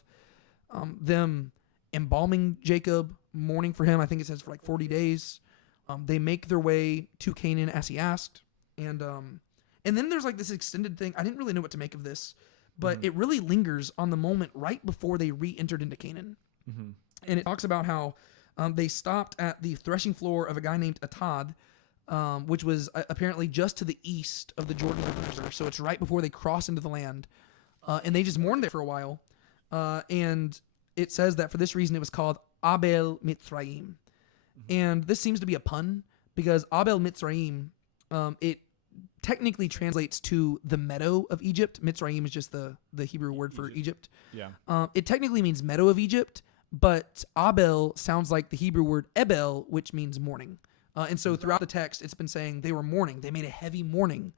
them embalming Jacob, mourning for him. I think it says for 40 days. They make their way to Canaan as he asked. And then there's this extended thing. I didn't really know what to make of this, but it really lingers on the moment right before they re-entered into Canaan. Mm-hmm. And it talks about how they stopped at the threshing floor of a guy named Tate, which was apparently just to the east of the Jordan River. So it's right before they cross into the land. And they just mourned there for a while. And it says that for this reason it was called Abel Mitzrayim. And this seems to be a pun because Abel Mitzrayim, it technically translates to the meadow of Egypt. Mitzrayim is just the Hebrew word for Egypt. Yeah. It technically means meadow of Egypt, but Abel sounds like the Hebrew word Ebel, which means mourning. And so throughout the text, it's been saying they were mourning. They made a heavy mourning,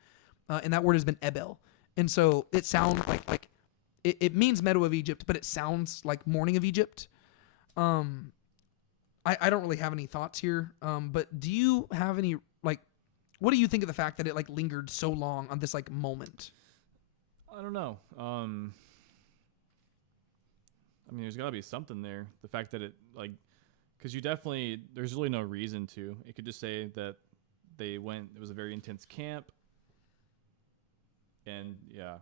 and that word has been Ebel. And so it sounds like it means meadow of Egypt, but it sounds like mourning of Egypt. I don't really have any thoughts here, but do you have any, what do you think of the fact that it lingered so long on this moment? I don't know. I mean, there's got to be something there. The fact that it because there's really no reason to. It could just say that they went. It was a very intense camp, and yeah.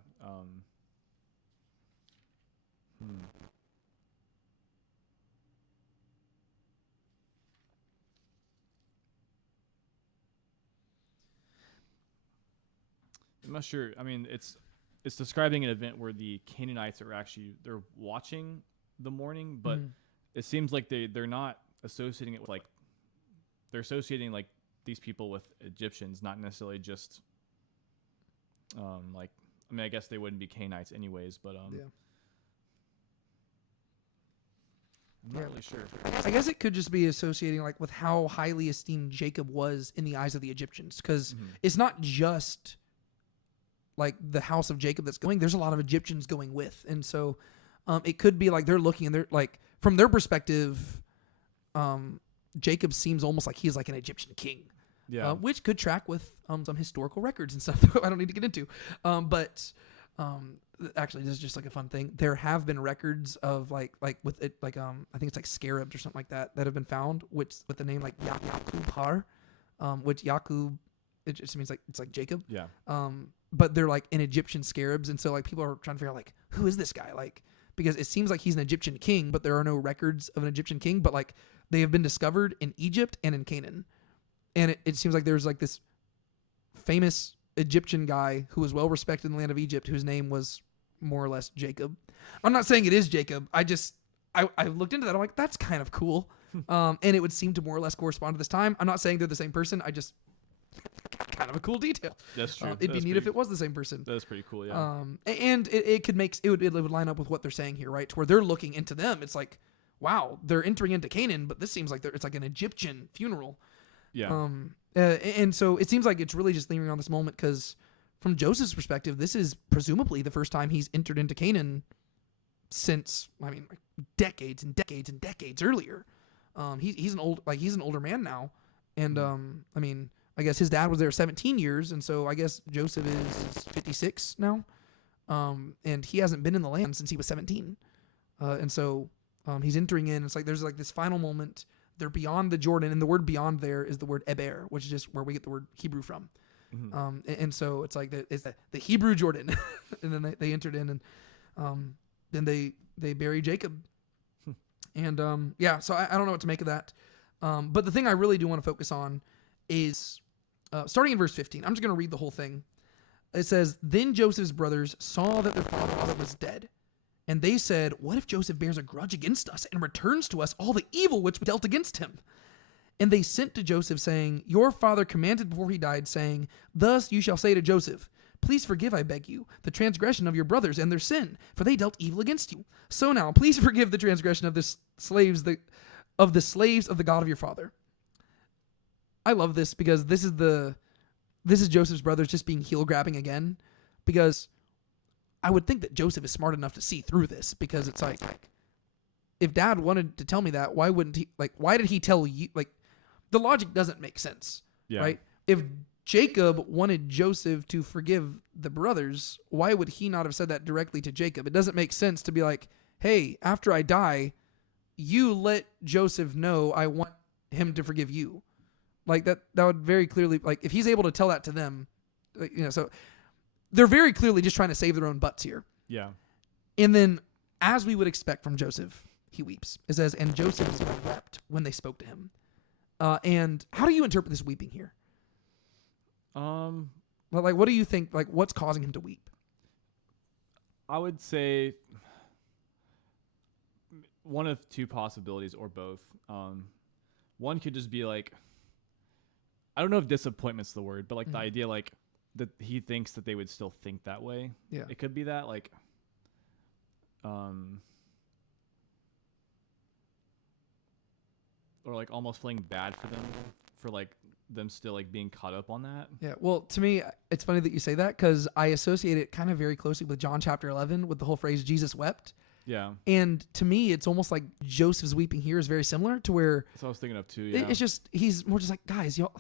I'm not sure. I mean, it's describing an event where the Canaanites are actually they're watching the mourning, but it seems like they're not associating it with like they're associating like these people with Egyptians, not necessarily just like I mean I guess they wouldn't be Canaanites anyways, but Yeah. I'm not really sure. I guess it could just be associating like with how highly esteemed Jacob was in the eyes of the Egyptians, because it's not just like the house of Jacob that's going. There's a lot of Egyptians going with, and so it could be like they're looking and they're like from their perspective, Jacob seems almost like he's like an Egyptian king, which could track with some historical records and stuff that I don't need to get into, but. Actually, this is just like a fun thing. There have been records of like with it I think it's like scarabs or something like that have been found, which with the name like Yaqub Har, which Yaqub it just means like it's like Jacob. Yeah. But they're like in Egyptian scarabs, and so like people are trying to figure out like who is this guy, like because it seems like he's an Egyptian king, but there are no records of an Egyptian king, but like they have been discovered in Egypt and in Canaan, and it seems like there's like this famous Egyptian guy who was well respected in the land of Egypt, whose name was more or less Jacob. I'm not saying it is Jacob. I looked into that. I'm like, that's kind of cool. And it would seem to more or less correspond to this time. I'm not saying they're the same person. I just kind of a cool detail. That's true. It'd be neat if it was the same person. That's pretty cool. Yeah. And it could make it would line up with what they're saying here, right? To where they're looking into them. It's like, wow, they're entering into Canaan, but this seems like it's like an Egyptian funeral. Yeah. And so it seems like it's really just lingering on this moment because from Joseph's perspective, this is presumably the first time he's entered into Canaan since, I mean, like decades and decades and decades earlier. He's an older man now, and I mean, I guess his dad was there 17 years, and so I guess Joseph is 56 now, and he hasn't been in the land since he was 17, and so he's entering in. It's like there's like this final moment. They're beyond the Jordan, and the word "beyond" there is the word "eber," which is just where we get the word Hebrew from. And so it's like it's the Hebrew Jordan, and then they entered in, and then they bury Jacob, and so I don't know what to make of that, but the thing I really do want to focus on is starting in verse 15. I'm just going to read the whole thing. It says, "Then Joseph's brothers saw that their father was dead, and they said, 'What if Joseph bears a grudge against us and returns to us all the evil which we dealt against him?' And they sent to Joseph, saying, 'Your father commanded before he died, saying, Thus you shall say to Joseph, Please forgive, I beg you, the transgression of your brothers and their sin, for they dealt evil against you. So now, please forgive the transgression of the slaves of the God of your father.'" I love this because this is Joseph's brothers just being heel grabbing again, because I would think that Joseph is smart enough to see through this, because it's like if dad wanted to tell me that, why wouldn't he, like, why did he tell you? Like, the logic doesn't make sense, right? If Jacob wanted Joseph to forgive the brothers, why would he not have said that directly to Jacob? It doesn't make sense to be like, hey, after I die, you let Joseph know I want him to forgive you. Like that would very clearly, like, if he's able to tell that to them, like, so they're very clearly just trying to save their own butts here. Yeah. And then, as we would expect from Joseph, he weeps. It says, "And Joseph wept when they spoke to him." And how do you interpret this weeping here? Well, like, what do you think? Like, what's causing him to weep? I would say one of two possibilities, or both. One could just be like, I don't know if disappointment's the word, but like the idea like that he thinks that they would still think that way. Yeah. It could be that, like, or like almost feeling bad for them for like them still like being caught up on that. Yeah. Well, to me, it's funny that you say that, because I associate it kind of very closely with John chapter 11 with the whole phrase "Jesus wept." Yeah. And to me, it's almost like Joseph's weeping here is very similar to where That's what I was thinking of too. Yeah. it's just, he's more just like, guys, y'all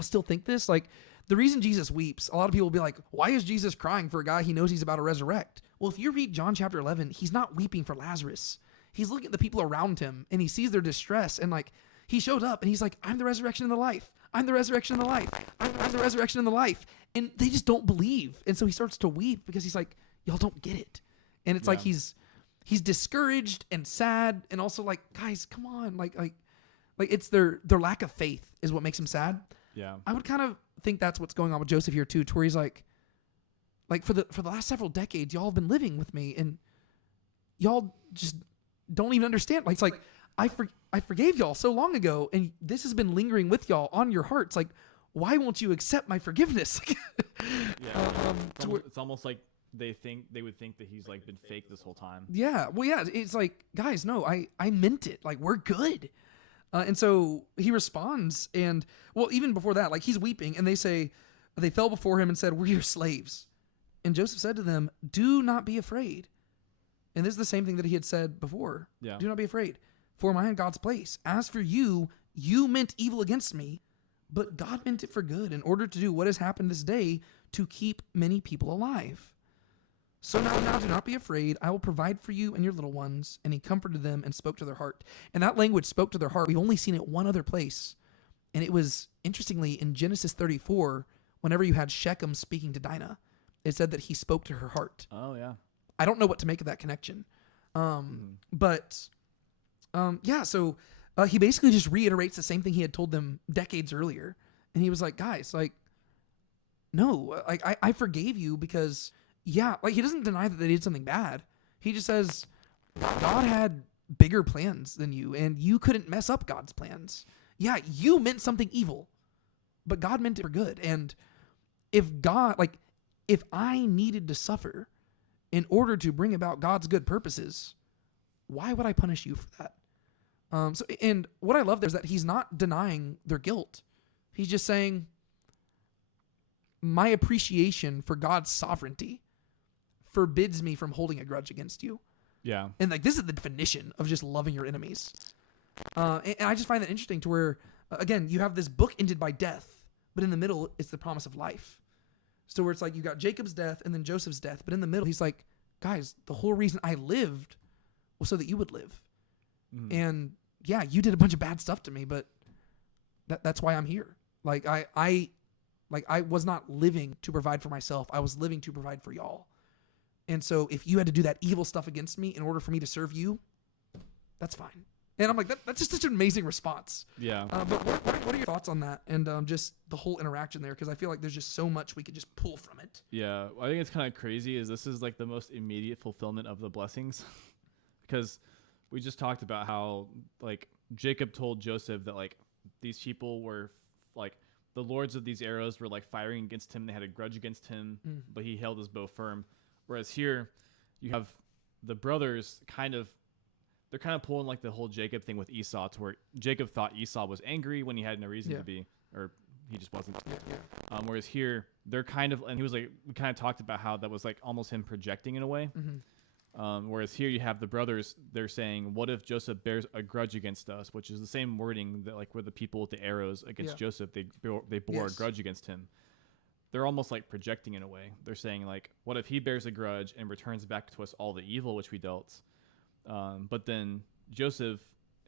still think this? Like, the reason Jesus weeps, a lot of people will be like, why is Jesus crying for a guy he knows he's about to resurrect? Well, if you read John chapter 11, he's not weeping for Lazarus. He's looking at the people around him, and he sees their distress, and like, he showed up and he's like, "I'm the resurrection and the life. I'm the resurrection and the life. I'm the resurrection and the life." And they just don't believe. And so he starts to weep because he's like, y'all don't get it. And it's like he's discouraged and sad, and also like, guys, come on. Like it's their lack of faith is what makes him sad. Yeah. I would kind of think that's what's going on with Joseph here too, to where he's like, like for the last several decades, y'all have been living with me, and y'all just don't even understand. Like, it's like I forgave y'all so long ago, and this has been lingering with y'all on your hearts. Like, why won't you accept my forgiveness? It's almost like they would think that he's like been fake this whole time. Yeah. Well, yeah. It's like, guys, no, I meant it. Like, we're good. And so he responds, and well, even before that, like, he's weeping, and they fell before him and said, "We're your slaves." And Joseph said to them, "Do not be afraid." And this is the same thing that he had said before. Yeah. "Do not be afraid, for I am God's place. As for you, you meant evil against me, but God meant it for good, in order to do what has happened this day, to keep many people alive. So now do not be afraid. I will provide for you and your little ones." And he comforted them and spoke to their heart. And that language, spoke to their heart, we've only seen it one other place. And it was, interestingly, in Genesis 34, whenever you had Shechem speaking to Dinah, it said that he spoke to her heart. Oh, yeah. I don't know what to make of that connection. But so he basically just reiterates the same thing he had told them decades earlier. And he was like, guys, like, no, like, I forgave you because, yeah, like, he doesn't deny that they did something bad. He just says, God had bigger plans than you, and you couldn't mess up God's plans. Yeah, you meant something evil, but God meant it for good. And if I needed to suffer in order to bring about God's good purposes, why would I punish you for that? And what I love there is that he's not denying their guilt. He's just saying, my appreciation for God's sovereignty forbids me from holding a grudge against you. Yeah. And like, this is the definition of just loving your enemies. And I just find that interesting to where, again, you have this book ended by death, but in the middle, it's the promise of life. So where it's like, you got Jacob's death and then Joseph's death, but in the middle, he's like, guys, the whole reason I lived was so that you would live. Mm-hmm. And yeah, you did a bunch of bad stuff to me, but that's why I'm here. Like, I was not living to provide for myself. I was living to provide for y'all. And so if you had to do that evil stuff against me in order for me to serve you, that's fine. And I'm like, that's just such an amazing response. Yeah. But what are your thoughts on that and just the whole interaction there? Because I feel like there's just so much we could just pull from it. Yeah. I think it's kind of crazy is this is like the most immediate fulfillment of the blessings. Because we just talked about how like Jacob told Joseph that like these people were like the lords of these arrows were like firing against him. They had a grudge against him, but he held his bow firm. Whereas here you have the brothers they're kind of pulling like the whole Jacob thing with Esau to where Jacob thought Esau was angry when he had no reason to be, or he just wasn't. Yeah. Whereas here they're kind of, and he was like, we kind of talked about how that was like almost him projecting in a way. Mm-hmm. Whereas here you have the brothers, they're saying, what if Joseph bears a grudge against us? Which is the same wording that like where the people with the arrows against Joseph, they bore a grudge against him. They're almost like projecting in a way. They're saying like, what if he bears a grudge and returns back to us all the evil which we dealt? But then Joseph,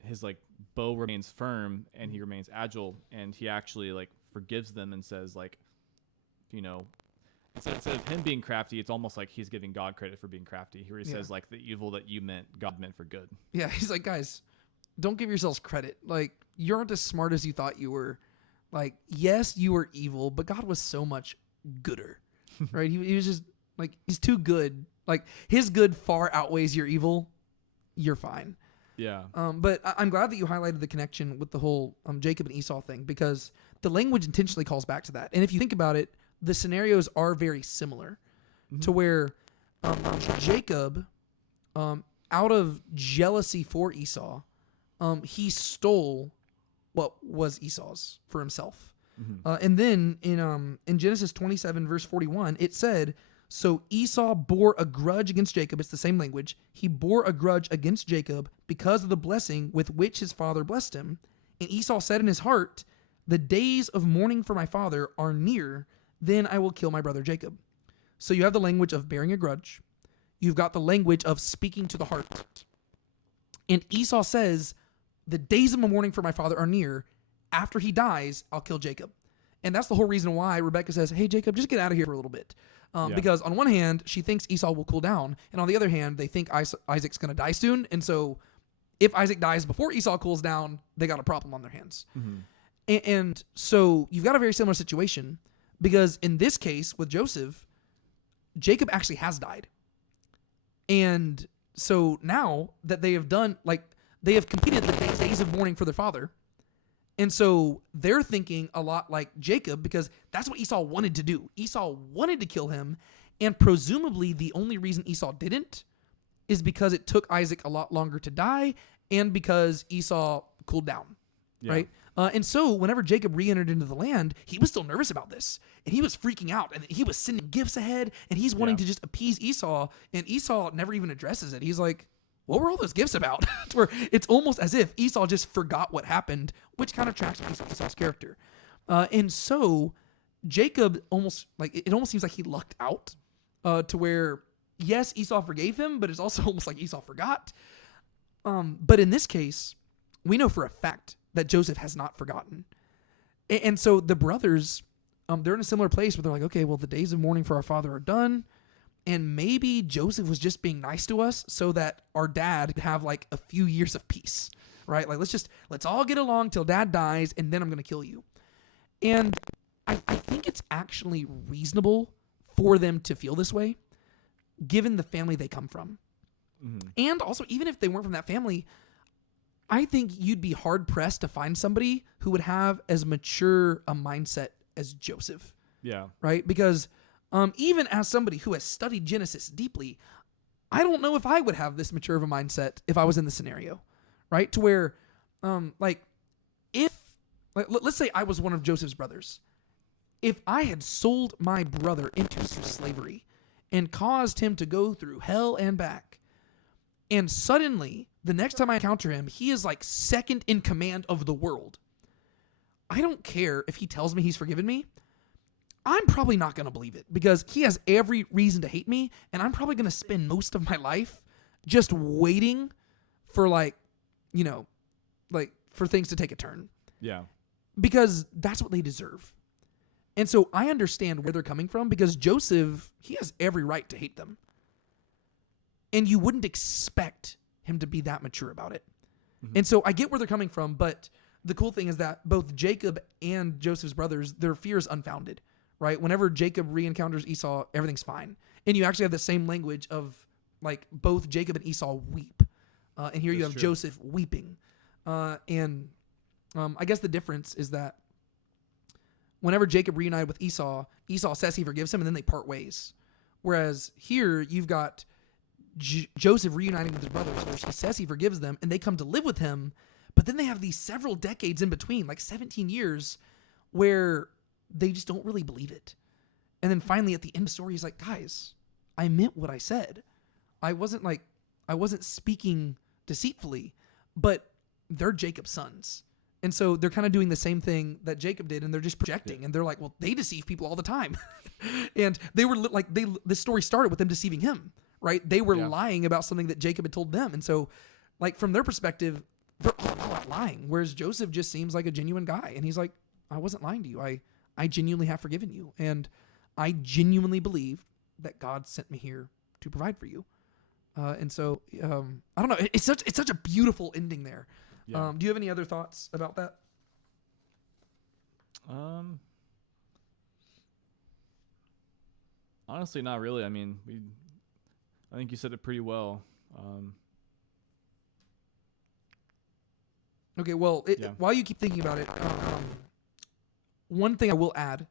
his like bow remains firm and he remains agile, and he actually like forgives them and says like, you know, instead of him being crafty, it's almost like he's giving God credit for being crafty. He says like the evil that you meant, God meant for good. Yeah, he's like, guys, don't give yourselves credit. Like, you aren't as smart as you thought you were. Like, yes, you were evil, but God was so much gooder, right? He was just like, he's too good. Like, his good far outweighs your evil. You're fine. Yeah. But I'm glad that you highlighted the connection with the whole Jacob and Esau thing, because the language intentionally calls back to that. And if you think about it, the scenarios are very similar to where Jacob, out of jealousy for Esau, he stole what was Esau's for himself. And then in Genesis 27 verse 41, it said, so Esau bore a grudge against Jacob. It's the same language. He bore a grudge against Jacob because of the blessing with which his father blessed him. And Esau said in his heart, the days of mourning for my father are near. Then I will kill my brother Jacob. So you have the language of bearing a grudge. You've got the language of speaking to the heart. And Esau says, the days of mourning for my father are near. After he dies, I'll kill Jacob. And that's the whole reason why Rebecca says, hey, Jacob, just get out of here for a little bit. Because on one hand, she thinks Esau will cool down. And on the other hand, they think Isaac's going to die soon. And so if Isaac dies before Esau cools down, they got a problem on their hands. And so you've got a very similar situation, because in this case with Joseph, Jacob actually has died. And so now that they have done, like, they have completed the days of mourning for their father. And so they're thinking a lot like Jacob, because that's what Esau wanted to do. Esau wanted to kill him. And presumably the only reason Esau didn't is because it took Isaac a lot longer to die and because Esau cooled down, right? And so whenever Jacob re-entered into the land, he was still nervous about this. And he was freaking out. And he was sending gifts ahead. And he's wanting to just appease Esau. And Esau never even addresses it. He's like, what were all those gifts about? Where it's almost as if Esau just forgot what happened, which kind of tracks with Esau's character. And so Jacob almost seems like he lucked out to where, yes, Esau forgave him, but it's also almost like Esau forgot. But in this case, we know for a fact that Joseph has not forgotten. And so the brothers, they're in a similar place where they're like, okay, well, the days of mourning for our father are done. And maybe Joseph was just being nice to us so that our dad could have like a few years of peace, right? Like, let's all get along till dad dies, and then I'm going to kill you. And I think it's actually reasonable for them to feel this way, given the family they come from. Mm-hmm. And also, even if they weren't from that family, I think you'd be hard-pressed to find somebody who would have as mature a mindset as Joseph. Yeah. Right? Because even as somebody who has studied Genesis deeply, I don't know if I would have this mature of a mindset if I was in the scenario. Right? To where, let's say I was one of Joseph's brothers. If I had sold my brother into slavery and caused him to go through hell and back, and suddenly, the next time I encounter him, he is like second in command of the world. I don't care if he tells me he's forgiven me. I'm probably not going to believe it because he has every reason to hate me, and I'm probably going to spend most of my life just waiting for for things to take a turn. Yeah. Because that's what they deserve. And so I understand where they're coming from because Joseph, he has every right to hate them. And you wouldn't expect him to be that mature about it. Mm-hmm. And so I get where they're coming from, but the cool thing is that both Jacob and Joseph's brothers, their fear is unfounded, right? Whenever Jacob re-encounters Esau, everything's fine. And you actually have the same language of like both Jacob and Esau weep. And here you have Joseph weeping. I guess the difference is that whenever Jacob reunited with Esau, Esau says he forgives him and then they part ways. Whereas here you've got Joseph reuniting with his brothers, where he says he forgives them, and they come to live with him, but then they have these several decades in between, like 17 years, where they just don't really believe it. And then finally at the end of the story, he's like, guys, I meant what I said. I wasn't speaking deceitfully, but they're Jacob's sons. And so they're kind of doing the same thing that Jacob did, and they're just projecting. And they're like, well, they deceive people all the time. And they were this story started with them deceiving him. Right? They were lying about something that Jacob had told them. And so, like, from their perspective, they're all out lying. Whereas Joseph just seems like a genuine guy. And he's like, I wasn't lying to you. I genuinely have forgiven you. And I genuinely believe that God sent me here to provide for you. And so, I don't know. It's such a beautiful ending there. Yeah. Do you have any other thoughts about that? Honestly, not really. I mean, I think you said it pretty well. Okay, well, while you keep thinking about it, one thing I will add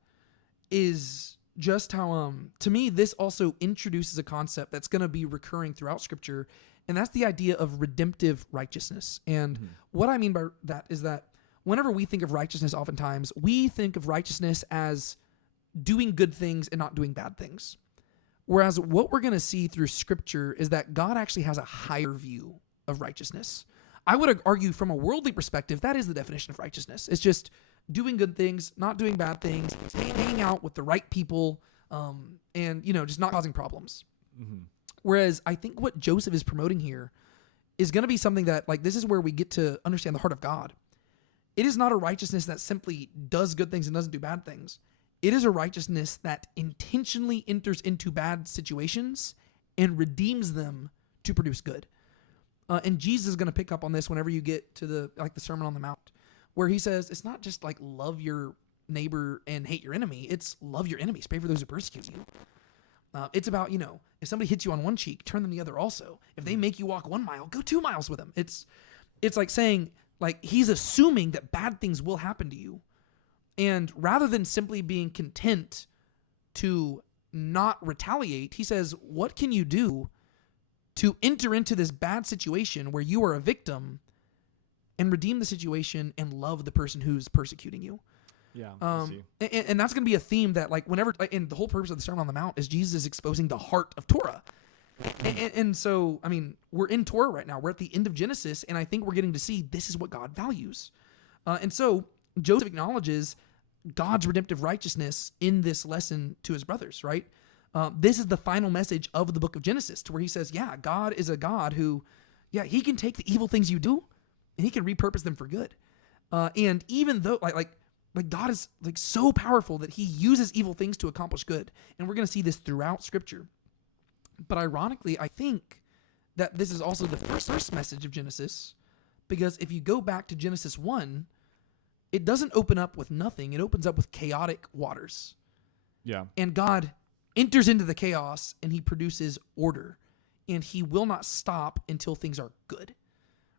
is just how, to me, this also introduces a concept that's going to be recurring throughout Scripture, and that's the idea of redemptive righteousness. And what I mean by that is that whenever we think of righteousness, oftentimes, we think of righteousness as doing good things and not doing bad things. Whereas what we're going to see through Scripture is that God actually has a higher view of righteousness. I would argue from a worldly perspective, that is the definition of righteousness. It's just doing good things, not doing bad things, hanging out with the right people, and, just not causing problems. Mm-hmm. Whereas I think what Joseph is promoting here is going to be something that, like, this is where we get to understand the heart of God. It is not a righteousness that simply does good things and doesn't do bad things. It is a righteousness that intentionally enters into bad situations and redeems them to produce good. And Jesus is going to pick up on this whenever you get to the Sermon on the Mount, where he says it's not just like love your neighbor and hate your enemy. It's love your enemies, pray for those who persecute you. It's about, if somebody hits you on one cheek, turn them the other also. If they make you walk 1 mile, go 2 miles with them. It's like saying, like, he's assuming that bad things will happen to you. And rather than simply being content to not retaliate, he says, what can you do to enter into this bad situation where you are a victim and redeem the situation and love the person who's persecuting you? Yeah, I see. And that's going to be a theme that, like, whenever, and the whole purpose of the Sermon on the Mount is Jesus is exposing the heart of Torah. And so, I mean, we're in Torah right now. We're at the end of Genesis, and I think we're getting to see this is what God values. And so Joseph acknowledges God's redemptive righteousness in this lesson to his brothers, right? This is the final message of the book of Genesis, to where he says, yeah, God is a God who, yeah, he can take the evil things you do, and he can repurpose them for good. And even though, like God is like so powerful that he uses evil things to accomplish good. And we're going to see this throughout Scripture. But ironically, I think that this is also the first message of Genesis, because if you go back to Genesis 1, it doesn't open up with nothing. It opens up with chaotic waters. Yeah. And God enters into the chaos and he produces order. And he will not stop until things are good.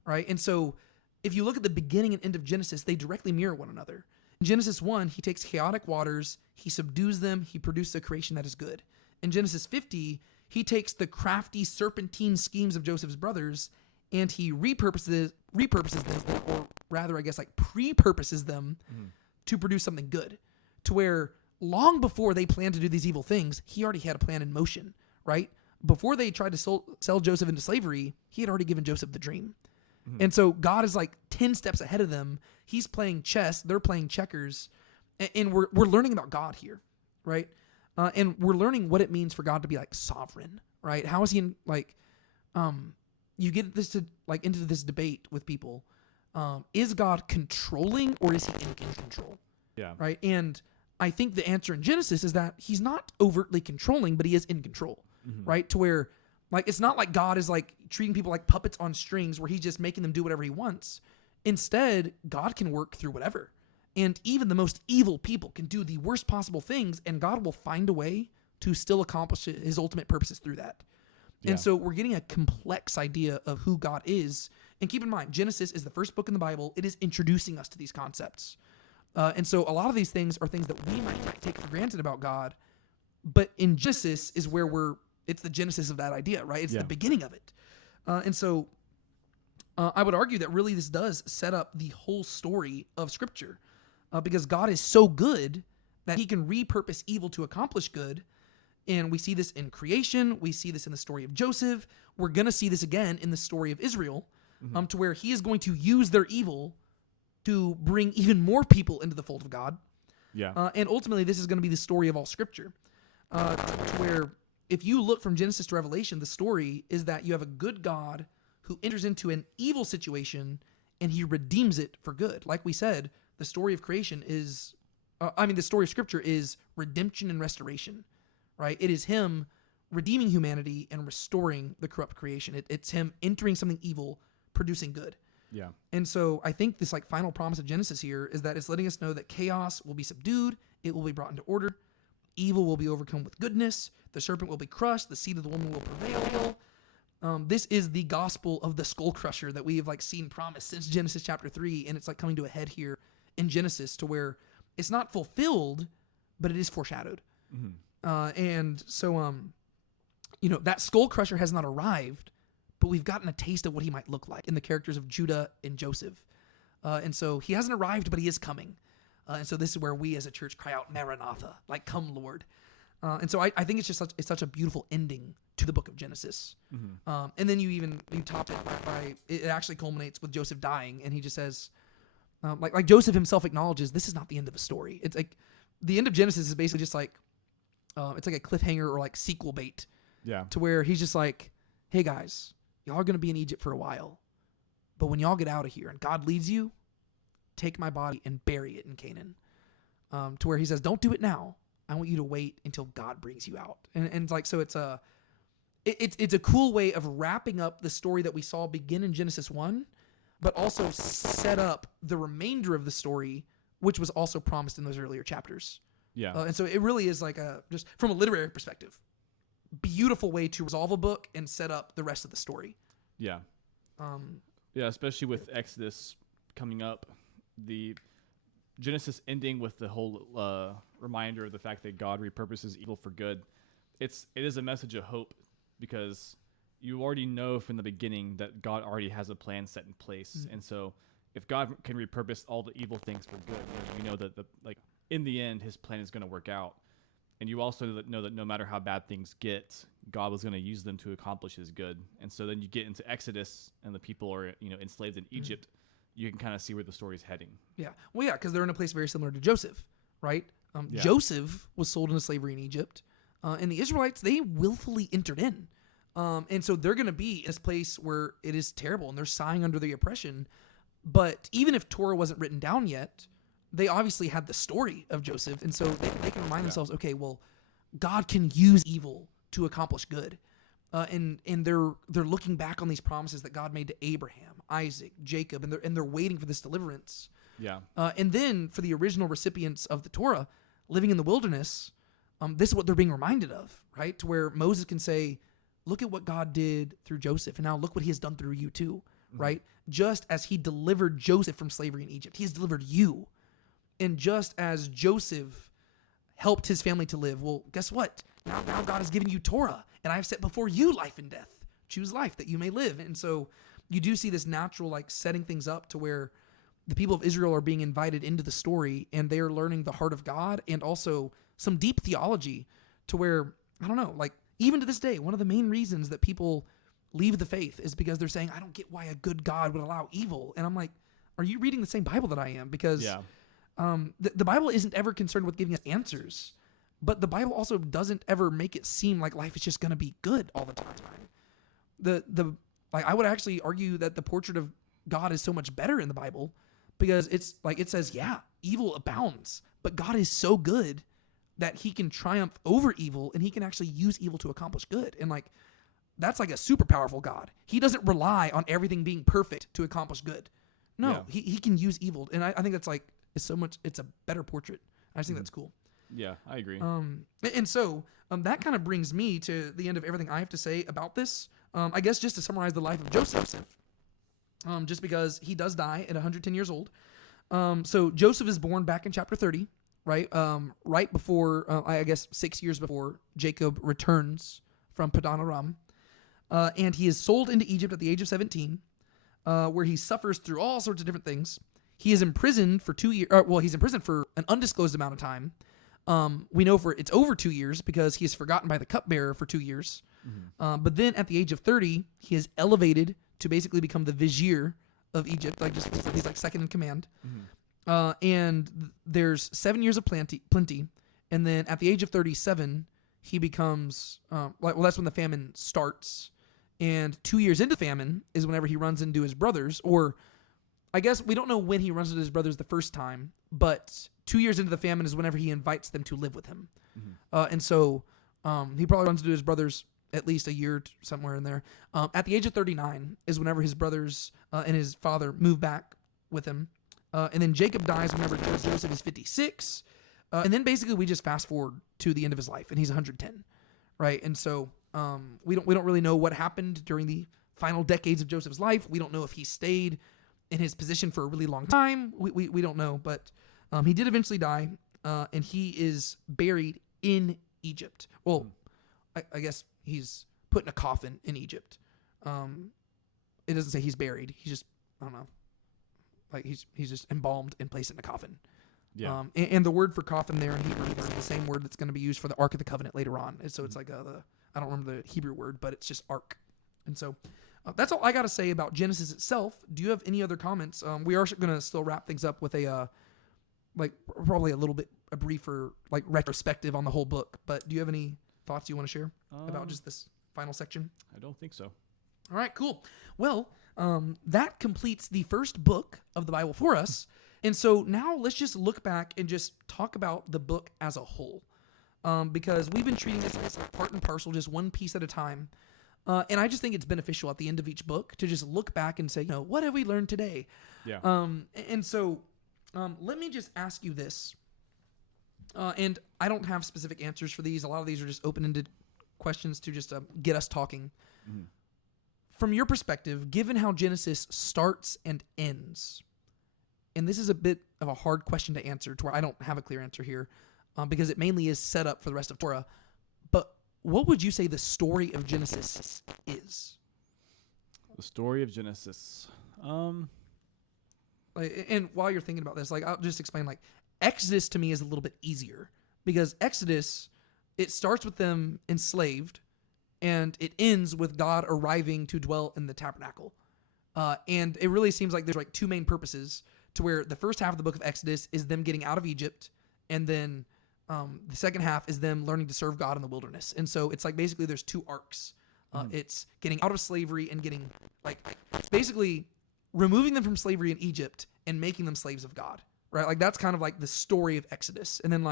Right? And so if you look at the beginning and end of Genesis, they directly mirror one another. In Genesis 1, he takes chaotic waters, he subdues them, he produces a creation that is good. In Genesis 50, he takes the crafty serpentine schemes of Joseph's brothers and he repurposes them, or rather, I guess, like pre-purposes them to produce something good. To where long before they planned to do these evil things, he already had a plan in motion, right? Before they tried to sell Joseph into slavery, he had already given Joseph the dream. And so God is like 10 steps ahead of them. He's playing chess. They're playing checkers. And we're learning about God here, right? And we're learning what it means for God to be like sovereign, right? How is he you get this into this debate with people. Is God controlling or is he in control? Yeah. Right? And I think the answer in Genesis is that he's not overtly controlling, but he is in control, right? To where, like, it's not like God is like treating people like puppets on strings where he's just making them do whatever he wants. Instead, God can work through whatever. And even the most evil people can do the worst possible things, and God will find a way to still accomplish his ultimate purposes through that. Yeah. And so we're getting a complex idea of who God is. And keep in mind, Genesis is the first book in the Bible. It is introducing us to these concepts. And so a lot of these things are things that we might take for granted about God. But in Genesis is where it's the genesis of that idea, right? It's the beginning of it. And so I would argue that really this does set up the whole story of Scripture. Because God is so good that he can repurpose evil to accomplish good. And we see this in creation. We see this in the story of Joseph. We're going to see this again in the story of Israel, to where he is going to use their evil to bring even more people into the fold of God. Yeah. And ultimately, this is going to be the story of all Scripture, to where if you look from Genesis to Revelation, the story is that you have a good God who enters into an evil situation and he redeems it for good. Like we said, the story of creation is, the story of Scripture is redemption and restoration, right? It is him redeeming humanity and restoring the corrupt creation. It's him entering something evil, producing good. Yeah. And so I think this like final promise of Genesis here is that it's letting us know that chaos will be subdued, it will be brought into order, evil will be overcome with goodness, the serpent will be crushed, the seed of the woman will prevail. This is the gospel of the skull crusher that we have like seen promised since Genesis chapter 3, and it's like coming to a head here in Genesis, to where it's not fulfilled, but it is foreshadowed. And so, that skull crusher has not arrived, but we've gotten a taste of what he might look like in the characters of Judah and Joseph. And so he hasn't arrived, but he is coming. And so this is where we as a church cry out, Maranatha, like, come Lord. And so I think it's just such a beautiful ending to the book of Genesis. And then you top it by it actually culminates with Joseph dying, and he just says, like Joseph himself acknowledges, this is not the end of the story. It's like the end of Genesis is basically just like it's like a cliffhanger or like sequel bait. Yeah. To where he's just like, hey guys, y'all are gonna be in Egypt for a while, but when y'all get out of here and God leads you, take my body and bury it in Canaan. To where he says, don't do it now. I want you to wait until God brings you out. And like, so it's a cool way of wrapping up the story that we saw begin in Genesis 1, but also set up the remainder of the story, which was also promised in those earlier chapters. Yeah. And so it really is like just from a literary perspective, beautiful way to resolve a book and set up the rest of the story. Yeah. Yeah, especially with Exodus coming up, the Genesis ending with the whole reminder of the fact that God repurposes evil for good. It is a message of hope, because you already know from the beginning that God already has a plan set in place. And so if God can repurpose all the evil things for good, you know that in the end his plan is going to work out. And you also know that no matter how bad things get, God was going to use them to accomplish his good. And so then you get into Exodus and the people are, enslaved in Egypt. You can kind of see where the story is heading. Yeah. Well, yeah, because they're in a place very similar to Joseph, right? Yeah. Joseph was sold into slavery in Egypt, and the Israelites, they willfully entered in. And so they're going to be in this place where it is terrible and they're sighing under the oppression. But even if Torah wasn't written down yet, they obviously had the story of Joseph. And so they can remind themselves, okay, well, God can use evil to accomplish good. And they're looking back on these promises that God made to Abraham, Isaac, Jacob, and they're waiting for this deliverance. Yeah. And then for the original recipients of the Torah living in the wilderness, this is what they're being reminded of, right? To where Moses can say, look at what God did through Joseph, and now look what he has done through you too, right? Just as he delivered Joseph from slavery in Egypt, he has delivered you. And just as Joseph helped his family to live, well, guess what? Now God has given you Torah, and I have set before you life and death. Choose life that you may live. And so you do see this natural setting things up to where the people of Israel are being invited into the story, and they are learning the heart of God and also some deep theology to where, I don't know, even to this day, one of the main reasons that people leave the faith is because they're saying, I don't get why a good God would allow evil. And I'm like, are you reading the same Bible that I am? Because the Bible isn't ever concerned with giving us answers, but the Bible also doesn't ever make it seem like life is just going to be good all the time. I would actually argue that the portrait of God is so much better in the Bible, because it's it says, evil abounds, but God is so good that he can triumph over evil, and he can actually use evil to accomplish good. And that's a super powerful God. He doesn't rely on everything being perfect to accomplish good. No, he can use evil. And I think that's it's a better portrait. I just think that's cool. Yeah, I agree. And so that kind of brings me to the end of everything I have to say about this. I guess just to summarize the life of Joseph, just because he does die at 110 years old. So Joseph is born back in chapter 30, right? Right before, I guess 6 years before Jacob returns from Padan Aram. And he is sold into Egypt at the age of 17, where he suffers through all sorts of different things. He is imprisoned for 2 years. He's imprisoned for an undisclosed amount of time. We know it's over 2 years because he is forgotten by the cupbearer for 2 years. But then at the age of 30, he is elevated to basically become the vizier of Egypt. He's second in command. And there's 7 years of plenty. And then at the age of 37, he becomes, that's when the famine starts. And 2 years into famine is whenever he runs into his brothers, or I guess we don't know when he runs into his brothers the first time, but 2 years into the famine is whenever he invites them to live with him. And so he probably runs into his brothers at least a year somewhere in there. At the age of 39 is whenever his brothers and his father move back with him. And then Jacob dies whenever Joseph is 56. And then basically we just fast forward to the end of his life, and he's 110, right? And so we don't really know what happened during the final decades of Joseph's life. We don't know if he stayed in his position for a really long time. We don't know, but he did eventually die, and he is buried in Egypt. Well, I guess he's put in a coffin in Egypt. It doesn't say he's buried. He's just, I don't know, he's just embalmed and placed in a coffin. Yeah. And the word for coffin there in Hebrew is the same word that's going to be used for the Ark of the Covenant later on. And so it's I don't remember the Hebrew word, but it's just ark. And so that's all I got to say about Genesis itself. Do you have any other comments? We are going to still wrap things up with probably a briefer retrospective on the whole book. But do you have any thoughts you want to share about just this final section? I don't think so. All right, cool. Well, that completes the first book of the Bible for us. And so now let's just look back and just talk about the book as a whole. Because we've been treating this as part and parcel, just one piece at a time. And I just think it's beneficial at the end of each book to just look back and say, what have we learned today? Yeah. And so let me just ask you this. And I don't have specific answers for these. A lot of these are just open-ended questions to just get us talking. Mhm. From your perspective, given how Genesis starts and ends, and this is a bit of a hard question to answer to where I don't have a clear answer here, because it mainly is set up for the rest of Torah, but what would you say the story of Genesis is? The story of Genesis. Like, and while you're thinking about this, like I'll just explain, like Exodus to me is a little bit easier because Exodus, it starts with them enslaved and it ends with God arriving to dwell in the tabernacle. And it really seems like there's like two main purposes to where the first half of the book of Exodus is them getting out of Egypt, and then the second half is them learning to serve God in the wilderness. And so it's like basically there's two arcs. It's getting out of slavery and getting it's basically removing them from slavery in Egypt and making them slaves of God, right? Like that's kind of like the story of Exodus. And then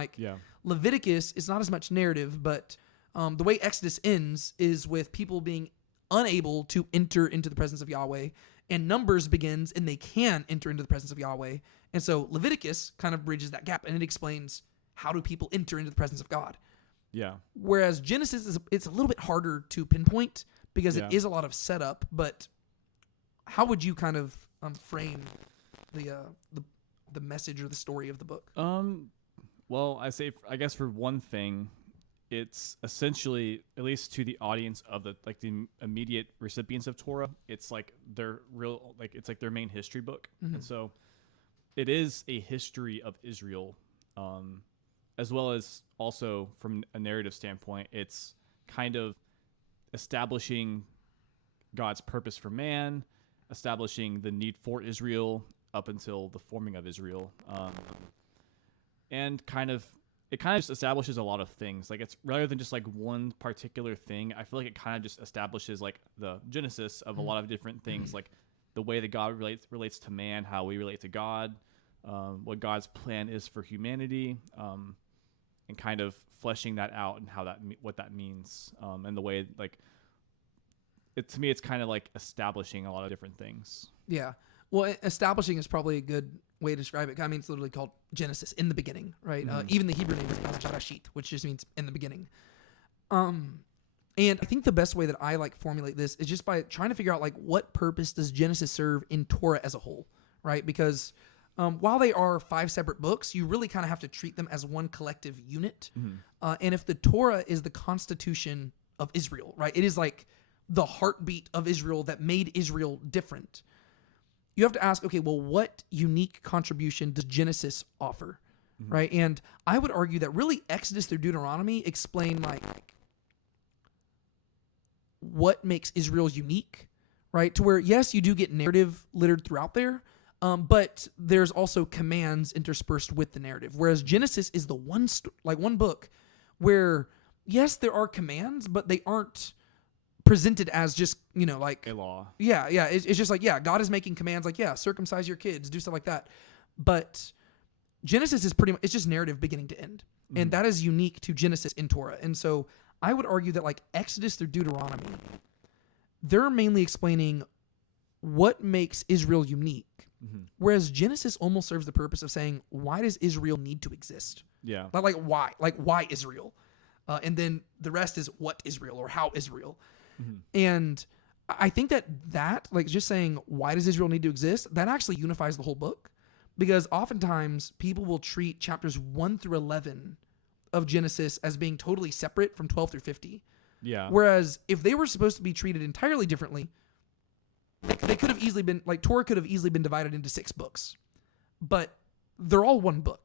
Leviticus is not as much narrative, but the way Exodus ends is with people being unable to enter into the presence of Yahweh, and Numbers begins and they can enter into the presence of Yahweh. And so Leviticus kind of bridges that gap and it explains how do people enter into the presence of God. Yeah. Whereas Genesis it's a little bit harder to pinpoint because it is a lot of setup. But how would you kind of frame the message or the story of the book? Well, I guess for one thing, it's essentially, at least to the audience of the immediate recipients of Torah, it's like their it's like their main history book. Mm-hmm. And so it is a history of Israel, as well as also from a narrative standpoint, it's kind of establishing God's purpose for man, establishing the need for Israel up until the forming of Israel, and it kind of just establishes a lot of things. Like, it's rather than just like one particular thing, I feel like it kind of just establishes like the genesis of a lot of different things, like the way that God relates to man, how we relate to God, what God's plan is for humanity, and kind of fleshing that out and what that means, and the way to me it's kind of like establishing a lot of different things. Yeah. Well, establishing is probably a good way to describe it. I mean, it's literally called Genesis, in the beginning, right? Mm-hmm. Even the Hebrew name is Parashah, which just means in the beginning. And I think the best way that I formulate this is just by trying to figure out what purpose does Genesis serve in Torah as a whole, right? Because while they are 5 separate books, you really kind of have to treat them as one collective unit. Mm-hmm. And if the Torah is the constitution of Israel, right? It is like the heartbeat of Israel that made Israel different. You have to ask, okay, well, what unique contribution does Genesis offer, mm-hmm. right? And I would argue that really Exodus through Deuteronomy explain what makes Israel unique, right? To where, yes, you do get narrative littered throughout there, but there's also commands interspersed with the narrative. Whereas Genesis is the one book where, yes, there are commands, but they aren't presented as just, a law. Yeah. It's just God is making commands circumcise your kids, do stuff like that. But Genesis is pretty much, it's just narrative beginning to end. Mm-hmm. And that is unique to Genesis in Torah. And so I would argue that Exodus through Deuteronomy, they're mainly explaining what makes Israel unique. Mm-hmm. Whereas Genesis almost serves the purpose of saying, why does Israel need to exist? Yeah. Why? Why Israel? And then the rest is what Israel or how Israel. Mm-hmm. And I think that just saying, why does Israel need to exist? That actually unifies the whole book, because oftentimes people will treat chapters 1 through 11 of Genesis as being totally separate from 12 through 50. Yeah. Whereas if they were supposed to be treated entirely differently, they could have easily been, Torah could have easily been divided into 6 books, but they're all one book.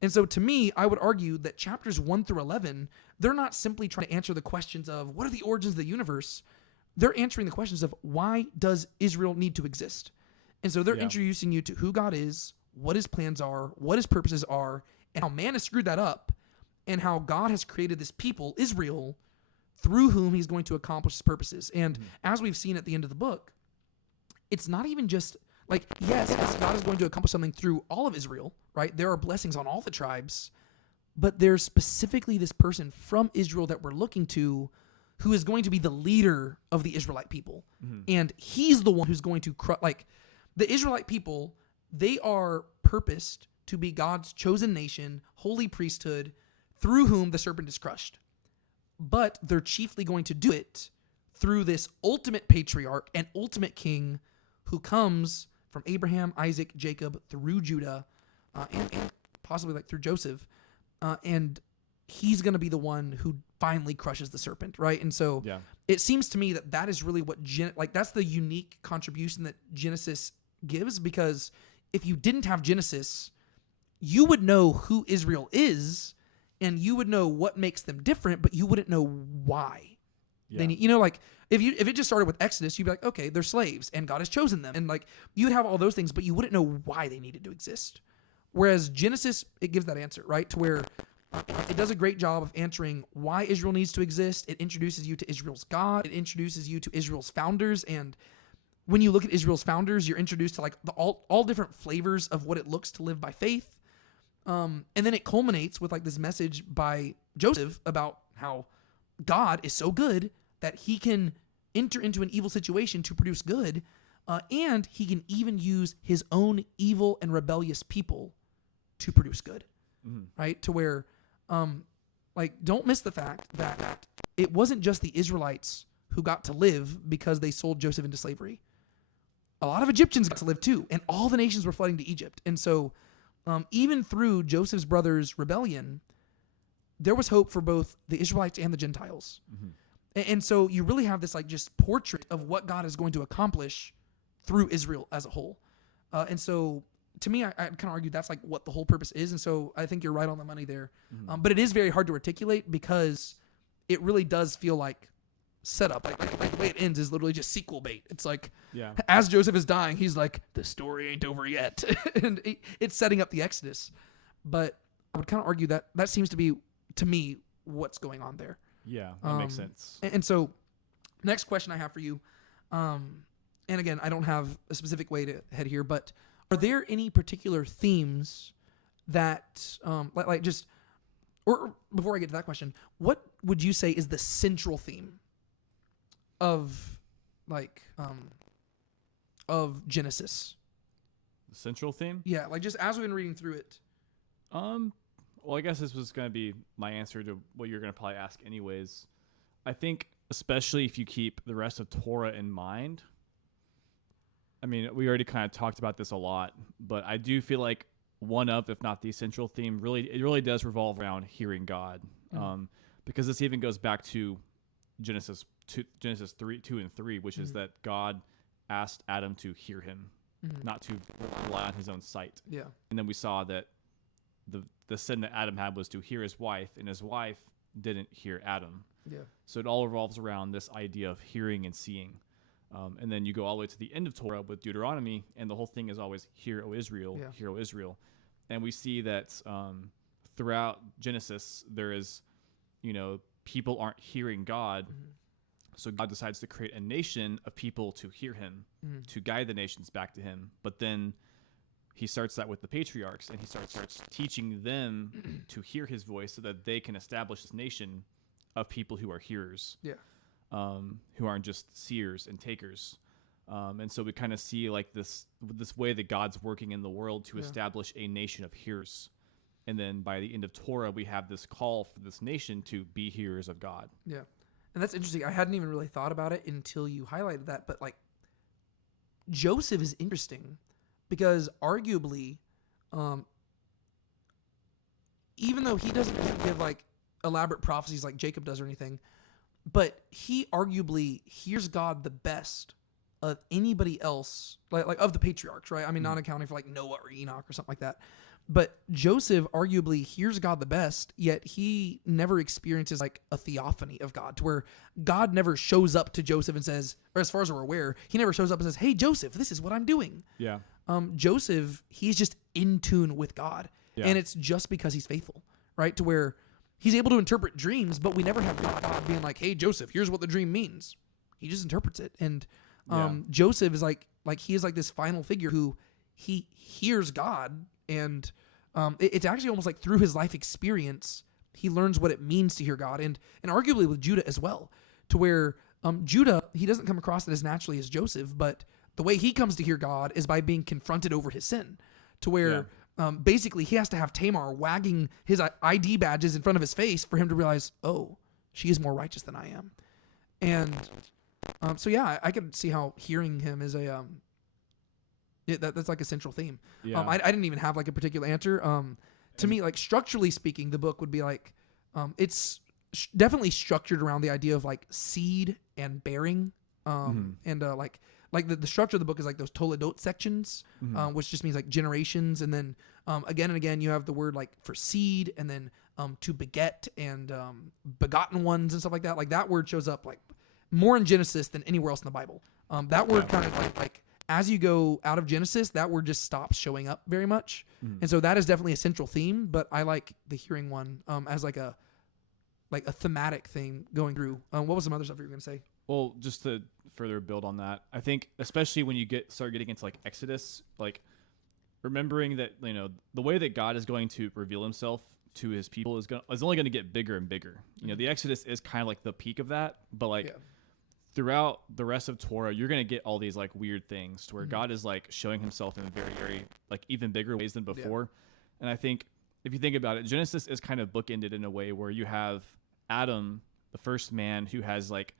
And so to me, I would argue that chapters 1 through 11, they're not simply trying to answer the questions of what are the origins of the universe. They're answering the questions of why does Israel need to exist? And so they're introducing you to who God is, what his plans are, what his purposes are, and how man has screwed that up, and how God has created this people, Israel, through whom he's going to accomplish his purposes. And as we've seen at the end of the book, it's not even just yes, God is going to accomplish something through all of Israel, right? There are blessings on all the tribes, but there's specifically this person from Israel that we're looking to who is going to be the leader of the Israelite people. Mm-hmm. And he's the one who's going to the Israelite people, they are purposed to be God's chosen nation, holy priesthood, through whom the serpent is crushed. but they're chiefly going to do it through this ultimate patriarch and ultimate king who comes from Abraham, Isaac, Jacob, through Judah, and possibly like through Joseph. And he's going to be the one who finally crushes the serpent, right? And so it seems to me that is really what that's the unique contribution that Genesis gives, because if you didn't have Genesis, you would know who Israel is and you would know what makes them different, but you wouldn't know why. Then like if it just started with Exodus, you'd be like, okay, they're slaves and God has chosen them, and like you would have all those things, but you wouldn't know why they needed to exist. Whereas Genesis, it gives that answer, right? To where it does a great job of answering why Israel needs to exist. It introduces you to Israel's God. It introduces you to Israel's founders. And when you look at Israel's founders, you're introduced to like all different flavors of what it looks to live by faith. And then it culminates with like this message by Joseph about how God is so good that he can enter into an evil situation to produce good. And he can even use his own evil and rebellious people to produce good, right? To where, like, don't miss the fact that it wasn't just the Israelites who got to live because they sold Joseph into slavery. A lot of Egyptians got to live too, and all the nations were flooding to Egypt. And so even through Joseph's brothers' rebellion, there was hope for both the Israelites and the Gentiles. And so you really have this like just portrait of what God is going to accomplish through Israel as a whole. And so to me, I kind of argue that's like what the whole purpose is. And so I think you're right on the money there. But it is very hard to articulate because it really does feel like setup. Like the way it ends is literally just sequel bait. It's like, as Joseph is dying, he's like, the story ain't over yet. And it's setting up the Exodus. But I would kind of argue that that seems to be, to me, what's going on there. Yeah, that makes sense. And so next question I have for you, and again, I don't have a specific way to head here, but are there any particular themes that, like just, or before I get to that question, what would you say is the central theme of, like, of Genesis? The central theme? Yeah, like just as we've been reading through it. Well, I guess this was going to be my answer to what you're going to probably ask anyways. I think, especially if you keep the rest of Torah in mind, I mean, we already kind of talked about this a lot, but I do feel like one of, if not the central theme, it really does revolve around hearing God. Because this even goes back to Genesis 2 and 3, which is that God asked Adam to hear him, not to rely on his own sight. Yeah. And then we saw that the sin that Adam had was to hear his wife, and his wife didn't hear Adam. Yeah. So it all revolves around this idea of hearing and seeing. And then you go all the way to the end of Torah with Deuteronomy, and the whole thing is always, hear, O Israel, hear, O Israel. And we see that throughout Genesis, there is, people aren't hearing God. So God decides to create a nation of people to hear him, to guide the nations back to him. But then he starts that with the patriarchs, and he starts teaching them to hear his voice so that they can establish this nation of people who are hearers. Yeah. Who aren't just seers and takers. And so we kind of see like this way that God's working in the world to establish a nation of hearers. And then by the end of Torah, we have this call for this nation to be hearers of God. Yeah. And that's interesting. I hadn't even really thought about it until you highlighted that. But like Joseph is interesting because arguably, even though he doesn't give like elaborate prophecies like Jacob does or anything, but he arguably hears God the best of anybody else, like of the patriarchs, right? I mean, not accounting for like Noah or Enoch or something like that. But Joseph arguably hears God the best, yet he never experiences like a theophany of God, to where God never shows up to Joseph and says, or as far as we're aware, he never shows up and says, hey, Joseph, this is what I'm doing. Yeah. Joseph, he's just in tune with God. Yeah. And it's just because he's faithful, right? To where he's able to interpret dreams, but we never have God being like, hey, Joseph, here's what the dream means. He just interprets it. And Joseph is like he is like this final figure who he hears God, and it's actually almost like through his life experience, he learns what it means to hear God. And arguably with Judah as well, to where Judah, he doesn't come across it as naturally as Joseph, but the way he comes to hear God is by being confronted over his sin, to where basically he has to have Tamar wagging his ID badges in front of his face for him to realize, oh, she is more righteous than I am. And so yeah, I could see how hearing him is a that's like a central theme. Yeah. I didn't even have like a particular answer. To me, like structurally speaking, the book would be like it's definitely structured around the idea of like seed and bearing, and like the structure of the book is like those toledot sections, which just means like generations, and then again and again you have the word like for seed, and then to beget and begotten ones and stuff like that. Like that word shows up like more in Genesis than anywhere else in the Bible. That word kind of like as you go out of Genesis, that word just stops showing up very much. And so that is definitely a central theme, but I like the hearing one as like a thematic thing going through. What was some other stuff you were going to say? Well, just to further build on that, I think especially when you start getting into like Exodus, like remembering that, you know, the way that God is going to reveal himself to his people is only going to get bigger and bigger. You know, the Exodus is kind of like the peak of that, but like throughout the rest of Torah, you're going to get all these like weird things to where God is like showing himself in very, very like even bigger ways than before. And I think if you think about it, Genesis is kind of bookended in a way where you have Adam, the first man, who has like,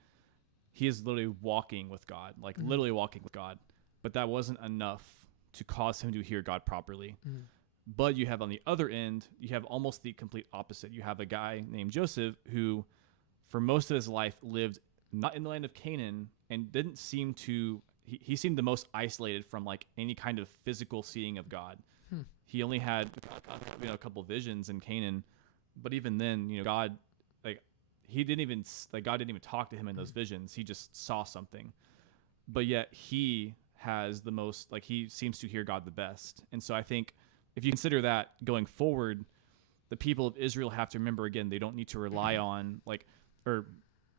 he is literally walking with God, like literally walking with God, but that wasn't enough to cause him to hear God properly. But you have on the other end, you have almost the complete opposite. You have a guy named Joseph who for most of his life lived not in the land of Canaan and didn't seem to, he seemed the most isolated from like any kind of physical seeing of God. He only had a couple visions in Canaan, but even then, you know, God, like God didn't even talk to him in those visions. He just saw something, but yet he has the most, like he seems to hear God the best. And so I think if you consider that going forward, the people of Israel have to remember again, they don't need to rely on like, or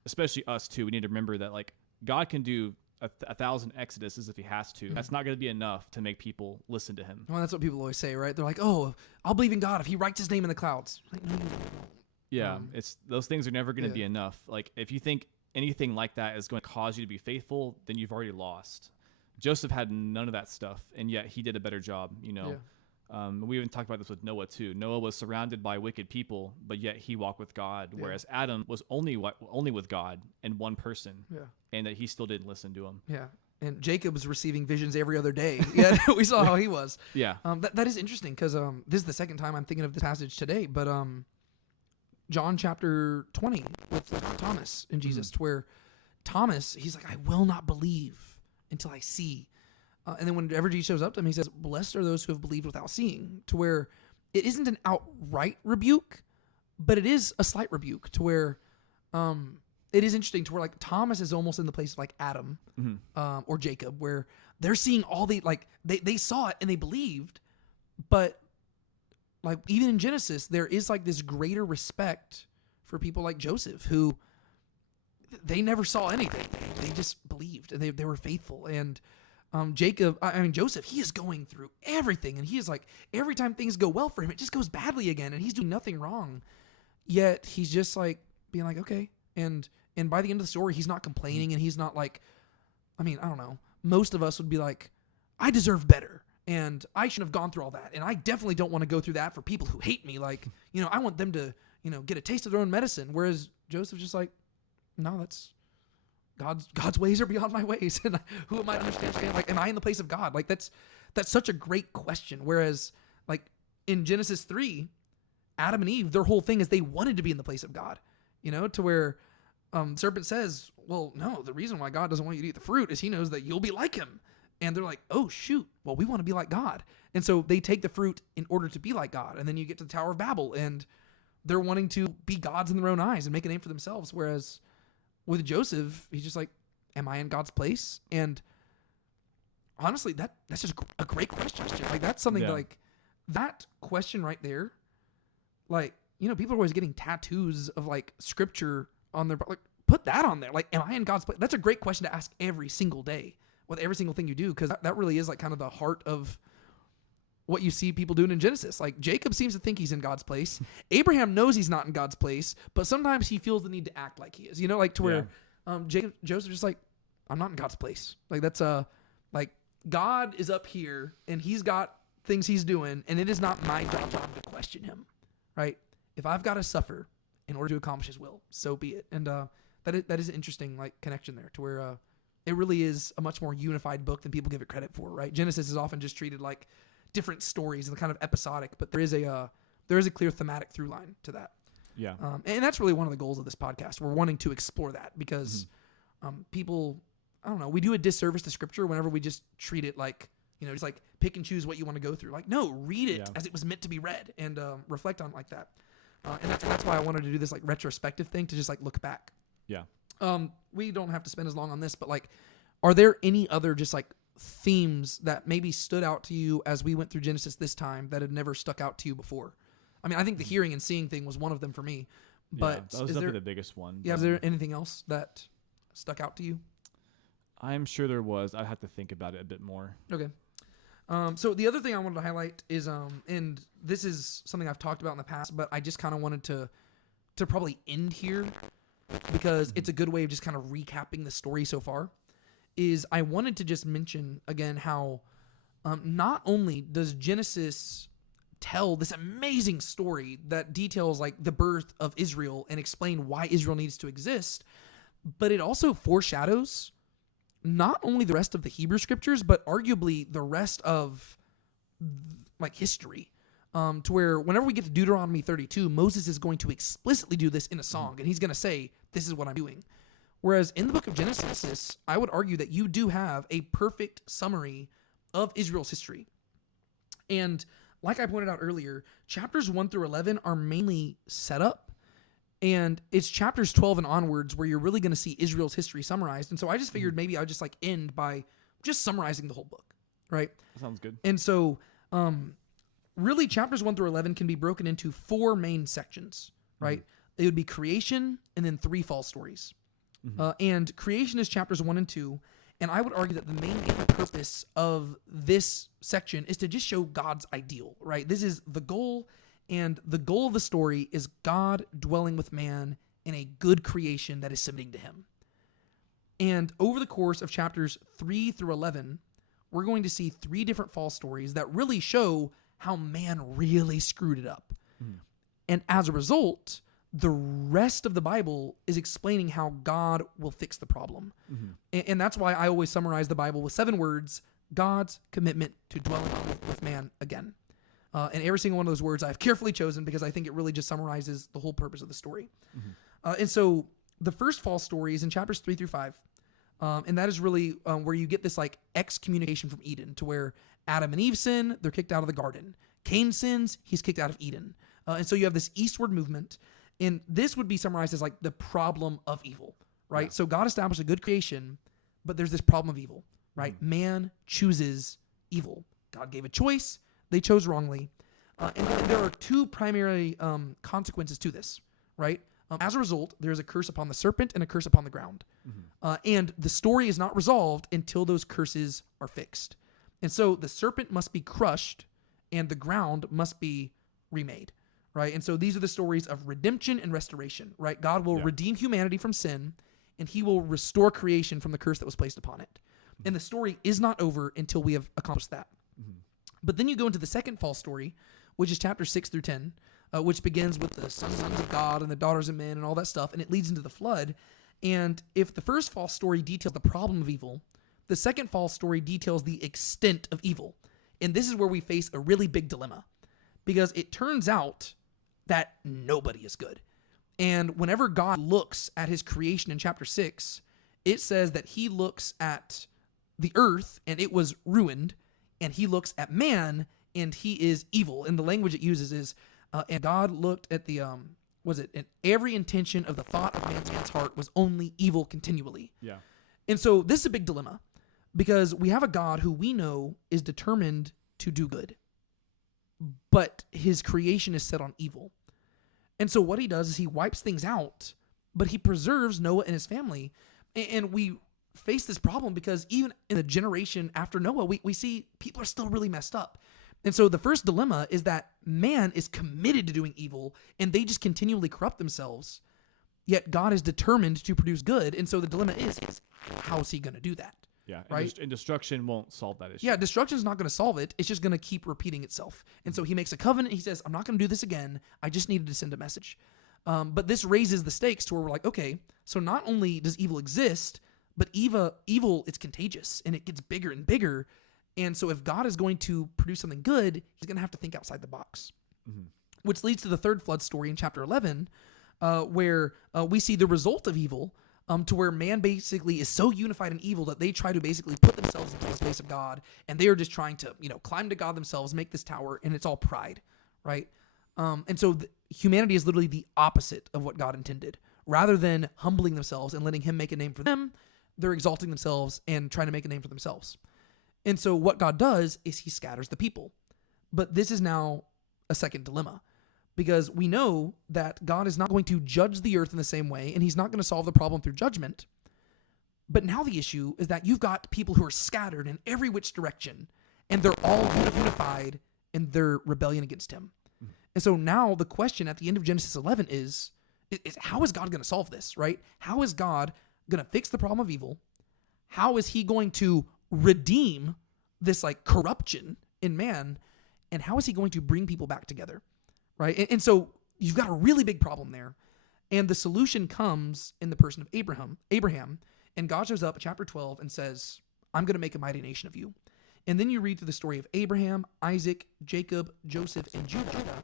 especially us too. We need to remember that like God can do 1,000 exoduses if he has to. That's not going to be enough to make people listen to him. Well, that's what people always say, right? They're like, "Oh, I'll believe in God if he writes his name in the clouds." Like, no, you won't. Yeah, it's those things are never going to be enough. Like if you think anything like that is going to cause you to be faithful, then you've already lost. Joseph had none of that stuff, and yet he did a better job. You know, we even talked about this with Noah too. Noah was surrounded by wicked people, but yet he walked with God, whereas Adam was only with God and one person, and that he still didn't listen to him. Yeah. And Jacob was receiving visions every other day. Yeah, we saw how he was. Yeah. That is interesting because this is the second time I'm thinking of this passage today, but John chapter 20 with Thomas and Jesus, where Thomas, he's like, I will not believe until I see. And then whenever Jesus shows up to him, he says, blessed are those who have believed without seeing, to where it isn't an outright rebuke, but it is a slight rebuke to where it is interesting to where like Thomas is almost in the place of like Adam or Jacob, where they're seeing all the, like they saw it and they believed, but like even in Genesis, there is like this greater respect for people like Joseph, who they never saw anything. They just believed and they were faithful. And Joseph, he is going through everything. And he is like, every time things go well for him, it just goes badly again. And he's doing nothing wrong. Yet he's just like being like, okay. And by the end of the story, he's not complaining. And he's not like, I mean, I don't know. Most of us would be like, I deserve better. And I shouldn't have gone through all that. And I definitely don't want to go through that for people who hate me. Like, you know, I want them to, you know, get a taste of their own medicine. Whereas Joseph's just like, no, that's God's ways are beyond my ways. And who am I to understand? Like, am I in the place of God? Like, that's such a great question. Whereas like in Genesis 3, Adam and Eve, their whole thing is they wanted to be in the place of God, you know, to where serpent says, well, no, the reason why God doesn't want you to eat the fruit is he knows that you'll be like him. And they're like, oh, shoot, well, we want to be like God. And so they take the fruit in order to be like God. And then you get to the Tower of Babel, and they're wanting to be gods in their own eyes and make a name for themselves. Whereas with Joseph, he's just like, am I in God's place? And honestly, that's just a great question. Like, that's something like that question right there. Like, you know, people are always getting tattoos of like scripture on their, like, put that on there. Like, am I in God's place? That's a great question to ask every single day with every single thing you do, because that really is like kind of the heart of what you see people doing in Genesis. Like, Jacob seems to think he's in God's place. Abraham knows he's not in God's place, but sometimes he feels the need to act like he is, you know, like to where Joseph just like, I'm not in God's place. Like, that's like God is up here and he's got things he's doing, and it is not my job to question him, right? If I've got to suffer in order to accomplish his will. So be it. And that is an interesting like connection there to where it really is a much more unified book than people give it credit for, right? Genesis is often just treated like different stories and kind of episodic, but there is a clear thematic through line to that. Yeah. And that's really one of the goals of this podcast. We're wanting to explore that because people, I don't know, we do a disservice to scripture whenever we just treat it like, just like pick and choose what you want to go through. Like, no, read it as it was meant to be read and reflect on it like that. And that's why I wanted to do this like retrospective thing to just like look back. Yeah. We don't have to spend as long on this, but like, are there any other just like themes that maybe stood out to you as we went through Genesis this time that had never stuck out to you before? I mean, I think the hearing and seeing thing was one of them for me, but that was definitely the biggest one. Yeah. Is there anything else that stuck out to you? I'm sure there was. I have to think about it a bit more. Okay. So the other thing I wanted to highlight is, and this is something I've talked about in the past, but I just kind of wanted to probably end here because it's a good way of just kind of recapping the story so far, is I wanted to just mention again how not only does Genesis tell this amazing story that details like the birth of Israel and explain why Israel needs to exist, but it also foreshadows not only the rest of the Hebrew scriptures, but arguably the rest of like history. To where whenever we get to Deuteronomy 32, Moses is going to explicitly do this in a song, and he's going to say, this is what I'm doing. Whereas in the book of Genesis, I would argue that you do have a perfect summary of Israel's history. And like I pointed out earlier, chapters 1 through 11 are mainly set up, and it's chapters 12 and onwards where you're really going to see Israel's history summarized. And so I just figured maybe I would just like end by just summarizing the whole book, right? That sounds good. And so really chapters 1 through 11 can be broken into 4 main sections, right? It would be creation and then 3 fall stories. And creation is chapters 1 and 2. And I would argue that the main purpose of this section is to just show God's ideal, right? This is the goal, and the goal of the story is God dwelling with man in a good creation that is submitting to him. And over the course of chapters 3 through 11, we're going to see 3 different fall stories that really show how man really screwed it up. And as a result, the rest of the Bible is explaining how God will fix the problem. And that's why I always summarize the Bible with 7 words: God's commitment to dwelling with man again. And every single one of those words I've carefully chosen because I think it really just summarizes the whole purpose of the story. And so the first fall story is in chapters 3 through 5. And that is really where you get this like excommunication from Eden, to where Adam and Eve sin, they're kicked out of the garden. Cain sins, he's kicked out of Eden. And so you have this eastward movement. And this would be summarized as like the problem of evil, right? So God established a good creation, but there's this problem of evil, right? Man chooses evil. God gave a choice. They chose wrongly. And there are 2 primary consequences to this, right? As a result, there's a curse upon the serpent and a curse upon the ground. And the story is not resolved until those curses are fixed. And so the serpent must be crushed and the ground must be remade, right? And so these are the stories of redemption and restoration, right? God will redeem humanity from sin, and he will restore creation from the curse that was placed upon it. And the story is not over until we have accomplished that. But then you go into the second fall story, which is chapter 6 through 10, which begins with the sons of God and the daughters of men and all that stuff, and it leads into the flood. And if the first fall story details the problem of evil, the second fall story details the extent of evil. And this is where we face a really big dilemma, because it turns out that nobody is good. And whenever God looks at his creation in chapter 6, it says that he looks at the earth and it was ruined, and he looks at man and he is evil. And the language it uses is, and God looked at the, and every intention of the thought of man's heart was only evil continually. Yeah. And so this is a big dilemma, because we have a God who we know is determined to do good, but his creation is set on evil. And so what he does is he wipes things out, but he preserves Noah and his family. And we face this problem because even in the generation after Noah, we see people are still really messed up. And so the first dilemma is that man is committed to doing evil, and they just continually corrupt themselves, yet God is determined to produce good. And so the dilemma is how is he going to do that? Yeah, right? And destruction won't solve that issue. Yeah, destruction is not going to solve it. It's just going to keep repeating itself. And so he makes a covenant. He says, I'm not going to do this again. I just needed to send a message. But this raises the stakes to where we're like, okay, so not only does evil exist, but evil is contagious and it gets bigger and bigger. And so if God is going to produce something good, he's going to have to think outside the box. Mm-hmm. Which leads to the third flood story in chapter 11, where we see the result of evil, to where man basically is so unified in evil that they try to basically put themselves into the space of God, and they are just trying to, climb to God themselves, make this tower, and it's all pride, right? And so humanity is literally the opposite of what God intended. Rather than humbling themselves and letting him make a name for them, they're exalting themselves and trying to make a name for themselves. And so what God does is he scatters the people. But this is now a second dilemma, because we know that God is not going to judge the earth in the same way, and he's not going to solve the problem through judgment. But now the issue is that you've got people who are scattered in every which direction, and they're all unified in their rebellion against him. Mm-hmm. And so now the question at the end of Genesis 11 is how is God going to solve this, right? How is God going to fix the problem of evil? How is he going to redeem this corruption in man? And how is he going to bring people back together? Right? And so you've got a really big problem there. And the solution comes in the person of Abraham. And God shows up in chapter 12 and says, I'm going to make a mighty nation of you. And then you read through the story of Abraham, Isaac, Jacob, Joseph, and Judah.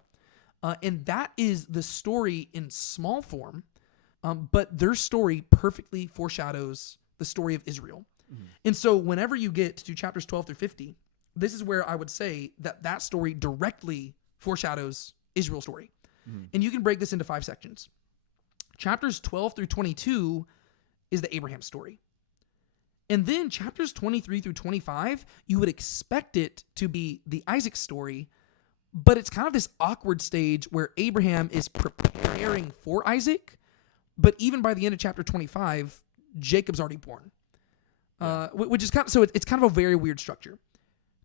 And that is the story in small form. But their story perfectly foreshadows the story of Israel. Mm-hmm. And so whenever you get to chapters 12 through 50, this is where I would say that story directly foreshadows Israel's story. Mm-hmm. And you can break this into 5 sections. Chapters 12 through 22 is the Abraham story. And then chapters 23 through 25, you would expect it to be the Isaac story, but it's kind of this awkward stage where Abraham is preparing for Isaac, but even by the end of chapter 25, Jacob's already born. Which is it's kind of a very weird structure.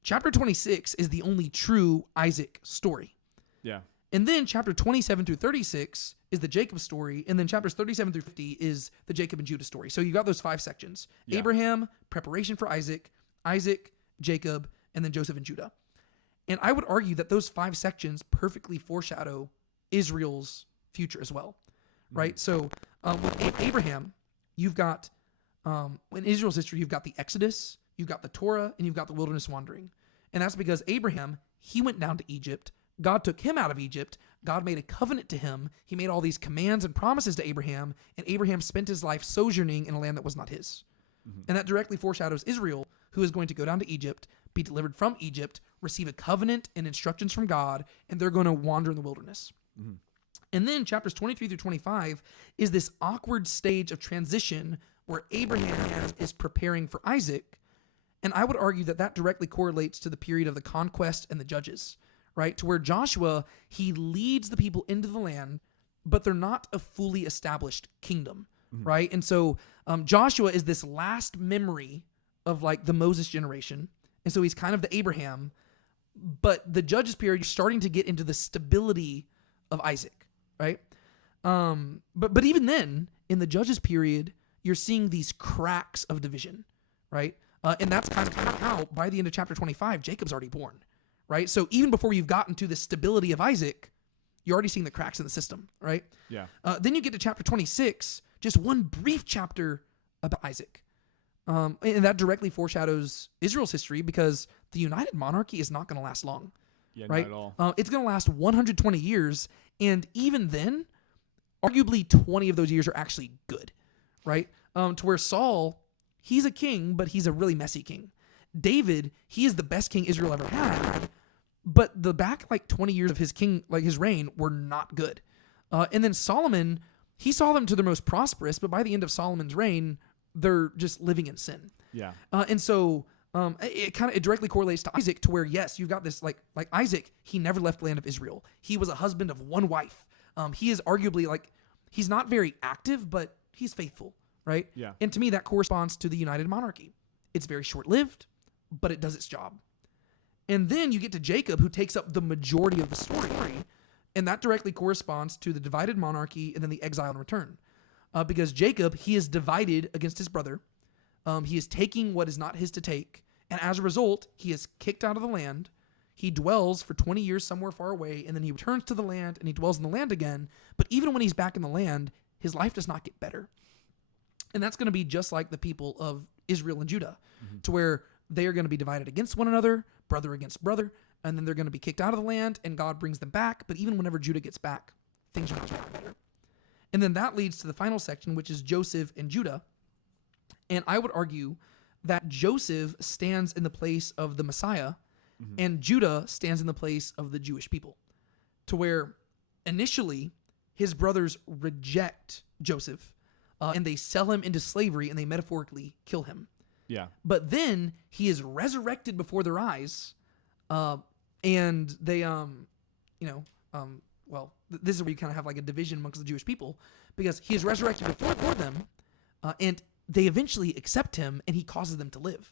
Chapter 26 is the only true Isaac story. Yeah. And then chapter 27 through 36 is the Jacob story. And then chapters 37 through 50 is the Jacob and Judah story. So you got those 5 sections. Yeah. Abraham, preparation for Isaac, Jacob, and then Joseph and Judah. And I would argue that those 5 sections perfectly foreshadow Israel's future as well. Right? So with Abraham, you've got, in Israel's history, you've got the Exodus, you've got the Torah, and you've got the wilderness wandering. And that's because Abraham, he went down to Egypt. God took him out of Egypt. God made a covenant to him. He made all these commands and promises to Abraham, and Abraham spent his life sojourning in a land that was not his. Mm-hmm. And that directly foreshadows Israel, who is going to go down to Egypt, be delivered from Egypt, receive a covenant and instructions from God, and they're going to wander in the wilderness. Mm-hmm. And then chapters 23 through 25 is this awkward stage of transition where Abraham is preparing for Isaac. And I would argue that directly correlates to the period of the conquest and the judges, right? To where Joshua, he leads the people into the land, but they're not a fully established kingdom, mm-hmm. right? And so Joshua is this last memory of the Moses generation. And so he's kind of the Abraham, but the judges period, you're starting to get into the stability of Isaac, right? But even then, in the judges period, you're seeing these cracks of division, right? And that's kind of how, by the end of chapter 25, Jacob's already born, right? So even before you've gotten to the stability of Isaac, you're already seeing the cracks in the system, right? Yeah. Then you get to chapter 26, just one brief chapter about Isaac. And that directly foreshadows Israel's history because the united monarchy is not going to last long, right? Not at all. It's going to last 120 years. And even then, arguably 20 of those years are actually good, right? To where Saul, he's a king, but he's a really messy king. David, he is the best king Israel ever had, but the back 20 years of his his reign were not good. And then Solomon, he saw them to their most prosperous, but by the end of Solomon's reign, they're just living in sin. Yeah. And so it directly correlates to Isaac, to where, yes, you've got this, like Isaac, he never left the land of Israel. He was a husband of one wife. He is arguably he's not very active, but he's faithful, right? Yeah. And to me, that corresponds to the united monarchy. It's very short-lived, but it does its job. And then you get to Jacob, who takes up the majority of the story, and that directly corresponds to the divided monarchy and then the exile and return. Because Jacob, he is divided against his brother. He is taking what is not his to take. And as a result, he is kicked out of the land. He dwells for 20 years somewhere far away, and then he returns to the land, and he dwells in the land again. But even when he's back in the land, his life does not get better. And that's going to be just like the people of Israel and Judah, to where they are going to be divided against one another, brother against brother, and then they're going to be kicked out of the land, and God brings them back. But even whenever Judah gets back, things are not getting better. And then that leads to the final section, which is Joseph and Judah. And I would argue that Joseph stands in the place of the Messiah, and Judah stands in the place of the Jewish people, to where initially his brothers reject Joseph, and they sell him into slavery, and they metaphorically kill him. Yeah. But then he is resurrected before their eyes, and they, this is where you kind of have like a division amongst the Jewish people, because he is resurrected before them, and they eventually accept him, and he causes them to live.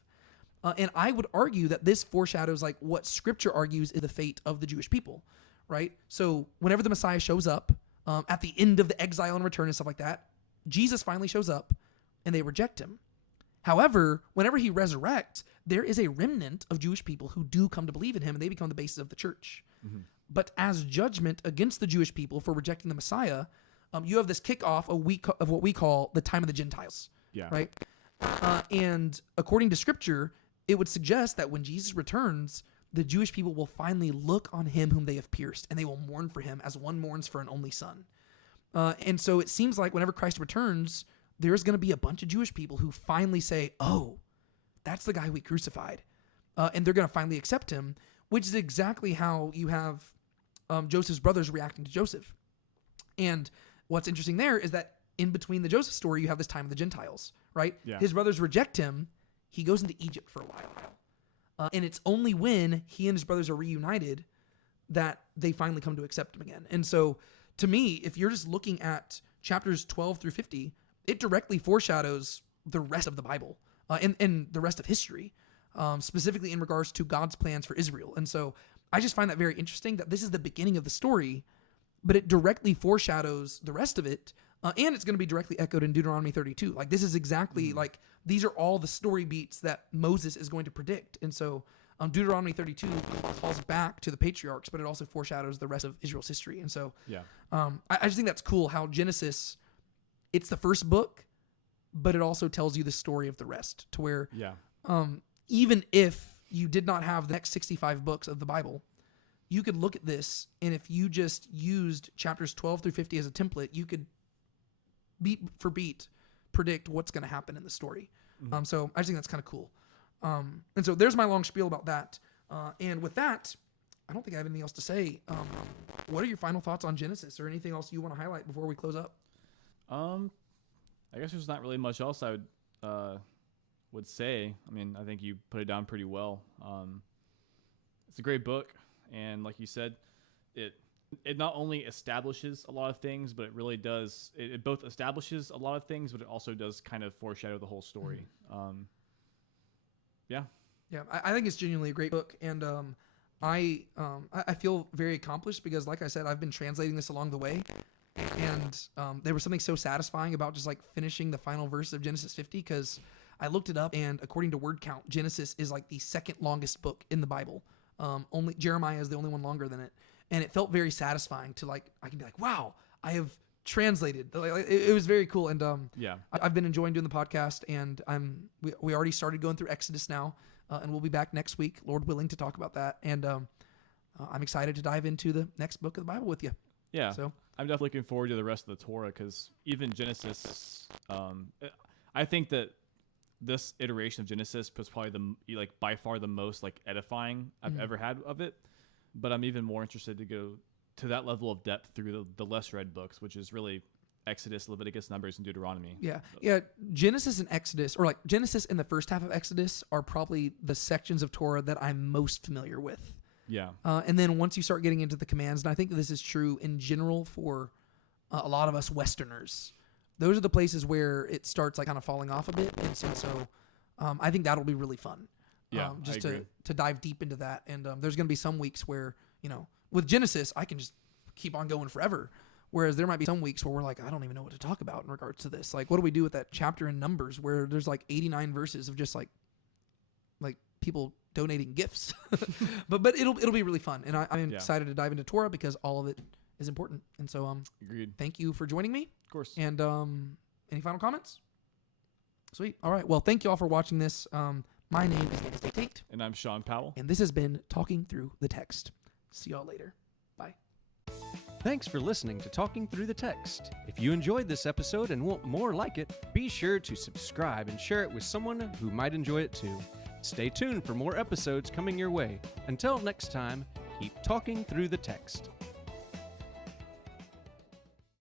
And I would argue that this foreshadows like what Scripture argues is the fate of the Jewish people, right? So whenever the Messiah shows up at the end of the exile and return and stuff like that, Jesus finally shows up, and they reject him. However, whenever he resurrects, there is a remnant of Jewish people who do come to believe in him, and they become the basis of the church. But as judgment against the Jewish people for rejecting the Messiah, you have this kickoff of what we call the time of the Gentiles, right? And according to Scripture, it would suggest that when Jesus returns, the Jewish people will finally look on him whom they have pierced, and they will mourn for him as one mourns for an only son. And so it seems like whenever Christ returns, there's going to be a bunch of Jewish people who finally say, oh, that's the guy we crucified. And they're going to finally accept him, which is exactly how you have Joseph's brothers reacting to Joseph. And what's interesting there is that in between the Joseph story, you have this time of the Gentiles, right? Yeah. His brothers reject him. He goes into Egypt for a while. And it's only when he and his brothers are reunited that they finally come to accept him again. And so to me, if you're just looking at chapters 12 through 50, it directly foreshadows the rest of the Bible and the rest of history, specifically in regards to God's plans for Israel. And so I just find that very interesting that this is the beginning of the story, but it directly foreshadows the rest of it. And it's going to be directly echoed in Deuteronomy 32. Like this is exactly like these are all the story beats that Moses is going to predict. And so Deuteronomy 32 calls back to the patriarchs, but it also foreshadows the rest of Israel's history. And so I just think that's cool how Genesis, it's the first book, but it also tells you the story of the rest, to where even if you did not have the next 65 books of the Bible, you could look at this, and if you just used chapters 12 through 50 as a template, you could beat for beat predict what's going to happen in the story. So I just think that's kind of cool. And so there's my long spiel about that. And with that, I don't think I have anything else to say. What are your final thoughts on Genesis, or anything else you want to highlight before we close up? I guess there's not really much else I would say. I mean, I think you put it down pretty well. It's a great book, and like you said, it not only establishes a lot of things, but it really does. It both establishes a lot of things, but it also does kind of foreshadow the whole story. I think it's genuinely a great book, and I feel very accomplished because, like I said, I've been translating this along the way, and there was something so satisfying about just like finishing the final verse of Genesis 50, because I looked it up, and according to word count, Genesis is like the second longest book in the Bible. Only Jeremiah is the only one longer than it. And it felt very satisfying to like, I can be like, wow, I have translated. Like, it was very cool. And I've been enjoying doing the podcast, and we already started going through Exodus now, and we'll be back next week, Lord willing, to talk about that. And I'm excited to dive into the next book of the Bible with you. Yeah. So I'm definitely looking forward to the rest of the Torah, because even Genesis, I think that this iteration of Genesis was probably by far the most like edifying I've ever had of it. But I'm even more interested to go to that level of depth through the less read books, which is really Exodus, Leviticus, Numbers, and Deuteronomy. Yeah. Genesis and Exodus, or like Genesis and the first half of Exodus, are probably the sections of Torah that I'm most familiar with. Yeah. And then once you start getting into the commands, and I think this is true in general for a lot of us Westerners, those are the places where it starts like kind of falling off a bit. And so I think that'll be really fun. Just to dive deep into that. And there's going to be some weeks where, with Genesis, I can just keep on going forever. Whereas there might be some weeks where we're like, I don't even know what to talk about in regards to this. Like, what do we do with that chapter in Numbers where there's like 89 verses of just like people donating gifts. but it'll be really fun, and I'm Yeah. excited to dive into Torah because all of it is important. And so Agreed. thank you for joining me. Of course. And any final comments? Sweet. All right. Well, thank you all for watching this. My name is Tate, And I'm Sean Powell. and this has been Talking Through the Text. See y'all later. Bye. Thanks for listening to Talking Through the Text. If you enjoyed this episode and want more like it, be sure to subscribe and share it with someone who might enjoy it too. Stay tuned for more episodes coming your way. Until next time, keep talking through the text.